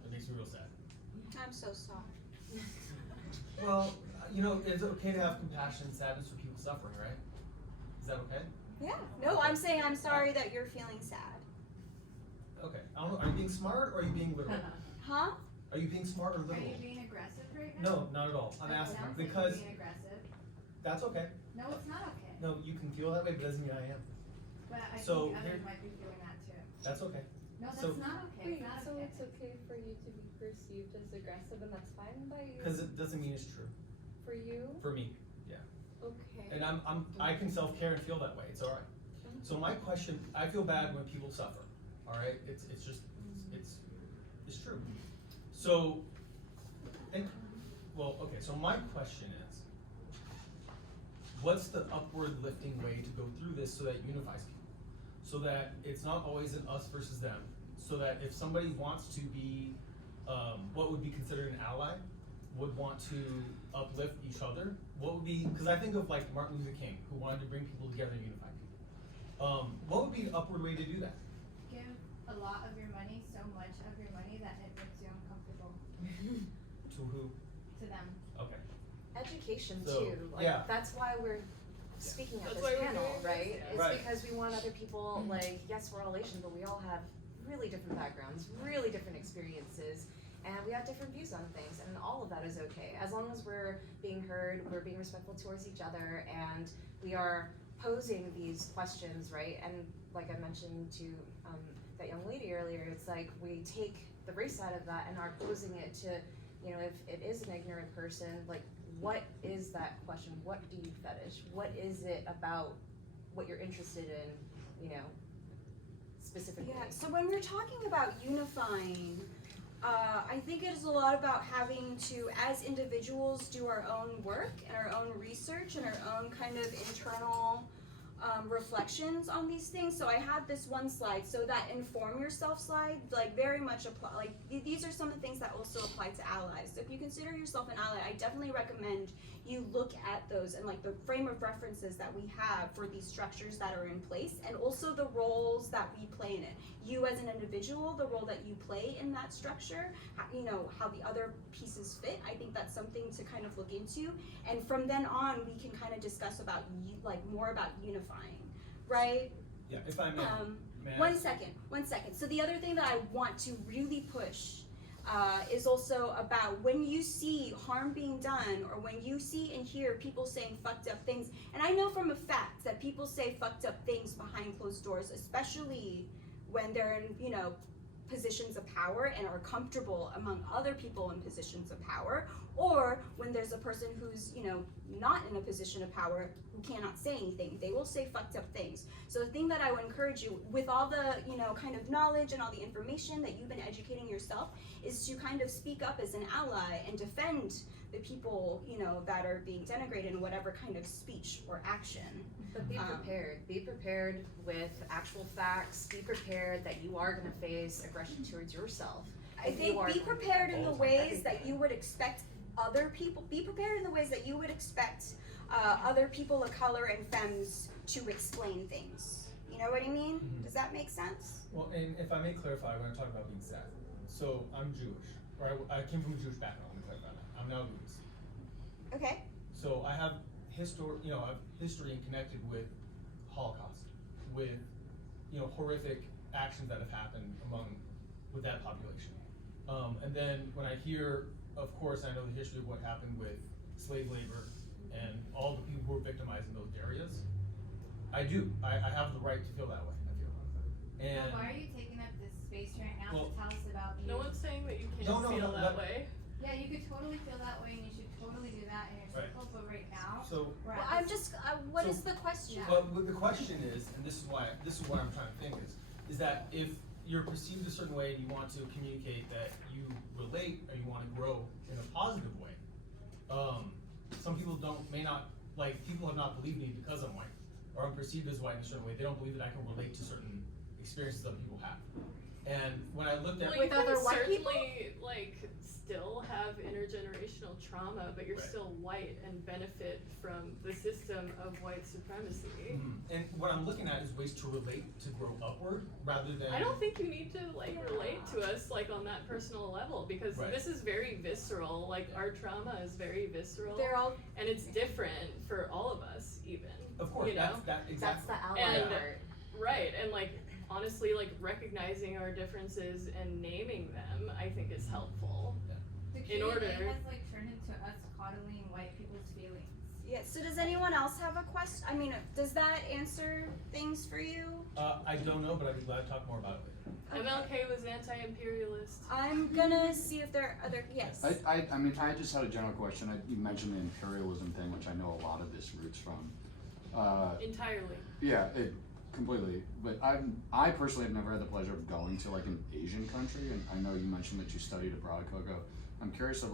It makes me real sad. I'm so sorry. Well, you know, it's okay to have compassion and sadness for people suffering, right? Is that okay? Yeah. No, I'm saying I'm sorry that you're feeling sad. Okay. I don't know, are you being smart or are you being literal? Huh? Are you being smart or Are literal? you being aggressive right now? No, not at all. I'm It asking sounds like because you're being aggressive. that's okay. No, it's not okay. No, you can feel that way, but it doesn't mean I am. But I So, think others here- might be feeling that too. That's okay. No, that's So- not okay. Wait, It's not so okay. it's okay for you to be perceived as aggressive and that's fine by you? Because it doesn't mean it's true. For you? For me. Okay. And I can self-care and feel that way. It's all right. So my question, I feel bad when people suffer. All right? It's just, it's true. So, okay, so my question is, what's the upward lifting way to go through this so that it unifies people? So that it's not always an us versus them. So that if somebody wants to be what would be considered an ally, would want to uplift each other, what would be, because I think of like Martin Luther King, who wanted to bring people together and unify people. What would be an upward way to do that? Give a lot of your money, so much of your money that it makes you uncomfortable. To who? To them. Okay. Education So, too. Like, yeah. that's why we're speaking at That's this why we're panel, doing this, right? yeah. It's Right. because we want other people, like, yes, we're all Asian, but we all have really different backgrounds, really different experiences, and we have different views on things, and all of that is okay. As long as we're being heard, we're being respectful towards each other, and we are posing these questions, right? And like I mentioned to that young lady earlier, it's like we take the race side of that and are posing it to, you know, if it is an ignorant person, like, what is that question? What do you fetish? What is it about what you're interested in, you know, specifically? Yeah, so when we're talking about unifying, I think it is a lot about having to, as individuals, do our own work and our own research and our own kind of internal reflections on these things. So I had this one slide, so that inform yourself slide, like very much apply, like these are some of the things that also apply to allies. So if you consider yourself an ally, I definitely recommend you look at those and like the frame of references that we have for these structures that are in place, and also the roles that we play in it. You as an individual, the role that you play in that structure, you know, how the other pieces fit. I think that's something to kind of look into, and from then on we can kind of discuss about like more about unifying, right? Yeah, if I may. May I One ask? second. So the other thing that I want to really push is also about when you see harm being done, or when you see and hear people saying fucked up things, and I know from a fact that people say fucked up things behind closed doors, especially when they're in, you know, positions of power and are comfortable among other people in positions of power, or when there's a person who's, you know, not in a position of power who cannot say anything. They will say fucked up things. So the thing that I would encourage you, with all the, you know, kind of knowledge and all the information that you've been educating yourself, is to kind of speak up as an ally and defend the people, you know, that are being denigrated in whatever kind of speech or action. But be prepared. Be prepared with actual facts. Be prepared that you are going to face aggression towards yourself. I think be prepared in the ways that you would expect other people. Be prepared in the ways that you would expect other people of color and femmes to explain things. You know what I mean? Mm-hmm. Does that make sense? Well, and if I may clarify when I talk about being sad, so I'm Jewish, or I came from a Jewish background. Let me clarify that. I'm now Louis. Okay. So I have history and connected with Holocaust, with, you know, horrific actions that have happened with that population. And then when I hear, of course, I know the history of what happened with slave labor and all the people who were victimized in those areas. I have the right to feel that way. I feel. And so why are you taking up this space right now Well, to tell us about these? No one's saying that you can't feel that way. Yeah, you could totally feel that way, and you should totally do that in your circle. But right now, So I'm just. What is the question? Well, the question is, and this is what I'm trying to think is that if you're perceived a certain way and you want to communicate that you relate or you want to grow in a positive way, some people people have not believed me because I'm white, or I'm perceived as white in a certain way. They don't believe that I can relate to certain experiences other people have. And when I looked at with other white people, still have intergenerational trauma, but you're still white and benefit from the system of white supremacy. Mm-hmm. And what I'm looking at is ways to relate, to grow upward, rather than. I don't think you need to relate to us on that personal level, because this is very visceral. Our trauma is very visceral. And it's different for all of us, even. Of course, you know? That's the ally part. Right, and honestly, recognizing our differences and naming them, I think is helpful. the Q&A has turned into us coddling white people's feelings. Yeah. So does anyone else have a question? I mean, does that answer things for you? I don't know, but I'd be glad to talk more about it later. MLK was anti-imperialist. I'm gonna see if there are other. Yes. I mean, I just had a general question. You mentioned the imperialism thing, which I know a lot of this roots from. Entirely. Yeah, completely. But I personally have never had the pleasure of going to an Asian country, and I know you mentioned that you studied abroad, KOKO. I'm curious of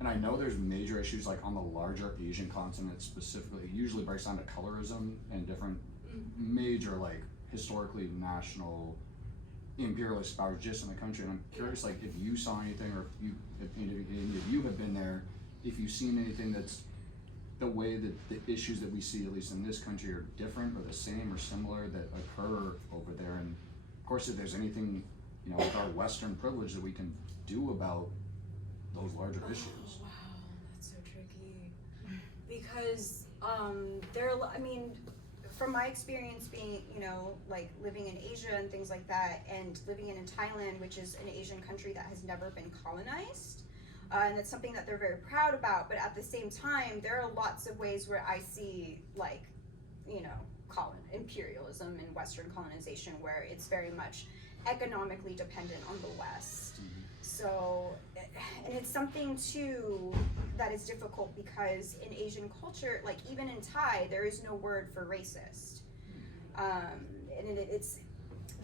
and I know there's major issues on the larger Asian continent specifically. It usually breaks down to colorism and different major historically national imperialist powers just in the country. And I'm curious if you saw anything, or if any of you have been there, if you've seen anything that's the way that the issues that we see, at least in this country, are different or the same or similar that occur over there. And of course, if there's anything, with our Western privilege that we can do about those larger issues. Wow, that's so tricky. Because from my experience being, living in Asia and things like that, and living in Thailand, which is an Asian country that has never been colonized, and it's something that they're very proud about, but at the same time, there are lots of ways where I see, imperialism and Western colonization, where it's very much economically dependent on the West. Mm-hmm. So, and it's something too that is difficult because in Asian culture, even in Thai, there is no word for racist. And it's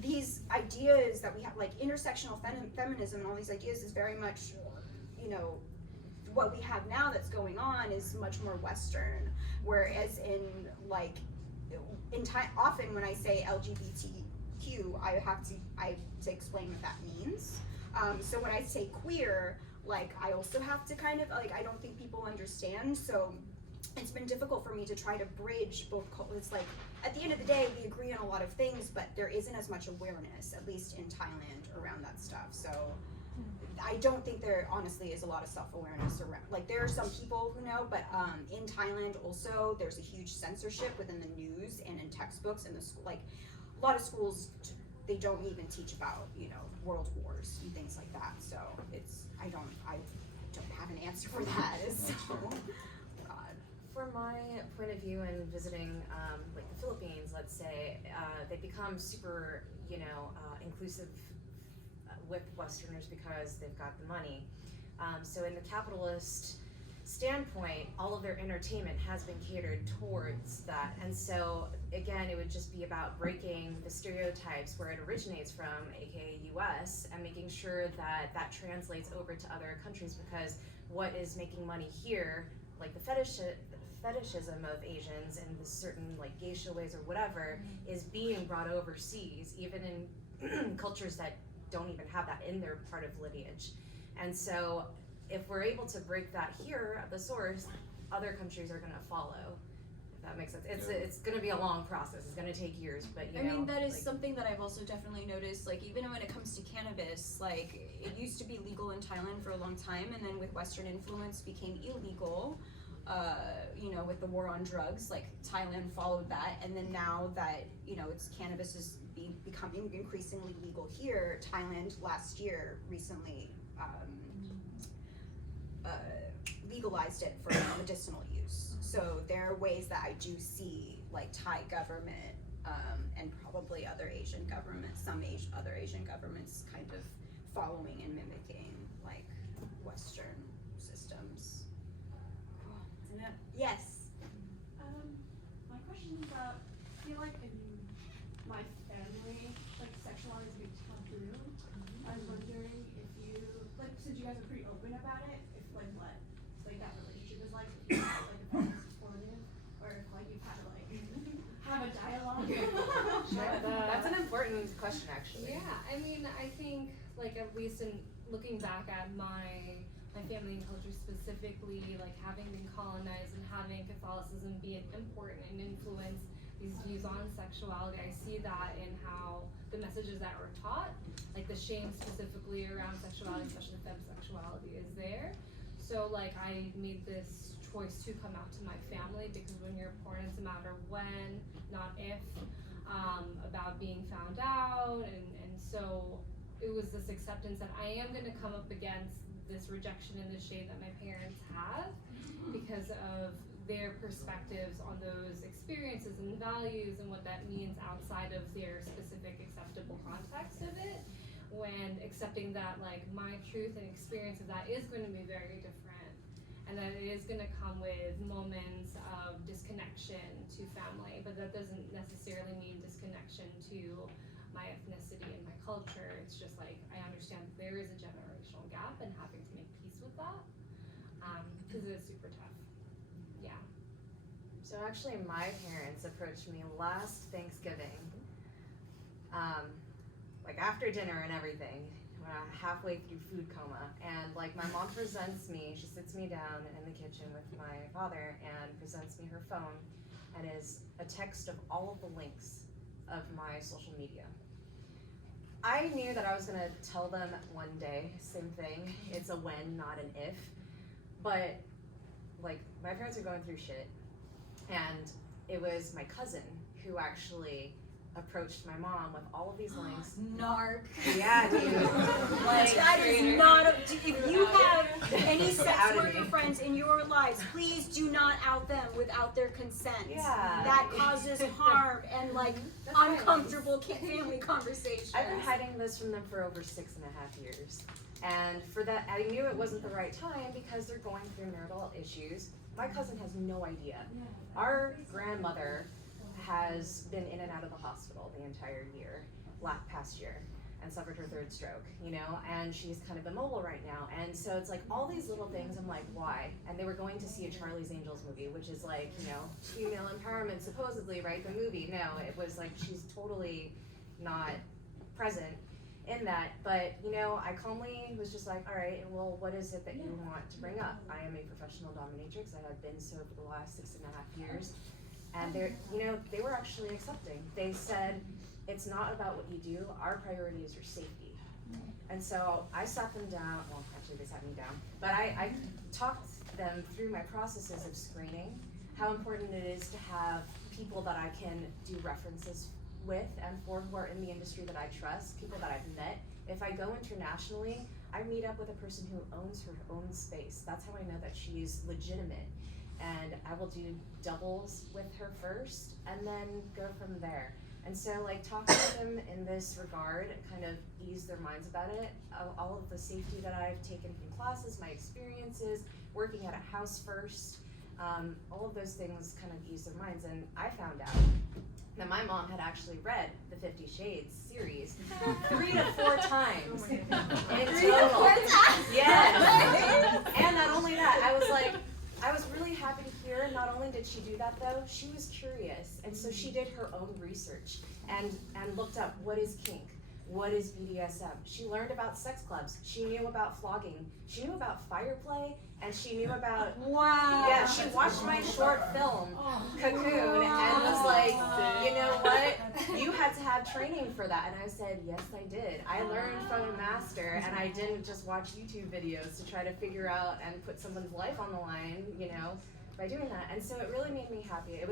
these ideas that we have, intersectional feminism and all these ideas is very much, what we have now that's going on is much more Western. Whereas in Thai, often when I say LGBTQ, I have to explain what that means. So when I say queer, I also have to kind of, I don't think people understand, so it's been difficult for me to try to bridge both. It's at the end of the day, we agree on a lot of things, but there isn't as much awareness, at least in Thailand, around that stuff. So I don't think there honestly is a lot of self-awareness around, there are some people who know, but in Thailand also, there's a huge censorship within the news and in textbooks and the school, a lot of schools, they don't even teach about, world wars and things like that. So I don't have an answer for that. So, God. From my point of view in visiting the Philippines, let's say, they become super, inclusive with Westerners because they've got the money. So in the capitalist standpoint, all of their entertainment has been catered towards that. And so again, it would just be about breaking the stereotypes where it originates from, aka US, and making sure that that translates over to other countries, because what is making money here, like the fetishism of Asians and the certain like geisha ways or whatever, is being brought overseas, even in cultures that don't even have that in their part of lineage. And so if we're able to break that here at the source, other countries are going to follow. If that makes sense. It's going to be a long process. It's going to take years, but I mean, that is something that I've also definitely noticed, like even when it comes to cannabis, like it used to be legal in Thailand for a long time, and then with Western influence became illegal. You know, with the war on drugs, like Thailand followed that, and then now that, you know, cannabis is becoming increasingly legal here, Thailand last year recently legalized it for medicinal use. So there are ways that I do see like Thai government and probably other Asian governments, other Asian governments kind of following and mimicking like Western systems. Yes. My question is about, I feel like in my family, like sexuality is a big taboo. I was wondering if you, like, since you guys are pretty open about it, if like what, like that relationship is like, if you felt like if that was supportive, or if like you've had to like have a dialogue. That's an important question, actually. Yeah, I mean, I think like at least in looking back at my family and culture specifically, like having been colonized and having Catholicism be important and influence these views on sexuality, I see that in how the messages that were taught, like the shame specifically around sexuality, especially femsexuality, is there. So like I made this choice to come out to my family, because when you're born, it's a matter of when, not if, about being found out, and so it was this acceptance that I am going to come up against this rejection and the shade that my parents have because of their perspectives on those experiences and values and what that means outside of their specific acceptable context of it, when accepting that like my truth and experience of that is going to be very different, and that it is going to come with moments of disconnection to family, but that doesn't necessarily mean disconnection to my ethnicity and my culture. It's just like I understand that there is a generational gap and having to make peace with that, because it is super tough. Yeah. So actually my parents approached me last Thanksgiving, like after dinner and everything, halfway through food coma, and like my mom presents me, she sits me down in the kitchen with my father and presents me her phone, and is a text of all of the links of my social media. I knew that I was gonna tell them one day, same thing, it's a when, not an if, but like my parents are going through shit, and it was my cousin who actually approached my mom with all of these links. Narc. Yeah, dude. Like, that is not a, if you have any sex worker friends in your lives, please do not out them without their consent. Yeah. That causes harm and like uncomfortable family conversations. I've been hiding this from them for over 6.5 years. And for that, I knew it wasn't the right time because they're going through marital issues. My cousin has no idea. Our grandmother has been in and out of the hospital the entire year, past year, and suffered her 3rd stroke, you know, and she's kind of immobile right now. And so it's like all these little things, I'm like, why? And they were going to see a Charlie's Angels movie, which is like, you know, female empowerment supposedly, right? The movie. No, it was like she's totally not present in that. But, you know, I calmly was just like, all right, well, what is it that you want to bring up? I am a professional dominatrix. I have been so for the last 6.5 years. And they're, you know, they were actually accepting. They said, it's not about what you do, our priority is your safety. And so I sat them down, well, actually they sat me down, but I talked them through my processes of screening, how important it is to have people that I can do references with and for who are in the industry that I trust, people that I've met. If I go internationally, I meet up with a person who owns her own space. That's how I know that she's legitimate. And I will do doubles with her first and then go from there. And so like talking to them in this regard kind of eased their minds about it. All of the safety that I've taken from classes, my experiences, working at a house first, all of those things kind of eased their minds. And I found out that my mom had actually read the 50 Shades series 3 to 4 times in total. Yes. And not only that, I was really happy to hear, not only did she do that though, she was curious. And so she did her own research and looked up what is kink, what is BDSM. She learned about sex clubs, she knew about flogging, she knew about fire play, and she knew about, yeah, she watched my short film, Cocoon, and was like, you know what, you had to have training for that. And I said, yes, I did. I learned from a master, and I didn't just watch YouTube videos to try to figure out and put someone's life on the line, you know, by doing that. And so it really made me happy.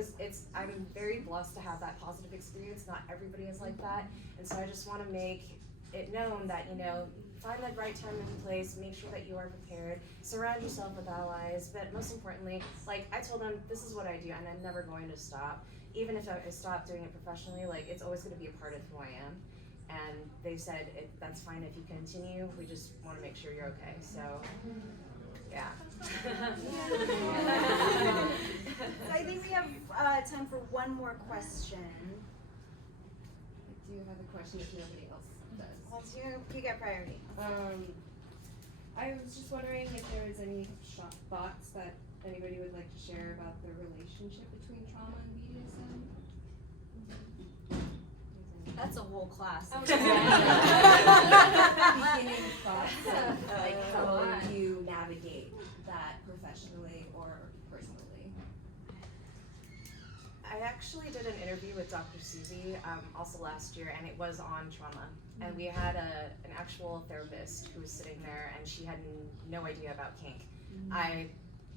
I'm very blessed to have that positive experience. Not everybody is like that. And so I just want to make it known that, you know, find the right time and place, make sure that you are prepared, surround yourself with allies, but most importantly, like I told them, this is what I do and I'm never going to stop. Even if I stop doing it professionally, like it's always going to be a part of who I am. And they said, that's fine if you continue, we just want to make sure you're okay, so yeah. So I think we have time for one more question. I do have a question if nobody else does. Well, you get priority. I was just wondering if there was any thoughts that anybody would like to share about the relationship between trauma and BDSM. That's a whole class. Beginning thoughts of like how you navigate that professionally or personally. I actually did an interview with Dr. Susie also last year, and it was on trauma. And we had an actual therapist who was sitting there, and she had no idea about kink. I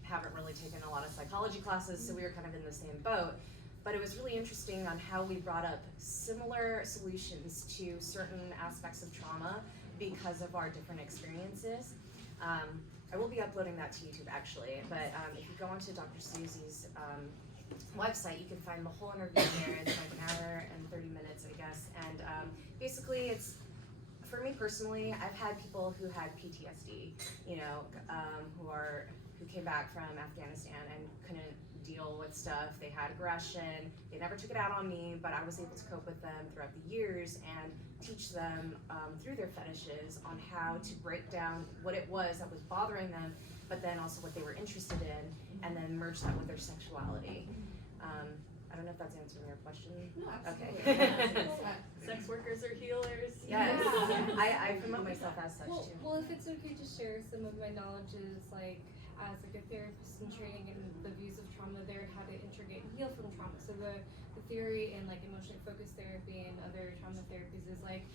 haven't really taken a lot of psychology classes, so we were kind of in the same boat. But it was really interesting on how we brought up similar solutions to certain aspects of trauma because of our different experiences. I will be uploading that to YouTube actually, but if you go onto Dr. Susie's website, you can find the whole interview there. It's like an hour and 30 minutes, I guess. And basically, it's for me personally. I've had people who had PTSD, you know, who came back from Afghanistan and couldn't deal with stuff. They had aggression. They never took it out on me, but I was able to cope with them throughout the years and teach them through their fetishes on how to break down what it was that was bothering them, but then also what they were interested in, and then merge that with their sexuality. I don't know if that's answering your question. No, absolutely. Okay. Sex workers are healers. Yes. Yeah. I promote myself as such too. Well, if it's okay to share some of my knowledges, like as like a therapist in training and the views of trauma there and how to integrate and heal from trauma. So the theory in like emotionally focused therapy and other trauma therapies is like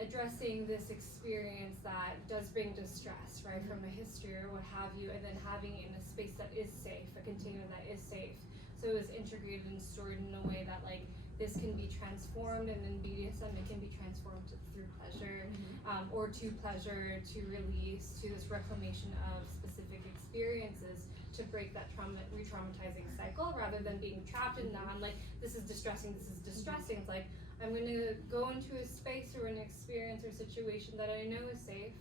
addressing this experience that does bring distress, right, from a history or what have you, and then having it in a space that is safe, a container that is safe. So it was integrated and stored in a way that like this can be transformed, and in BDSM it can be transformed through pleasure, or to pleasure, to release, to this reclamation of specific experiences to break that re-traumatizing cycle, rather than being trapped in that. I'm like, this is distressing, this is distressing. It's like, I'm gonna go into a space or an experience or situation that I know is safe,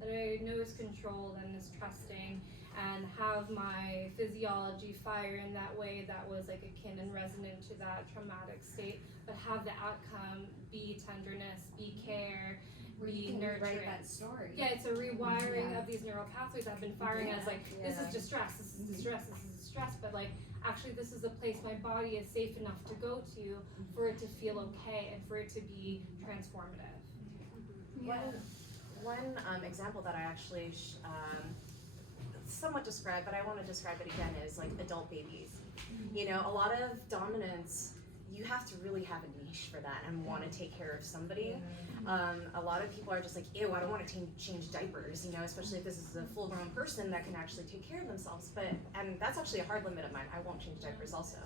that I know is controlled and is trusting, and have my physiology fire in that way that was like akin and resonant to that traumatic state, but have the outcome be tenderness, be care, be nurturing. Write that story. Yeah, it's a rewiring of these neural pathways that have been firing as like, this is distress, this is distress, this is distress, but like, actually this is a place my body is safe enough to go to for it to feel okay and for it to be transformative. One example that I actually somewhat describe, but I want to describe it again, is like adult babies. You know, a lot of dominance, you have to really have a niche for that and want to take care of somebody. A lot of people are just like, ew, I don't want to change diapers, you know, especially if this is a full-grown person that can actually take care of themselves. And that's actually a hard limit of mine. I won't change diapers also.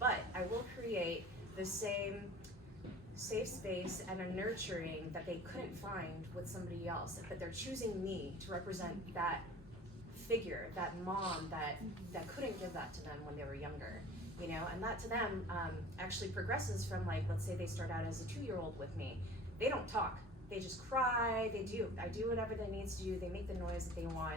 But I will create the same safe space and a nurturing that they couldn't find with somebody else, but they're choosing me to represent that figure, that mom that couldn't give that to them when they were younger. you know, and that to them actually progresses from, like, let's say they start out as a 2-year-old with me. They don't talk. They just cry. I do whatever they need to do. They make the noise that they want.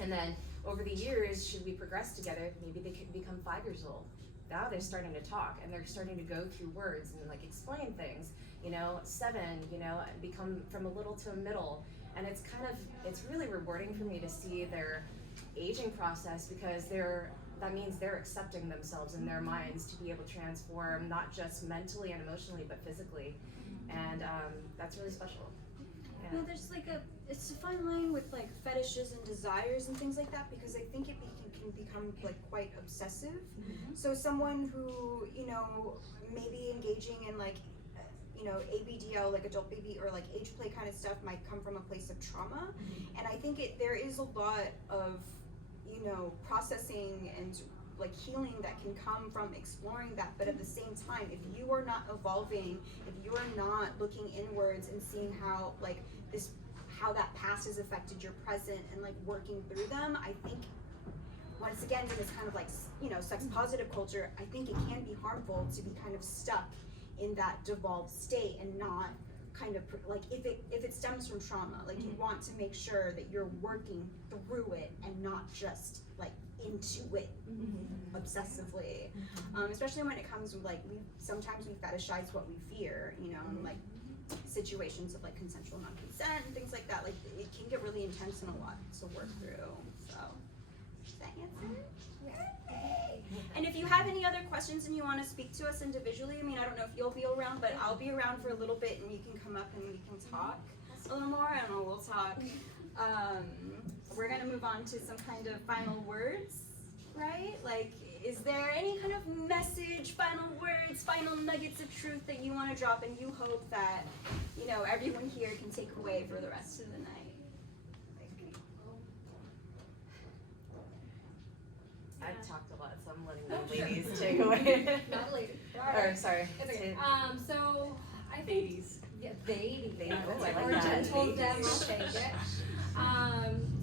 And then over the years, should we progress together, maybe they could become 5 years old. Now they're starting to talk and they're starting to go through words and like explain things, you know, 7, you know, and become from a little to a middle. And it's really rewarding for me to see their aging process, because that means they're accepting themselves in their minds to be able to transform, not just mentally and emotionally, but physically. And that's really special. Yeah. No, there's like it's a fine line with like fetishes and desires and things like that, because I think it can become like quite obsessive. So someone who, you know, maybe engaging in like, you know, ABDL, like adult baby or like age play kind of stuff might come from a place of trauma. And I think there is a lot of, you know, processing and like healing that can come from exploring that. But at the same time, if you are not evolving, if you are not looking inwards and seeing how like how that past has affected your present and like working through them, I think once again in this kind of like, you know, sex positive culture, I think it can be harmful to be kind of stuck in that devolved state and not kind of like if it stems from trauma, like you want to make sure that you're working through it and not just like into it obsessively. Especially when it comes with like sometimes we fetishize what we fear, you know, and like situations of like consensual non-consent and things like that. Like it can get really intense and a lot to work through. So does that answer? And if you have any other questions and you want to speak to us individually, I mean, I don't know if you'll be around, but I'll be around for a little bit and you can come up and we can talk a little more. I don't know, we'll talk. We're gonna move on to some kind of final words, right? Like, is there any kind of message, final words, final nuggets of truth that you want to drop and you hope that, you know, everyone here can take away for the rest of the night? I've talked a lot, so I'm letting the ladies take away. Not the ladies. Or sorry. It's okay. So I think Ladies. Yeah, baby. Oh, I like or that. gentle them, I'll take it.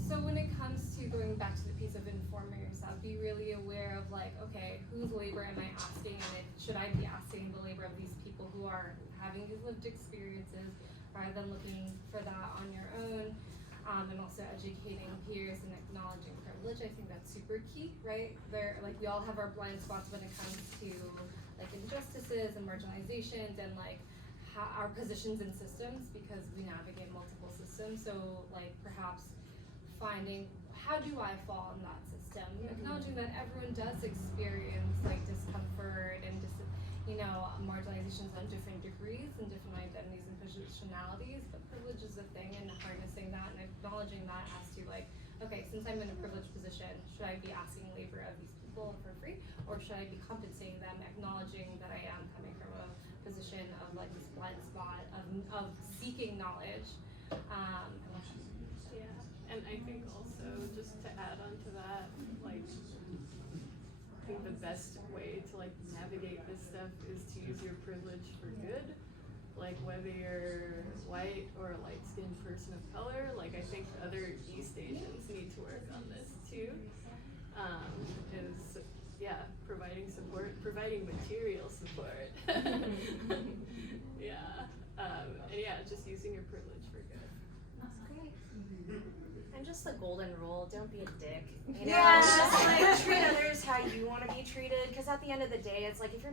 So when it comes to going back to the piece of informing yourself, be really aware of like, okay, whose labor am I asking, and should I be asking the labor of these people who are having these lived experiences, rather than looking for that on your own. And also educating peers and acknowledging privilege. I think that's super key, right? We all have our blind spots when it comes to like injustices and marginalizations and like our positions in systems, because we navigate multiple systems. So like perhaps finding how do I fall in that system, acknowledging that everyone does experience like discomfort and marginalizations on different degrees and different identities and positionalities, but privilege is a thing, and harnessing that and acknowledging that as to like, okay, since I'm in a privileged position, should I be asking labor of these people for free, or should I be compensating them, acknowledging that I am coming from a position of like this blind spot of seeking knowledge. Yeah, and I think also just to add on to that, like I think the best way to like navigate this stuff is to use your privilege for good. Like whether you're white or a light-skinned person of color, like I think other East Asians need to work on this too. Providing support, providing material support. Just using your privilege for good. That's great. And just the golden rule, don't be a dick. You know, Yeah. just like treat others how you want to be treated. Because at the end of the day, it's like if you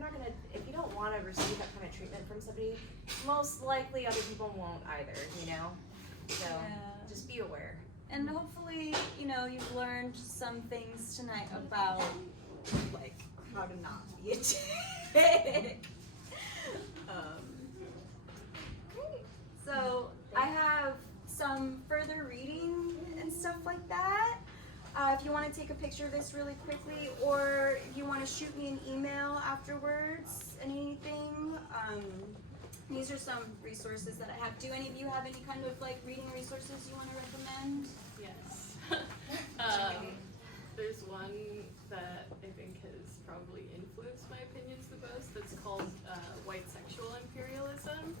don't want to receive that kind of treatment from somebody, most likely other people won't either. You know, so just be aware. And hopefully, you know, you've learned some things tonight about like how to not be a dick. Great. So I have some further reading and stuff like that. If you want to take a picture of this really quickly, or if you want to shoot me an email afterwards, anything. These are some resources that I have. Do any of you have any kind of like reading resources you want to recommend? Yes. There's one that I think has probably influenced my opinions the most. That's called White Sexual Imperialism,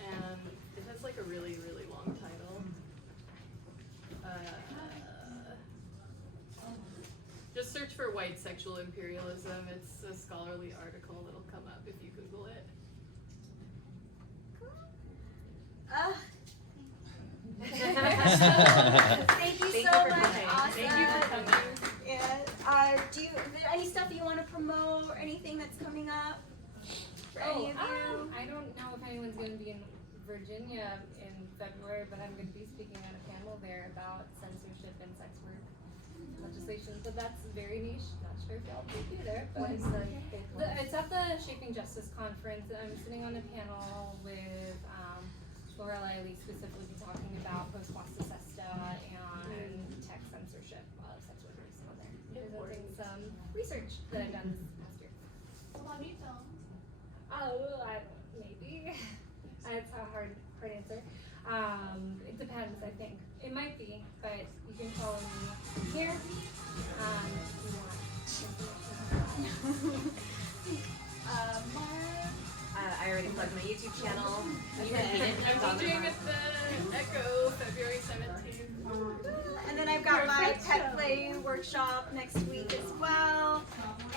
and it has like a really, really long title. Just search for White white sexual imperialism. It's a scholarly article that'll come up if you Google it. Thank you so for much. coming. Awesome. Thank you for coming. Yeah. Is there any stuff you want to promote or anything that's coming up for any of you? I don't know if anyone's going to be in Virginia in February, but I'm going to be speaking on a panel there about censorship and sex work legislation. But that's very niche. Not sure if y'all will be there. But What is the it's at the Shaping Justice conference, and I'm sitting on a panel with Laura Liley, specifically talking about post-plasticesta and tech censorship of sex workers. So they're presenting some research that I've done this past year. Will that be filmed? Maybe. It's a hard answer. It depends, I think. It might be, but you can follow me here if you want. I already plugged my YouTube channel. You Okay. can read it. It's on I'm the doing front. at the Echo February 17th. And then I've got my pet play workshop next week as well.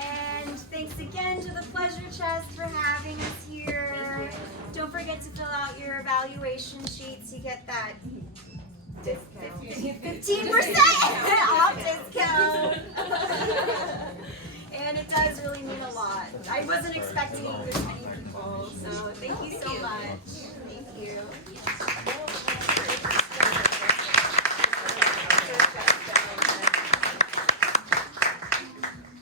And thanks again to the Pleasure Chest for having us here. Don't forget to fill out your evaluation sheets. You get that Discount. 15% off discount. And it does really mean a lot. I wasn't expecting this many people, so thank you so much. Thank you.